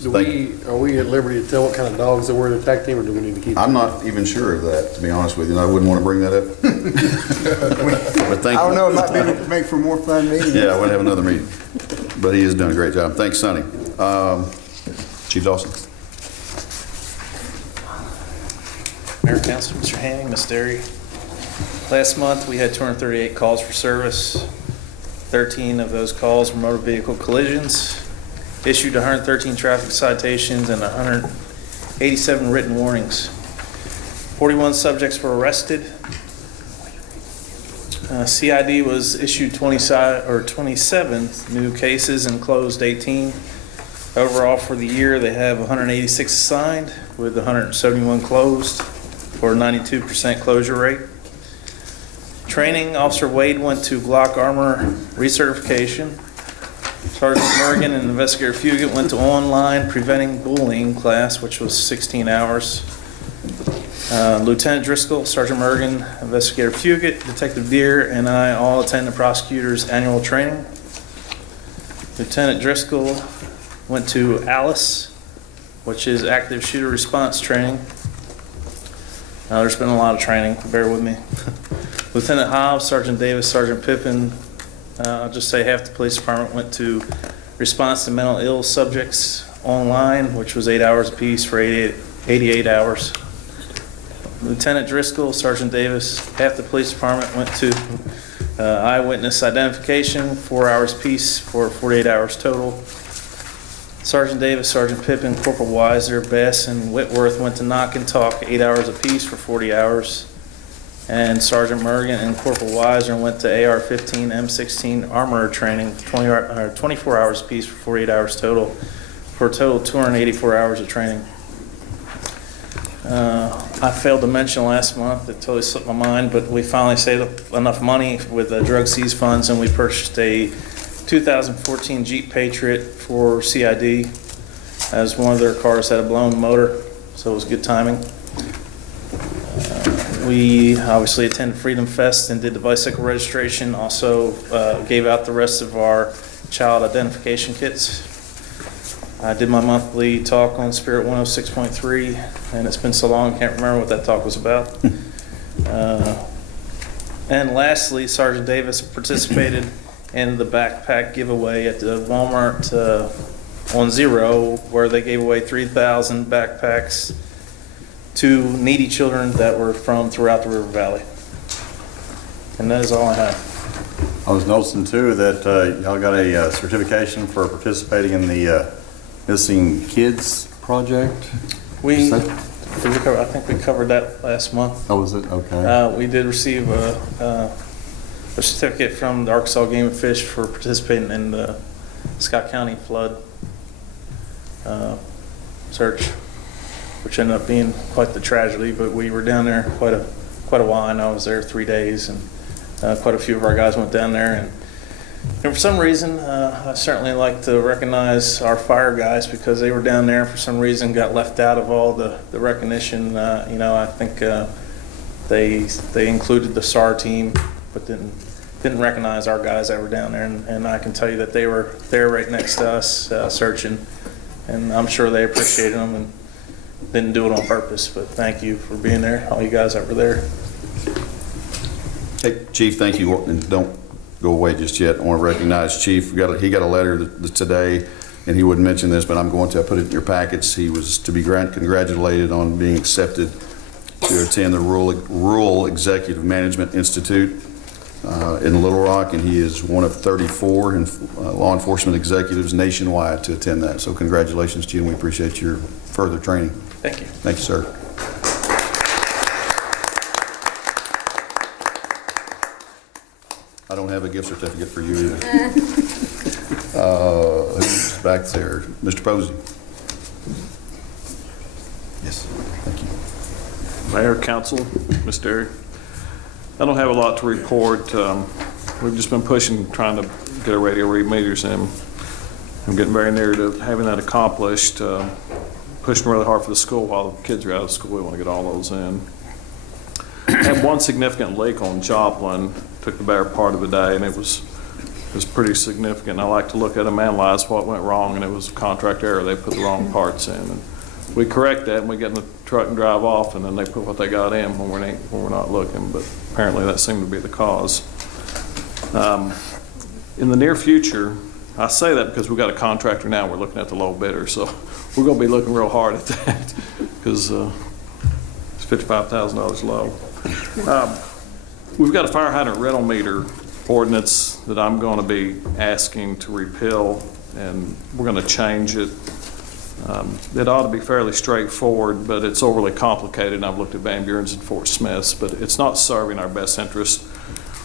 Are we at liberty to tell what kind of dogs that were that attacked him, or do we need to keep? I'm not even sure of that, to be honest with you, and I wouldn't want to bring that up. But thank you. I don't know, it might make for more fun meetings. Yeah, we'll have another meeting. But he is doing a great job. Thanks, Sonny. Chief Dawson. Mayor, Council, Mr. Hanning, Ms. Derry. Last month, we had 238 calls for service. 13 of those calls were motor vehicle collisions. Issued 113 traffic citations and 187 written warnings. 41 subjects were arrested. CID was issued 27 new cases and closed 18. Overall for the year, they have 186 assigned with 171 closed for a 92% closure rate. Training, Officer Wade went to Glock Armor recertification. Sergeant Morgan and Investigator Fugit went to online preventing bullying class, which was 16 hours. Lieutenant Driscoll, Sergeant Morgan, Investigator Fugit, Detective Deere, and I all attend the prosecutor's annual training. Lieutenant Driscoll went to ALICE, which is active shooter response training. There's been a lot of training, bear with me. Lieutenant Hobbs, Sergeant Davis, Sergeant Pippin, I'll just say half the police department went to response to mental ill subjects online, which was 8 hours apiece for 88 hours. Lieutenant Driscoll, Sergeant Davis, half the police department went to eyewitness identification, 4 hours apiece for 48 hours total. Sergeant Davis, Sergeant Pippin, Corporal Weiser, Bess, and Whitworth went to knock and talk, 8 hours apiece for 40 hours. And Sergeant Mergen and Corporal Weiser went to AR-15, M16 armorer training, 24 hours apiece for 48 hours total, for a total of 284 hours of training. I failed to mention last month, it totally slipped my mind, but we finally saved up enough money with the drug seize funds, and we purchased a 2014 Jeep Patriot for CID, as one of their cars had a blown motor, so it was good timing. We We obviously attended Freedom Fest and did the bicycle registration. Also gave out the rest of our child identification kits. I did my monthly talk on Spirit 106.3, and it's been so long I can't remember what that talk was about. And lastly, Sergeant Davis participated in the backpack giveaway at the Walmart on Zero, where they gave away 3,000 backpacks to needy children that were from throughout the River Valley. And that is all I have. I was noticing too that y'all got a certification for participating in the Missing Kids project. I think we covered that last month. Oh, was it? Okay. We did receive a certificate from the Arkansas Game and Fish for participating in the Scott County flood search, which ended up being quite the tragedy. But we were down there quite a while, and I was there 3 days, and quite a few of our guys went down there. And for some reason, I certainly like to recognize our fire guys, because they were down there and for some reason got left out of all the recognition. You know, I think they included the SAR team, but didn't recognize our guys that were down there. And I can tell you that they were there right next to us searching, and I'm sure they appreciated them and didn't do it on purpose. But thank you for being there, all you guys that were there. Hey, Chief, thank you. And don't go away just yet. I want to recognize Chief. He got a letter today, and he wouldn't mention this, but I'm going to put it in your packets. He was to be congratulated on being accepted to attend the Rural Executive Management Institute in Little Rock, and he is one of 34 law enforcement executives nationwide to attend that. So congratulations to you, and we appreciate your further training. Thank you. Thank you, sir. I don't have a gift certificate for you either. Who's back there? Mr. Posey. Yes, thank you. Mayor, Council, Mr. Derry. I don't have a lot to report. We've just been pushing, trying to get our radio read meters in. I'm getting very near to having that accomplished. Pushing really hard for the school while the kids are out of school. We want to get all those in. I had one significant leak on Joplin. Took the better part of the day, and it was pretty significant. I like to look at them, analyze what went wrong, and it was a contract error. They put the wrong parts in, and we correct that, and we get in the truck and drive off, and then they put what they got in when we're not looking. But apparently that seemed to be the cause. In the near future, I say that because we've got a contractor now. We're looking at the low bidder, so we're going to be looking real hard at that because it's $55,000 low. We've got a fire hydrant rental meter ordinance that I'm going to be asking to repeal, and we're going to change it. It ought to be fairly straightforward, but it's overly complicated. I've looked at Van Buren's and Fort Smith's, but it's not serving our best interest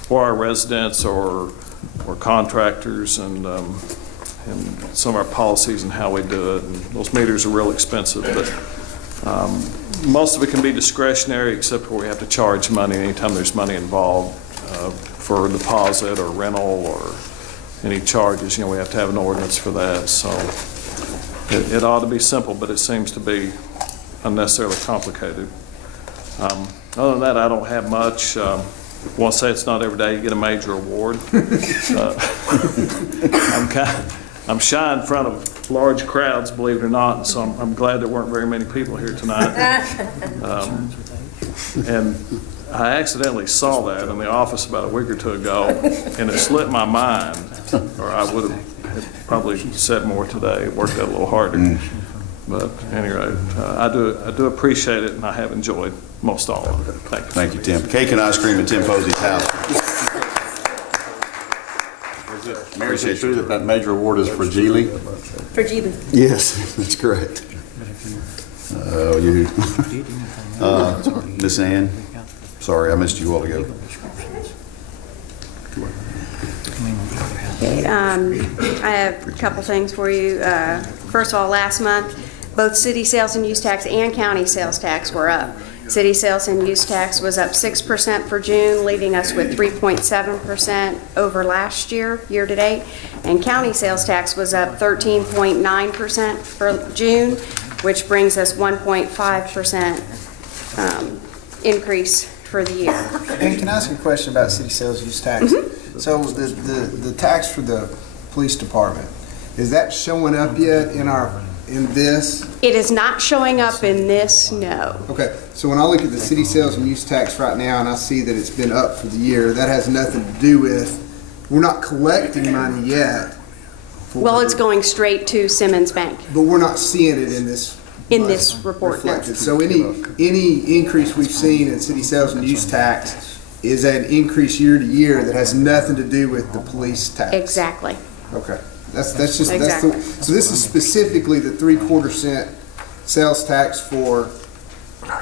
or our residents or contractors, and some of our policies and how we do it. And those meters are real expensive, but most of it can be discretionary, except where we have to charge money anytime there's money involved for a deposit or rental or any charges. You know, we have to have an ordinance for that. So it ought to be simple, but it seems to be unnecessarily complicated. Other than that, I don't have much. I want to say it's not every day you get a major award. I'm shy in front of large crowds, believe it or not, and so I'm glad there weren't very many people here tonight. And I accidentally saw that in the office about a week or two ago, and it slipped my mind, or I would have probably said more today, worked out a little harder. But anyway, I do appreciate it, and I have enjoyed most all of it. Thank you. Thank you, Tim. Cake and ice cream at Tim Posey's house. Is it true that major award is for Geely? For Geely. Yes, that's correct. Miss Ann, sorry, I missed you a while ago. Okay, I have a couple things for you. First of all, last month, both city sales and use tax and county sales tax were up. City sales and use tax was up 6% for June, leaving us with 3.7% over last year, year to date. And county sales tax was up 13.9% for June, which brings us 1.5% increase for the year. And can I ask you a question about city sales use tax? So the tax for the police department, is that showing up yet in this? It is not showing up in this, no. Okay, so when I look at the city sales and use tax right now and I see that it's been up for the year, that has nothing to do with, we're not collecting money yet. Well, it's going straight to Simmons Bank. But we're not seeing it in this report, no. reflected. So any increase we've seen in city sales and use tax is an increase year to year that has nothing to do with the police tax. Exactly. Okay, that's just Exactly. so this is specifically the 3/4 cent sales tax for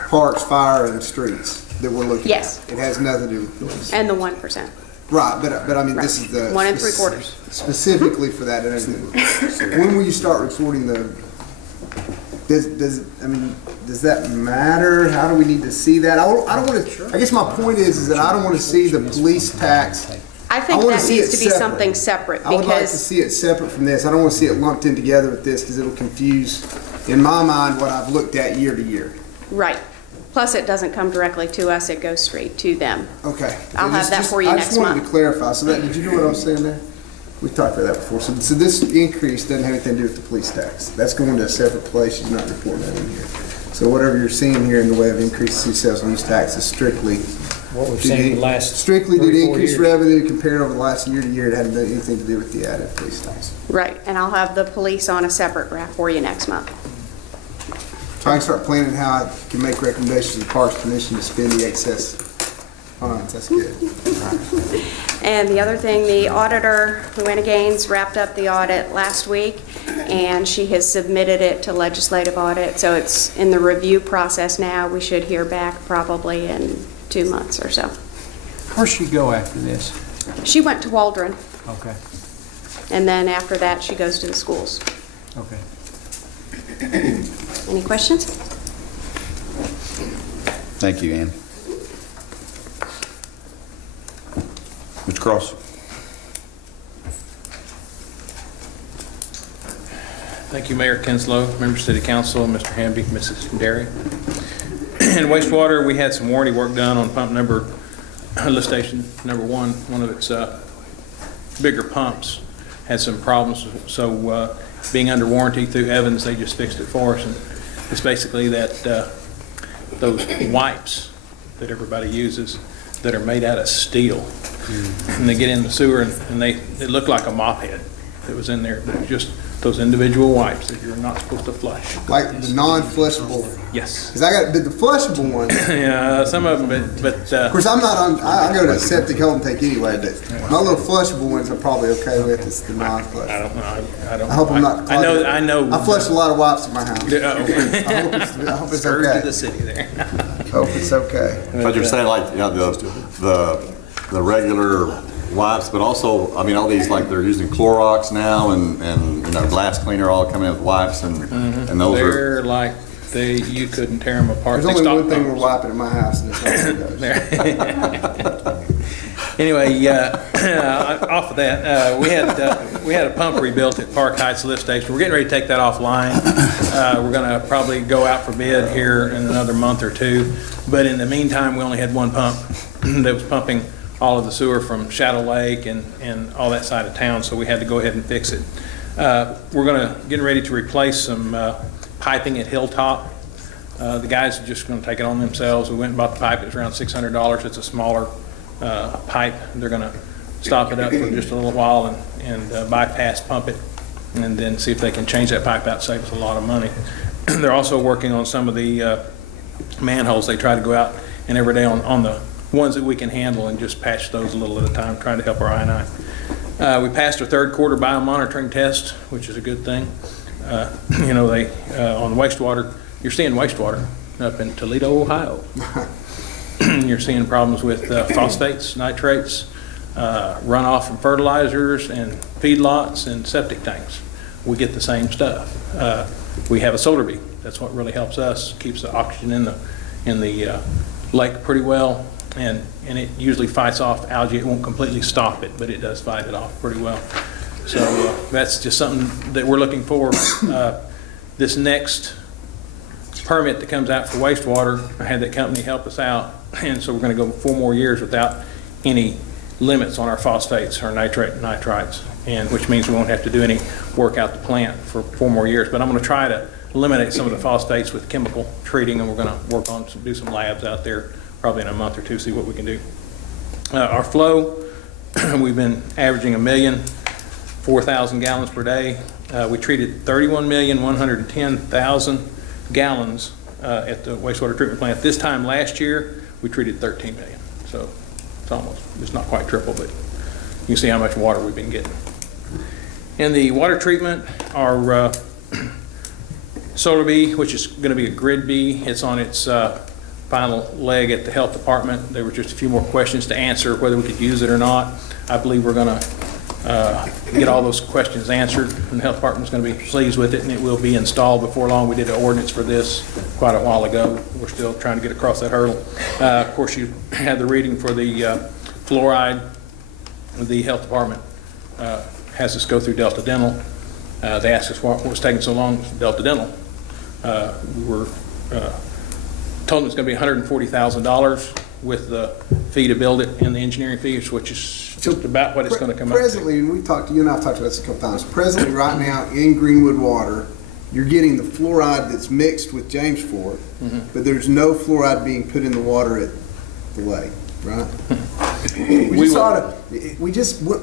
parks, fire, and streets that we're looking at. Yes. It has nothing to do with police. And the 1%. Right, but I mean, this is the 1 3/4. specifically for that. When will you start reporting the? Does that matter? How do we need to see that? I don't want to. I guess my point is that I don't want to see the police tax. I think that needs to be something separate I would like to because see it separate from this. I don't want to see it lumped in together with this because it'll confuse, in my mind, what I've looked at year to year. right. Plus, it doesn't come directly to us; it goes straight to them. Okay. I'll have that for you I next just wanted month. to clarify. So that, did you know what I was saying there? We talked about that before. So this increase doesn't have anything to do with the police tax. That's going to a separate place. You're not reporting that in here. So whatever you're seeing here in the way of increased city sales and use tax is strictly what we've seen the last strictly due to 3 or 4 increased years. revenue compared over the last year to year. It hadn't done anything to do with the added police tax. Right, and I'll have the police on a separate graph for you next month. So I can start planning how I can make recommendations to the Parks Commission to spend the excess funds. That's good. All right. And the other thing, the auditor, Luana Gaines, wrapped up the audit last week, and she has submitted it to legislative audit, so it's in the review process now. We should hear back probably in 2 months or so. Where'd she go after this? She went to Waldron, Okay, and then after that, she goes to the schools. okay. Any questions? Thank you, Ann. Mr. Cross? Thank you, Mayor Kinslow, members of City Council, Mr. Hamby, Mrs. Derry. In wastewater, we had some warranty work done on pump lift station number 1. One of its bigger pumps had some problems, so being under warranty through Evans, they just fixed it for us. And it's basically that those wipes that everybody uses that are made out of steel. And they get in the sewer and they look like a mop head that was in there. They're just those individual wipes that you're not supposed to flush. Like the non-flushable. Yes. Because I got the flushable ones. Yeah, some of them, but of course, I'm not on. I go to septic home tank anyway, but my little flushable ones I'm probably okay with. It's the non-flush. I don't know. I don't. I hope I'm not. I know. I flush a lot of wipes in my house. I hope it's Spurred okay. to the city there. Hope it's okay. But you're saying like, you know, the regular wipes, but also, I mean, all these, like, they're using Clorox now and you know, glass cleaner all coming in with wipes and those They're like, you couldn't tear them apart. There's They only stop one thing we're wiping in my house, and it's not those. Anyway, off of that, we had a pump rebuilt at Park Heights Lift Station. We're getting ready to take that offline. We're going to probably go out for bid here in another month or 2. But in the meantime, we only had one pump that was pumping all of the sewer from Shadow Lake and all that side of town, so we had to go ahead and fix it. We're getting ready to replace some piping at Hilltop. The guys are just going to take it on themselves. We went and bought the pipe. It's around $600. It's a smaller pipe. They're going to stop it up for just a little while and bypass pump it, and then see if they can change that pipe out, save us a lot of money. They're also working on some of the manholes. They try to go out and every day on the ones that we can handle and just patch those a little at a time, trying to help our I&I. We passed our 3rd quarter biomonitoring test, which is a good thing. You know, they on wastewater, you're seeing wastewater up in Toledo, Ohio. You're seeing problems with phosphates, nitrates, runoff from fertilizers and feedlots and septic tanks. We get the same stuff. We have a solar bee. That's what really helps us, keeps the oxygen in the lake pretty well. And it usually fights off algae. It won't completely stop it, but it does fight it off pretty well. So that's just something that we're looking for. This next permit that comes out for wastewater. I had that company help us out, and so we're going to go 4 more years without any limits on our phosphates, our nitrate and nitrites, and which means we won't have to do any work out the plant for 4 more years. But I'm going to try to eliminate some of the phosphates with chemical treating, and we're going to work on do some labs out there probably in a month or two, see what we can do. Our flow, we've been averaging 1,004,000 gallons per day. We treated 31,110,000 gallons at the wastewater treatment plant. This time last year, we treated 13 million. So it's not quite triple, but you can see how much water we've been getting. In the water treatment, our solar bee, which is going to be a grid bee, it's on its final leg at the health department. There were just a few more questions to answer, whether we could use it or not. I believe we're going to get all those questions answered, and the health department's going to be pleased with it, and it will be installed before long. We did an ordinance for this quite a while ago. We're still trying to get across that hurdle. Of course, you had the reading for the fluoride. The health department has us go through Delta Dental. They asked us what was taking so long. Delta Dental. We were told them it's going to be $140,000 with the fee to build it and the engineering fees, which is just about what it's going to come up to. Presently, and you and I have talked about this a couple times, presently right now in Greenwood water, you're getting the fluoride that's mixed with James Fork, but there's no fluoride being put in the water at the lake, right?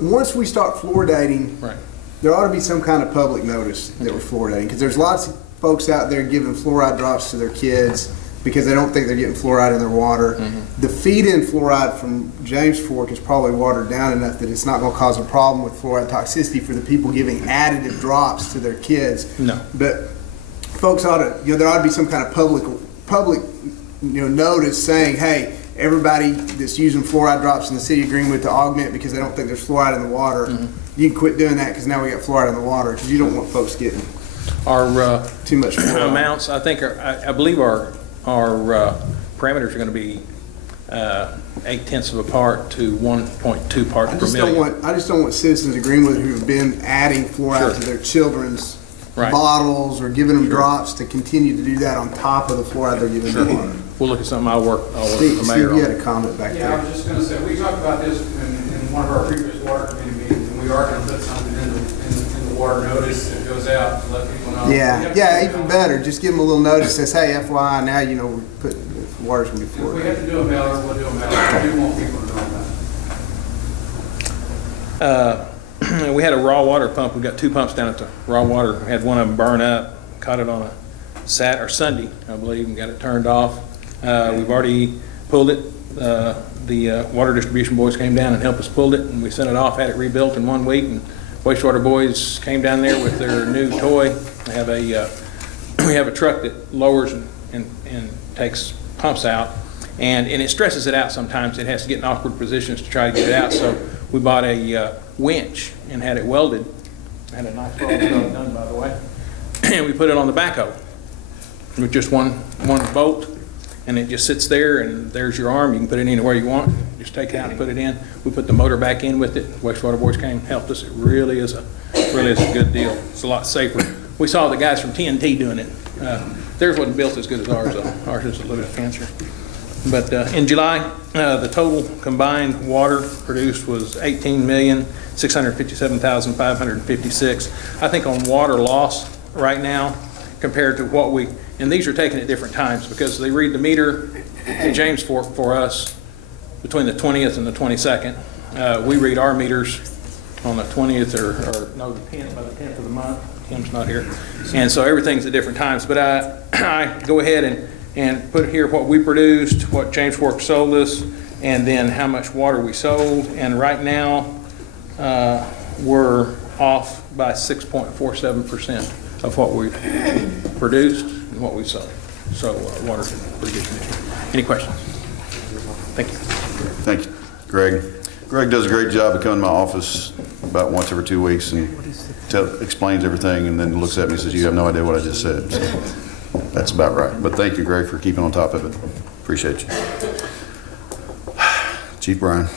Once we start fluoridating, right, there ought to be some kind of public notice that we're fluoridating, because there's lots of folks out there giving fluoride drops to their kids because they don't think they're getting fluoride in their water. The feed-in fluoride from James Fork is probably watered down enough that it's not going to cause a problem with fluoride toxicity for the people giving additive drops to their kids. No. But folks ought to, there ought to be some kind of public notice saying, hey, everybody that's using fluoride drops in the city of Greenwood to augment because they don't think there's fluoride in the water, you can quit doing that because now we got fluoride in the water, because you don't want folks getting too much fluoride. Amounts, I think, I believe our parameters are going to be 0.8 of a part to 1.2 parts per million. I just don't want citizens of Greenwood who have been adding fluoride to their children's bottles or giving them drops to continue to do that on top of the fluoride they're giving them water. We'll look at something. I'll work with the mayor Steve, you had a comment back there. Yeah, I was just going to say, we talked about this in one of our previous water committee meetings, and we are going to put something in the water notice that goes out to let people know. Yeah, even better. Just give them a little notice that says, hey, FYI, now you know we're putting water's going to be If fluoridated. we have to do a mailer, we'll do a mailer. We do want people to know that. We had a raw water pump. We got 2 pumps down at the raw water. We had one of them burn up. Caught it on a Sunday, I believe, and got it turned off. We've already pulled it. The water distribution boys came down and helped us pull it, and we sent it off, had it rebuilt in 1 week, and wastewater boys came down there with their new toy. They have we have a truck that lowers and takes pumps out, and it stresses it out sometimes. It has to get in awkward positions to try to get it out, so we bought a winch and had it welded. Had a nice roll done, by the way. And we put it on the backhoe with just one bolt, and it just sits there, and there's your arm. You can put it anywhere you want. Just take it out and put it in. We put the motor back in with it. Wastewater boys came, helped us. It really is a good deal. It's a lot safer. We saw the guys from TNT doing it. Theirs wasn't built as good as ours, though. Ours is a little bit fancier. But in July, the total combined water produced was 18,657,556. I think on water loss right now, compared to what and these are taken at different times because they read the meter in James Fork for us between the 20th and the 22nd. We read our meters on the 20th or no, the 10th, by the 10th of the month. Tim's not here. And so everything's at different times. But I go ahead and put here what we produced, what James Fork sold us, and then how much water we sold. And right now, we're off by 6.47% of what we produced and what we sold. So water's in pretty good condition. Any questions? Thank you. Thank you, Greg. Greg does a great job of coming to my office about once every 2 weeks and explains everything, and then looks at me and says, you have no idea what I just said. So that's about right. But thank you, Greg, for keeping on top of it. Appreciate you. Chief Brian.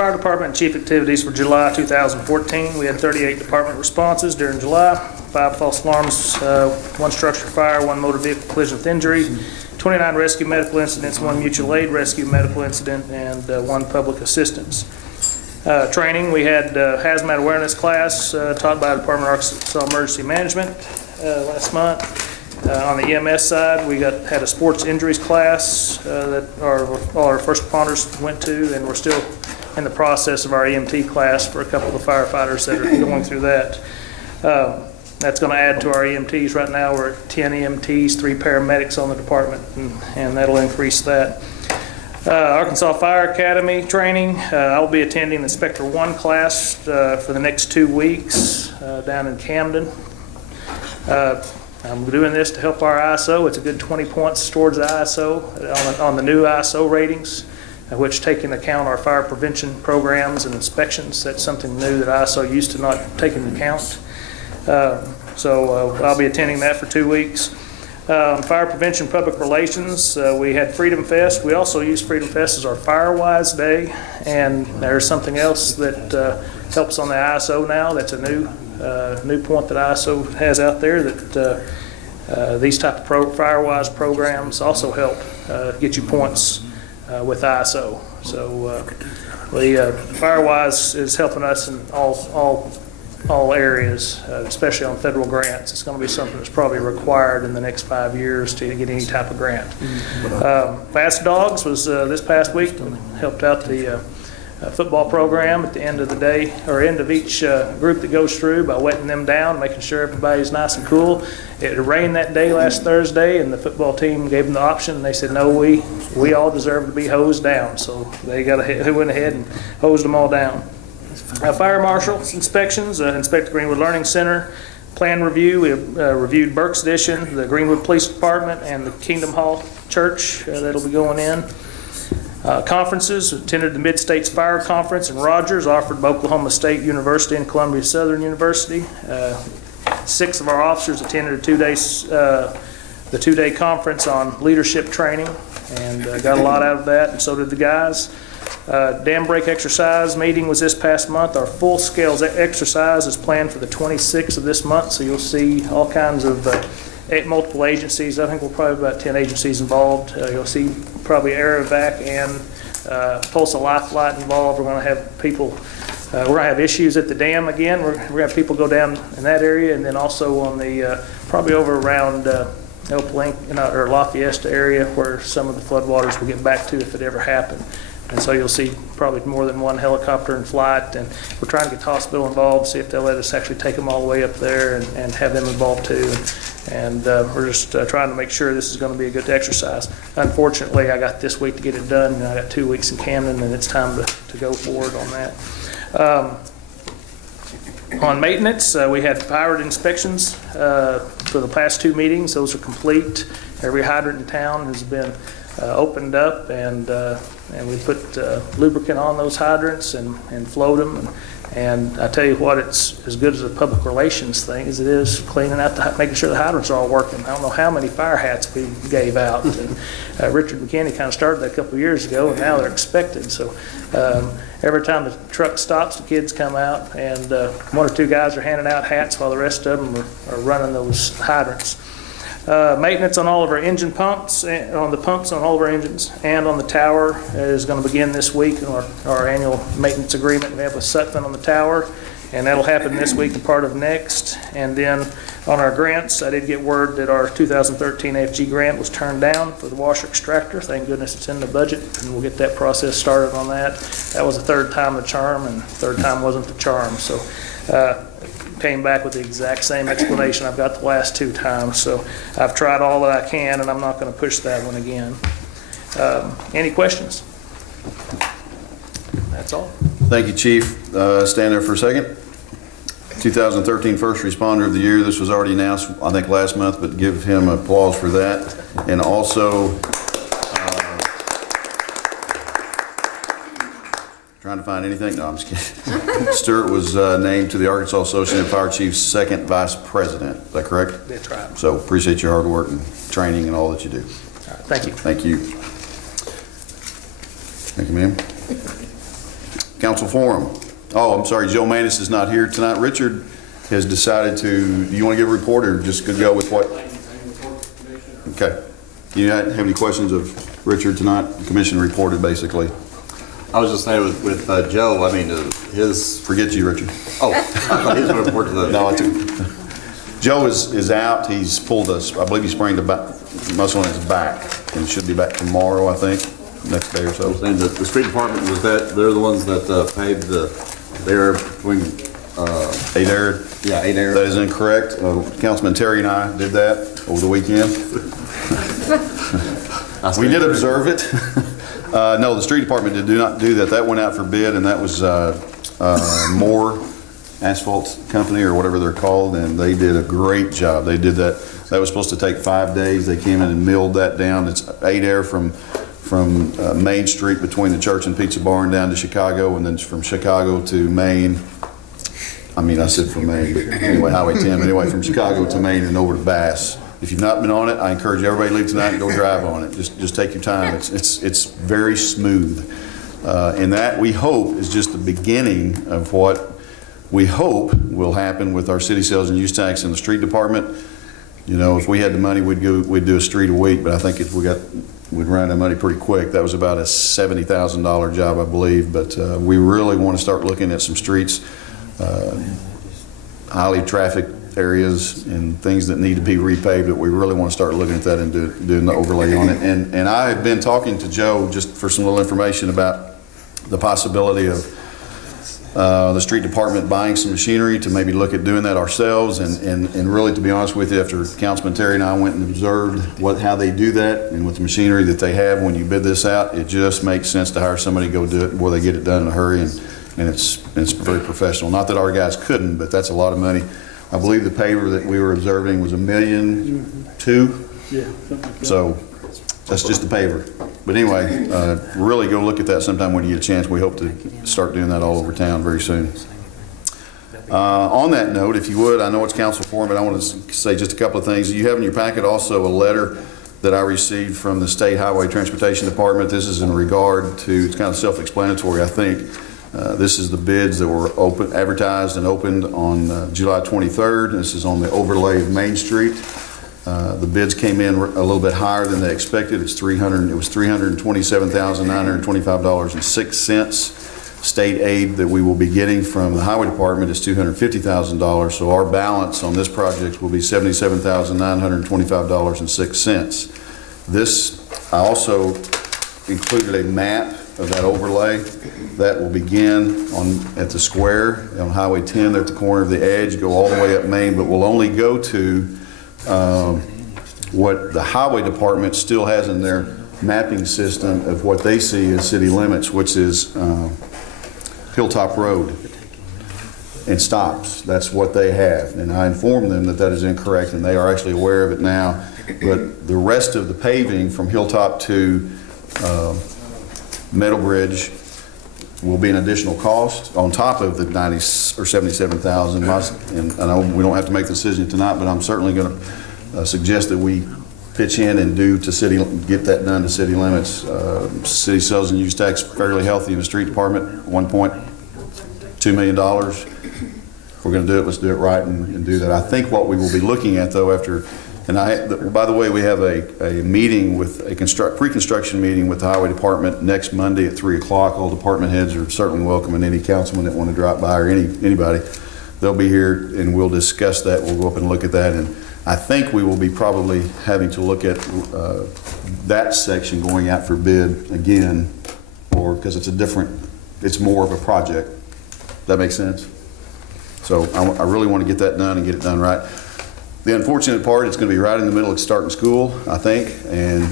Fire Department chief activities for July 2014. We had 38 department responses during July, 5 false alarms, 1 structure fire, 1 motor vehicle collision with injury, 29 rescue medical incidents, 1 mutual aid rescue medical incident, and 1 public assistance. Training, we had hazmat awareness class taught by the Department of Arkansas Emergency Management last month. On the EMS side, we had a sports injuries class that all our first responders went to, and we're still in the process of our EMT class for a couple of the firefighters that are going through that. That's going to add to our EMTs. Right now we're at 10 EMTs, 3 paramedics on the department, and that'll increase that. Arkansas Fire Academy training. I'll be attending the Inspector 1 class for the next 2 weeks down in Camden. I'm doing this to help our ISO. It's a good 20 points towards the ISO on the new ISO ratings, which take into account our fire prevention programs and inspections. That's something new that ISO used to not take into account. So I'll be attending that for 2 weeks. Fire prevention public relations, we had Freedom Fest. We also use Freedom Fest as our Firewise Day, and there's something else that helps on the ISO now. That's a new point that ISO has out there, that these type of Firewise programs also help get you points with ISO. So the Firewise is helping us in all areas, especially on federal grants. It's going to be something that's probably required in the next 5 years to get any type of grant. Fast Dogs was this past week, and helped out the football program at the end of the day, or end of each group that goes through, by wetting them down, making sure everybody's nice and cool. It rained that day last Thursday, and the football team gave them the option, and they said, no, we all deserve to be hosed down. So they went ahead and hosed them all down. Fire marshal inspections, inspected Greenwood Learning Center. Plan review, we reviewed Burke's Addition, the Greenwood Police Department, and the Kingdom Hall Church that'll be going in. Conferences, attended the Mid-States Fire Conference in Rogers, offered by Oklahoma State University and Columbia Southern University. 6 of our officers attended the 2-day conference on leadership training, and got a lot out of that, and so did the guys. Dam break exercise meeting was this past month. Our full-scale exercise is planned for the 26th of this month, so you'll see all kinds of multiple agencies. I think we'll probably have about 10 agencies involved. You'll see probably Aerovac and Pulse of Life Flight involved. We're going to have people, we're going to have issues at the dam again. We're going to have people go down in that area, and then also on the, probably over around or La Fiesta area, where some of the floodwaters will get back to if it ever happened. And so you'll see probably more than 1 helicopter in flight, and we're trying to get the hospital involved, see if they'll let us actually take them all the way up there and have them involved too. And we're just trying to make sure this is going to be a good exercise. Unfortunately, I got this week to get it done, and I got 2 weeks in Camden, and it's time to go forward on that. On maintenance, we had hydrant inspections for the past 2 meetings. Those are complete. Every hydrant in town has been opened up, and we put lubricant on those hydrants and flowed them. And I tell you what, it's as good as a public relations thing as it is cleaning out, making sure the hydrants are all working. I don't know how many fire hats we gave out. And Richard McKinney kind of started that a couple of years ago, and now they're expected. So every time the truck stops, the kids come out, and 1 or 2 guys are handing out hats while the rest of them are running those hydrants. Maintenance on all of our engine pumps, on the pumps on all of our engines, and on the tower is going to begin this week. Our annual maintenance agreement we have with Sutphen on the tower, and that'll happen this week and part of next. And then on our grants, I did get word that our 2013 AFG grant was turned down for the washer extractor. Thank goodness it's in the budget, and we'll get that process started on that. That was the 3rd time the charm, and 3rd time wasn't the charm. So came back with the exact same explanation I've got the last 2 times. So I've tried all that I can, and I'm not going to push that one again. Any questions? That's all. Thank you, Chief. Stand there for a second. 2013 First Responder of the Year. This was already announced, I think, last month, but give him applause for that. And also, trying to find anything? No, I'm just kidding. Stewart was named to the Arkansas Association of Fire Chiefs' 2nd Vice President. Is that correct? That's right. So appreciate your hard work and training and all that you do. All right, thank you. Thank you. Thank you, ma'am. Council forum. Oh, I'm sorry, Joe Manis is not here tonight. Richard has decided to, do you want to give a report or just go with what? Okay. Do you have any questions of Richard tonight? The commission reported basically. I was just saying with Joe, I mean, his... Forget you, Richard. Oh, I thought he was going to report to the... No, I took... Joe is out. He's pulled us, I believe he sprained a muscle in his back and should be back tomorrow, I think, next day or so. And the street department, was that, they're the ones that paved the area between... 8 area? Yeah, 8 area. That is incorrect. Councilman Terry and I did that over the weekend. We did observe it. No, the street department did not do that. That went out for bid, and that was Moore Asphalt Company or whatever they're called, and they did a great job. They did that. That was supposed to take 5 days. They came in and milled that down. It's 8 air from Main Street between the church and Pizza Barn down to Chicago, and then from Chicago to Maine. I mean, I said from Maine, but anyway, Highway 10, but anyway, from Chicago to Maine and over to Bass. If you've not been on it, I encourage everybody to leave tonight and go drive on it. Just take your time. It's very smooth. And that, we hope, is just the beginning of what we hope will happen with our city sales and use tax in the street department. You know, if we had the money, we'd do a street a week, but I think if we'd run out of money pretty quick. That was about a $70,000 job, I believe, but we really want to start looking at some streets, highly trafficked areas and things that need to be repaved, but we really want to start looking at that and doing the overlay on it. And I have been talking to Joe just for some little information about the possibility of the street department buying some machinery to maybe look at doing that ourselves. And really, to be honest with you, after Councilman Terry and I went and observed how they do that and with the machinery that they have when you bid this out, it just makes sense to hire somebody to go do it where they get it done in a hurry, and it's very professional. Not that our guys couldn't, but that's a lot of money. I believe the paver that we were observing was $1.2 million. Yeah, something like that. So that's just the paver. But anyway, really go look at that sometime when you get a chance. We hope to start doing that all over town very soon. On that note, if you would, I know it's council forum, but I want to say just a couple of things. You have in your packet also a letter that I received from the State Highway Transportation Department. This is in regard to, it's kind of self-explanatory, I think. This is the bids that were advertised and opened on July 23rd. This is on the overlay of Main Street. The bids came in a little bit higher than they expected. It was $327,925.06. State aid that we will be getting from the Highway Department is $250,000. So our balance on this project will be $77,925.06. This, I also included a map of that overlay that will begin at the square on Highway 10 there at the corner of the edge, go all the way up Main, but will only go to what the Highway Department still has in their mapping system of what they see as city limits, which is Hilltop Road, and stops. That's what they have, and I informed them that that is incorrect, and they are actually aware of it now. But the rest of the paving from Hilltop to Meadow Bridge will be an additional cost on top of the 90 or 77,000. And I know we don't have to make the decision tonight, but I'm certainly going to suggest that we pitch in and get that done to city limits. City sales and use tax fairly healthy in the street department, $1.2 million. If we're going to do it, let's do it right and do that. I think what we will be looking at though after. And by the way, we have a meeting with a pre-construction meeting with the Highway Department next Monday at 3 o'clock. All department heads are certainly welcome, and any councilman that want to drop by or anybody, they'll be here and we'll discuss that. We'll go up and look at that, and I think we will be probably having to look at that section going out for bid again, or because it's more of a project. That makes sense? So I really want to get that done and get it done right. The unfortunate part, it's going to be right in the middle of starting school, I think.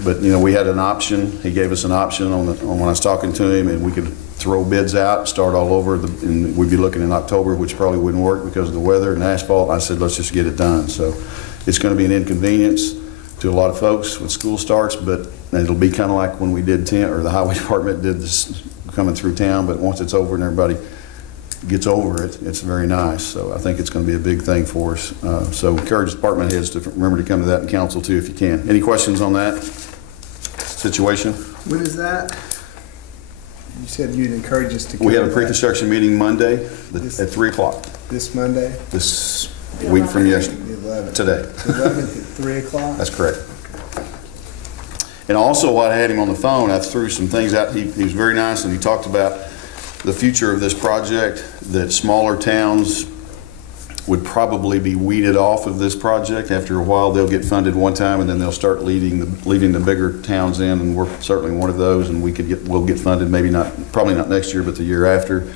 But you know, we had an option. He gave us an option on when I was talking to him, and we could throw bids out, start all over, and we'd be looking in October, which probably wouldn't work because of the weather and asphalt. I said, let's just get it done. So it's going to be an inconvenience to a lot of folks when school starts, but it'll be kind of like when we did the Highway Department did this coming through town. But once it's over and everybody gets over it, it's very nice. So I think it's going to be a big thing for us. So encourage department heads to remember to come to that in council too if you can. Any questions on that situation? When is that? You said you'd encourage us to. We have a pre-construction meeting Monday at 3 o'clock. This Monday? This week from yesterday. The 11th. Today. The 11th at 3 o'clock? That's correct. And also, while I had him on the phone, I threw some things out. He was very nice, and he talked about the future of this project, that smaller towns would probably be weeded off of this project. After a while, they'll get funded one time, and then they'll start leading the bigger towns in, and we're certainly one of those, and we'll get funded, probably not next year, but the year after,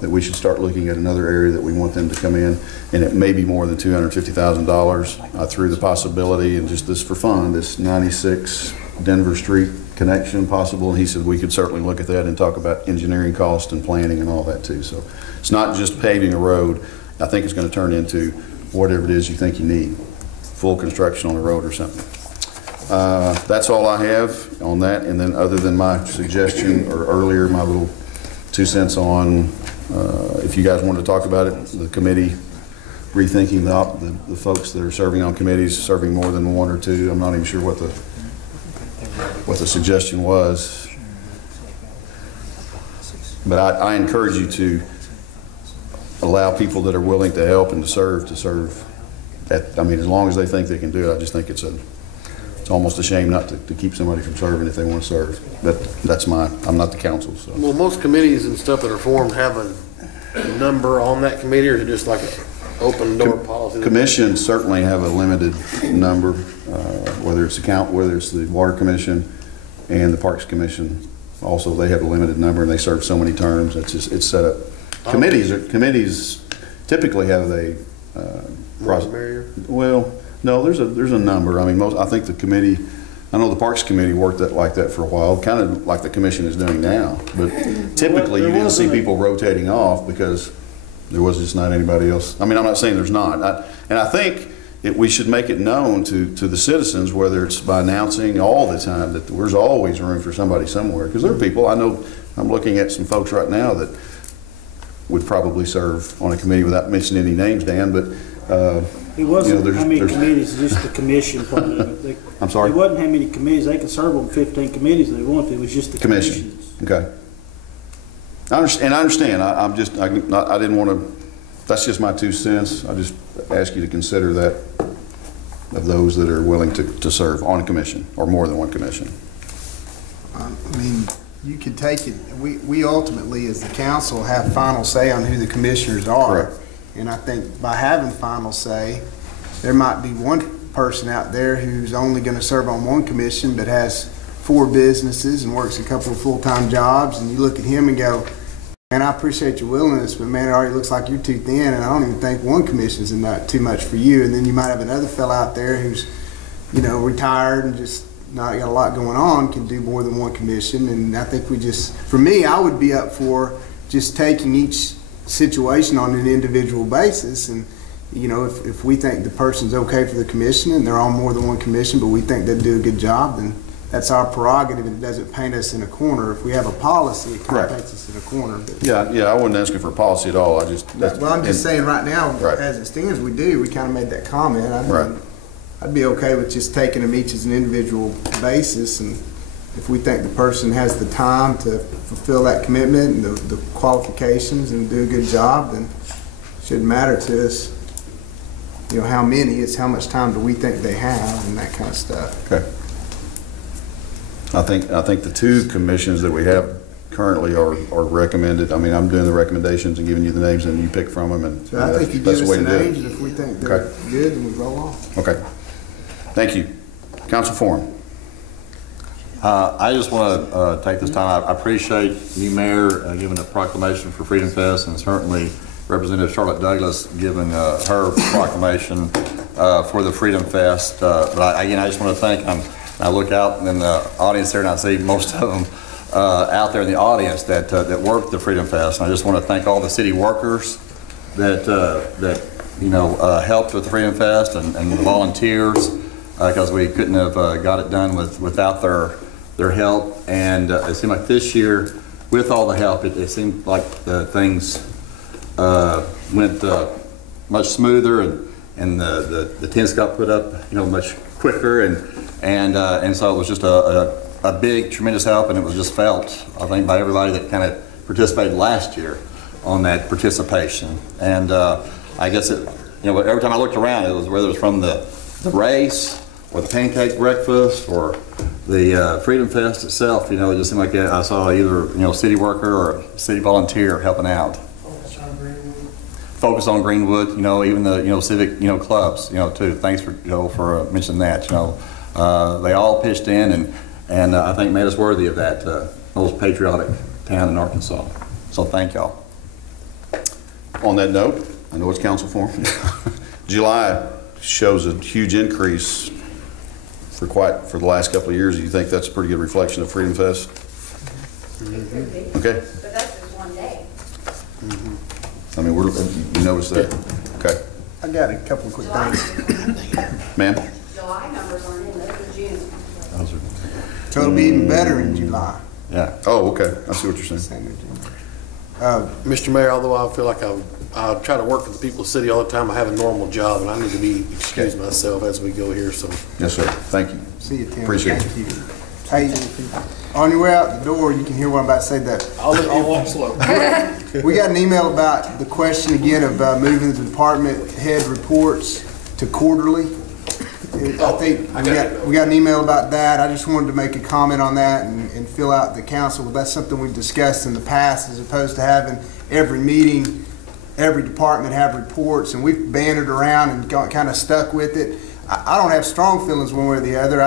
that we should start looking at another area that we want them to come in, and it may be more than $250,000. I threw the possibility, and just this for fun, this 96 Denver Street connection possible, and he said we could certainly look at that and talk about engineering cost and planning and all that too. So it's not just paving a road. I think it's going to turn into whatever it is you think you need, full construction on the road or something. That's all I have on that, and then other than my suggestion or earlier, my little 2 cents on if you guys wanted to talk about it, the committee, rethinking the folks that are serving on committees, serving more than one or two. I'm not even sure what the suggestion was, but I encourage you to allow people that are willing to help and to serve I mean, as long as they think they can do it. I just think it's almost a shame not to keep somebody from serving if they want to serve. I'm not the council, so. Well, most committees and stuff that are formed have a number on that committee, or is it just like an open door policy? Commissions certainly have a limited number, whether it's the Water Commission and the Parks Commission. Also, they have a limited number, and they serve so many terms. It's set up. Committees typically have a process. Well, no, there's a number. I mean, I think the committee. I know the Parks Committee worked like that for a while, kind of like the commission is doing now. But typically, you didn't see people rotating off because there was just not anybody else. I mean, I'm not saying there's not. And I think we should make it known to the citizens, whether it's by announcing all the time that there's always room for somebody somewhere. Because there are people, I know, I'm looking at some folks right now that would probably serve on a committee without mentioning any names, Dan, but it wasn't how many committees, just the commission part of it. I'm sorry? It wasn't how many committees. They could serve on 15 committees if they wanted to. It was just the commissions. Okay. I understand. I didn't want to, that's just my 2 cents. I just ask you to consider that of those that are willing to serve on a commission or more than one commission. I mean, you could take it, we ultimately as the council have final say on who the commissioners are. Correct. And I think by having final say, there might be one person out there who's only going to serve on one commission but has 4 businesses and works a couple of full-time jobs, and you look at him and go, man, I appreciate your willingness, but man, it already looks like you're too thin, and I don't even think one commission is not too much for you. And then you might have another fella out there who's, retired and just not got a lot going on, can do more than one commission. And I think for me, I would be up for just taking each situation on an individual basis, and if we think the person's okay for the commission and they're on more than one commission, but we think they do a good job, then that's our prerogative, and it doesn't paint us in a corner. If we have a policy, it kind of paints us in a corner. But yeah, I wasn't asking for a policy at all. I'm just saying right now, as it stands, we kind of made that comment. I'd be okay with just taking them each as an individual basis, and if we think the person has the time to fulfill that commitment and the qualifications and do a good job, then it shouldn't matter to us, how many. It's how much time do we think they have and that kind of stuff. Okay. I think the 2 commissions that we have currently are recommended. I mean, I'm doing the recommendations and giving you the names, and you pick from them. And so I think you give us the names, and if we think they're good, then we roll on. Okay. Thank you. Council Forum. I just want to take this time. I appreciate you, Mayor, giving a proclamation for Freedom Fest, and certainly Representative Charlotte Douglas giving her proclamation for the Freedom Fest. But I just want to thank them. I look out in the audience there, and I see most of them out there in the audience that work the Freedom Fest. And I just want to thank all the city workers that helped with the Freedom Fest, and the volunteers, because we couldn't have got it done without their help. And it seemed like this year, with all the help, it seemed like things went much smoother, and the tents got put up much quicker, and so it was just a a big, tremendous help, and it was just felt, I think, by everybody that kind of participated last year on that participation. And I guess it, you know, every time I looked around, it was whether it was from the race or the pancake breakfast or the Freedom Fest itself. You know, it just seemed like I saw either, you know, city worker or a city volunteer helping out. Focus on Greenwood, you know, even the, you know, civic, you know, clubs, you know, too. Thanks for, you know, for mentioning that. You know, they all pitched in and I think made us worthy of that most patriotic town in Arkansas. So thank y'all. On that note, I know it's council forum. July shows a huge increase for the last couple of years. Do you think that's a pretty good reflection of Freedom Fest? Mm-hmm. Okay. But that's just one day. I mean, you notice that? Okay. I got a couple of quick things. Ma'am? July numbers aren't in, those are June. So it'll be even better in July. Yeah. Oh, okay. I see what you're saying. Mr. Mayor, although I feel like I try to work with the people of the city all the time, I have a normal job, and I need to be excuse myself as we go here. So yes, sir. Thank you. See you, Tim. Appreciate Thank it. you. Hey, on your way out the door, you can hear what I'm about to say. That I'll walk slow. We got an email about the question again of moving the department head reports to quarterly. I think we got an email about that. I just wanted to make a comment on that and fill out the council. That's something we've discussed in the past, as opposed to having every meeting, every department have reports, and we've bantered around and got kind of stuck with it. I don't have strong feelings one way or the other.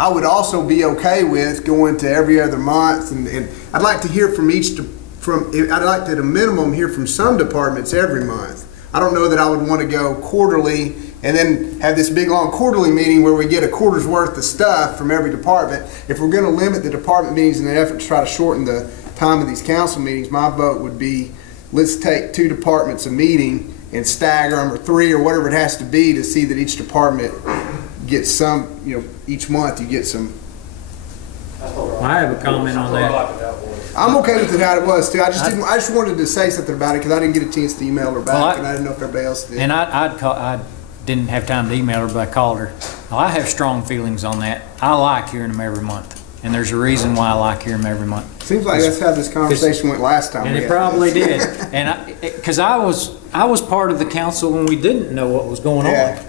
I would also be okay with going to every other month, and I'd like to hear from I'd like to at a minimum hear from some departments every month. I don't know that I would want to go quarterly and then have this big long quarterly meeting where we get a quarter's worth of stuff from every department. If we're going to limit the department meetings in an effort to try to shorten the time of these council meetings, my vote would be, let's take 2 departments a meeting and stagger them, or 3, or whatever it has to be, to see that each department gets some, you know, each month you get some. I have a comment on that. I'm okay with it how it was too. I just wanted to say something about it because I didn't get a chance to email her back, and I didn't know if everybody else did. And I didn't have time to email her, but I called her. Well, I have strong feelings on that. I like hearing them every month, and there's a reason why I like hearing them every month. Seems like that's how this conversation went last time. And it probably did. And because I was part of the council when we didn't know what was going on. Yeah.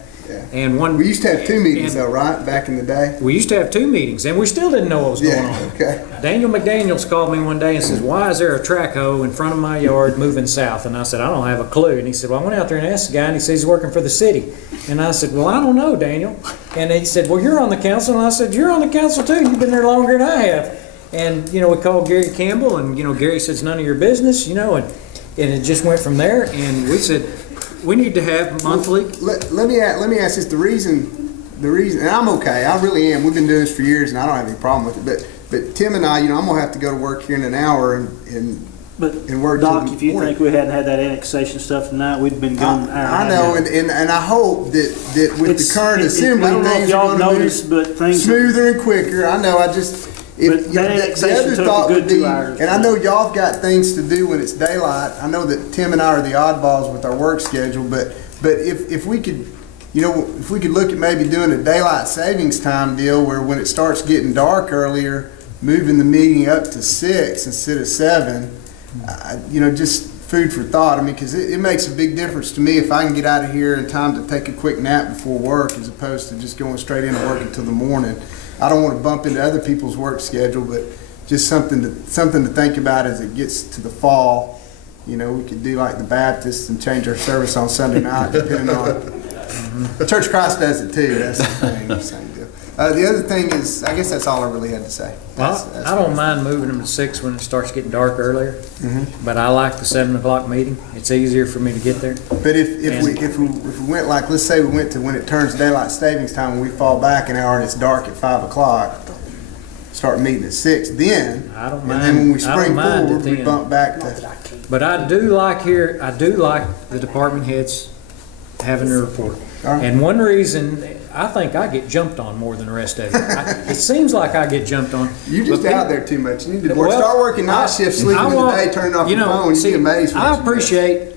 And we used to have 2 meetings though, right? Back in the day. We used to have 2 meetings, and we still didn't know what was going on. Okay. Daniel McDaniels called me one day and says, "Why is there a track hoe in front of my yard moving south?" And I said, "I don't have a clue." And he said, "Well, I went out there and asked the guy, and he says he's working for the city." And I said, "Well, I don't know, Daniel." And he said, "Well, you're on the council." And I said, "You're on the council too. You've been there longer than I have." And you know, we called Gary Campbell, and you know, Gary said, "It's none of your business," you know, and it just went from there. And we said, we need to have monthly. Let me ask this: the reason, and I'm okay. I really am. We've been doing this for years, and I don't have any problem with it. But Tim and I, you know, I'm gonna have to go to work here in an hour and work. Doc, if you think we hadn't had that annexation stuff tonight, we'd been going. I know, and I hope that with the current assembly, things are going to be smoother and quicker. I know. The other thought would be, and I know y'all have got things to do when it's daylight. I know that Tim and I are the oddballs with our work schedule, but if we could, you know, if we could look at maybe doing a daylight savings time deal where when it starts getting dark earlier, moving the meeting up to 6 instead of 7, you know, just food for thought. I mean, because it makes a big difference to me if I can get out of here in time to take a quick nap before work as opposed to just going straight into work until the morning. I don't want to bump into other people's work schedule, but just something to think about as it gets to the fall. You know, we could do like the Baptists and change our service on Sunday night, depending on. Church of Christ does it too. That's the thing. Same deal. The other thing is, I guess that's all I really had to say. That's I don't mind moving them to 6 when it starts getting dark earlier, but I like the 7 o'clock meeting. It's easier for me to get there. But if we went like, let's say we went to when it turns daylight savings time and we fall back an hour and it's dark at 5 o'clock, start meeting at 6, then I don't mind. And then when we spring forward, we bump back to. But I do like the department heads having their report. And one reason, I think I get jumped on more than the rest of you. It seems like I get jumped on. You're just out there too much. You need to start working night shifts, sleeping in the day, turning off your phone. You'd be amazed. I appreciate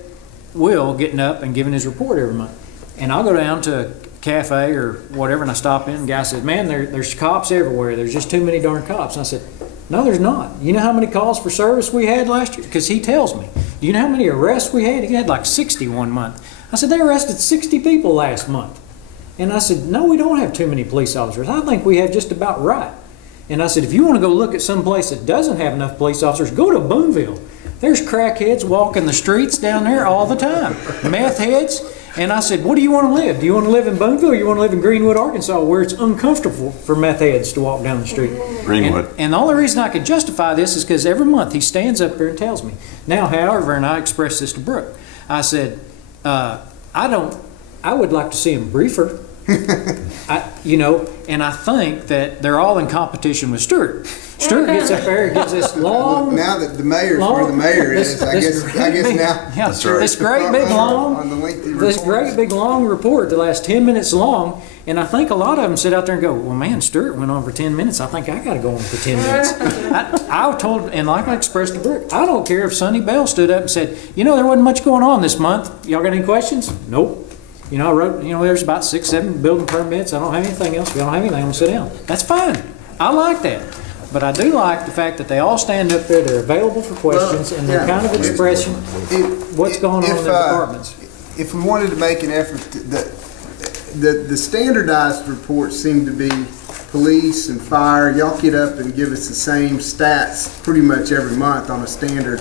Will getting up and giving his report every month. And I'll go down to cafe or whatever, and I stop in, and the guy says, man, there's cops everywhere. There's just too many darn cops. And I said, no, there's not. You know how many calls for service we had last year? Because he tells me. Do you know how many arrests we had? He had like 60 one month. I said, they arrested 60 people last month. And I said, no, we don't have too many police officers. I think we have just about right. And I said, if you want to go look at some place that doesn't have enough police officers, go to Boonville. There's crackheads walking the streets down there all the time, meth heads. And I said, what do you want to live? Do you want to live in Boonville or you want to live in Greenwood, Arkansas, where it's uncomfortable for meth heads to walk down the street? Greenwood. And the only reason I can justify this is because every month he stands up there and tells me. Now, however, and I expressed this to Brooke, I said, I would like to see him briefer. And I think that they're all in competition with Stewart. Stewart gets up there and gives this long. Now that the mayor's where the mayor is, I guess now. Yeah, this great big long report that lasts 10 minutes long, and I think a lot of them sit out there and go, well, man, Stewart went on for 10 minutes. I think I got to go on for 10 minutes. I told, and like I expressed to Brooke, I don't care if Sonny Bell stood up and said, there wasn't much going on this month. Y'all got any questions? Nope. I wrote, there's about 6, 7 building permits. I don't have anything else. If you don't have anything, I'm going to sit down. That's fine. I like that. But I do like the fact that they all stand up there, they're available for questions, and they're kind of expressing what's going on in their departments. If we wanted to make an effort, the standardized reports seem to be police and fire. Y'all get up and give us the same stats pretty much every month on a standard.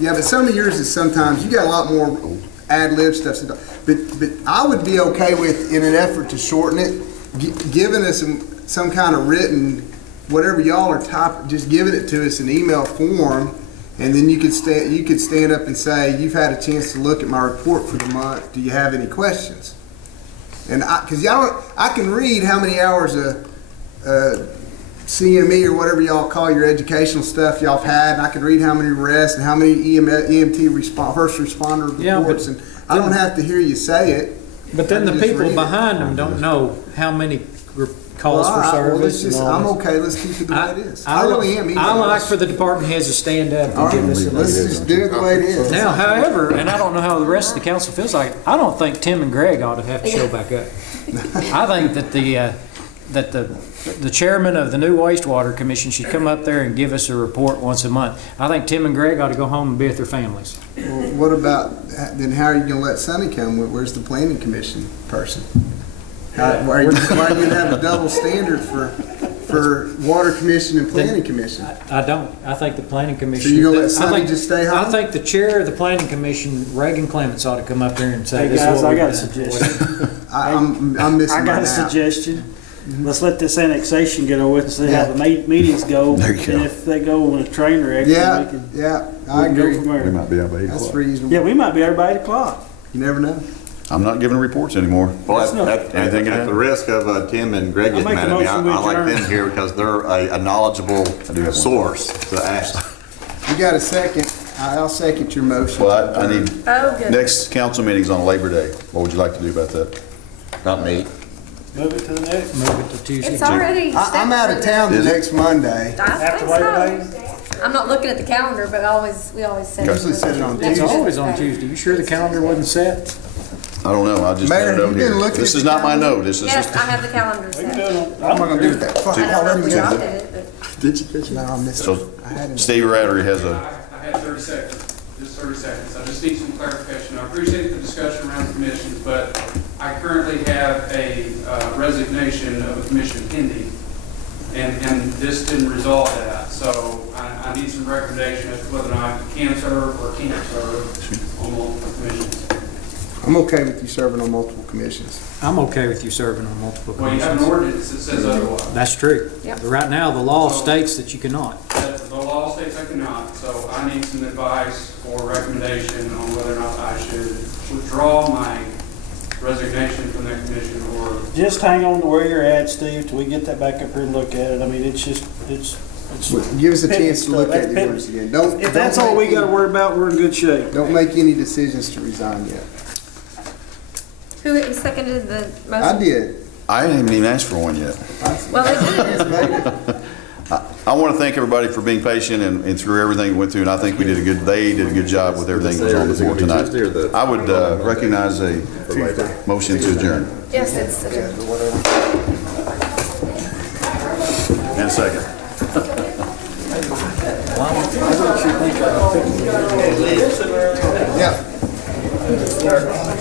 But some of yours is sometimes, you got a lot more ad-lib stuff. But I would be okay with, in an effort to shorten it, giving us some kind of written, whatever y'all are typing, just giving it to us in email form, and then you could stand up and say, you've had a chance to look at my report for the month. Do you have any questions? And because I can read how many hours of CME or whatever y'all call your educational stuff y'all have had, and I can read how many arrests and how many EMT first responder reports, and I don't have to hear you say it. But then the people behind them don't know how many calls for service. I'm okay. Let's keep it the way it is. I really am. I like for the department heads to stand up and give us. Let's just do it the way it is. Now, however, and I don't know how the rest of the council feels like, I don't think Tim and Greg ought to have to show back up. I think that the chairman of the new wastewater commission should come up there and give us a report once a month. I think Tim and Greg ought to go home and be with their families. Well, what about, then how are you going to let Sonny come? Where's the planning commission person? Why are you going to have a double standard for water commission and planning commission? I don't. I think the planning commission. So you're going to let Sonny just stay home? I think the chair of the planning commission, Reagan Clements, ought to come up there and say, hey guys, I got a suggestion. I'm missing I got a suggestion. Let's let this annexation get over with and see how the meetings go. There you go. And if they go on a train wreck, we can I agree. go from there. We might be up 8 o'clock. That's reasonable. Yeah, we might be there by 8 o'clock. You never know. I'm not giving reports anymore. Well, at the risk of Tim and Greg getting mad at me, I like them here because they're a knowledgeable source to ask. You got a second. I'll second your motion. Well, I need, next council meeting's on Labor Day. What would you like to do about that? Not me. Move it to the next. Move it to Tuesday. It's already. I'm out of town the next Monday. After Labor Day? I'm not looking at the calendar, but we always set it. It's always on Tuesday. You sure the calendar wasn't set? I don't know. I just had a note here. This is not my note. This is Yes, just. I have the calendar set. I'm not going to do that. Fuck, I don't know if we I'll dropped it, but. Did you? No, I missed So, Steve Rattery has a. I had 30 seconds, just 30 seconds. I just need some clarification. I appreciate the discussion around commissions, but I currently have a resignation of a commission pending, and this didn't resolve that. So I need some recommendation as to whether or not I can serve or can't serve on multiple commissions. I'm okay with you serving on multiple commissions. I'm okay with you serving on multiple commissions. Well, you have an ordinance that says otherwise. That's true. Yep. But right now, the law states that you cannot. The law states I cannot, so I need some advice or recommendation on whether or not I should withdraw my resignation from that commission or. Just hang on to where you're at, Steve, till we get that back up here and look at it. I mean, it's give us a chance to look at the ordinance again. If that's all we got to worry about, we're in good shape. Don't make any decisions to resign yet. Who seconded the motion? I did. I haven't even asked for one yet. Well, it did. I want to thank everybody for being patient and through everything we went through, and I think they did a good job with everything that was on the board tonight. I would recognize a motion to adjourn. Yes, it's adjourned. And a second. Yeah.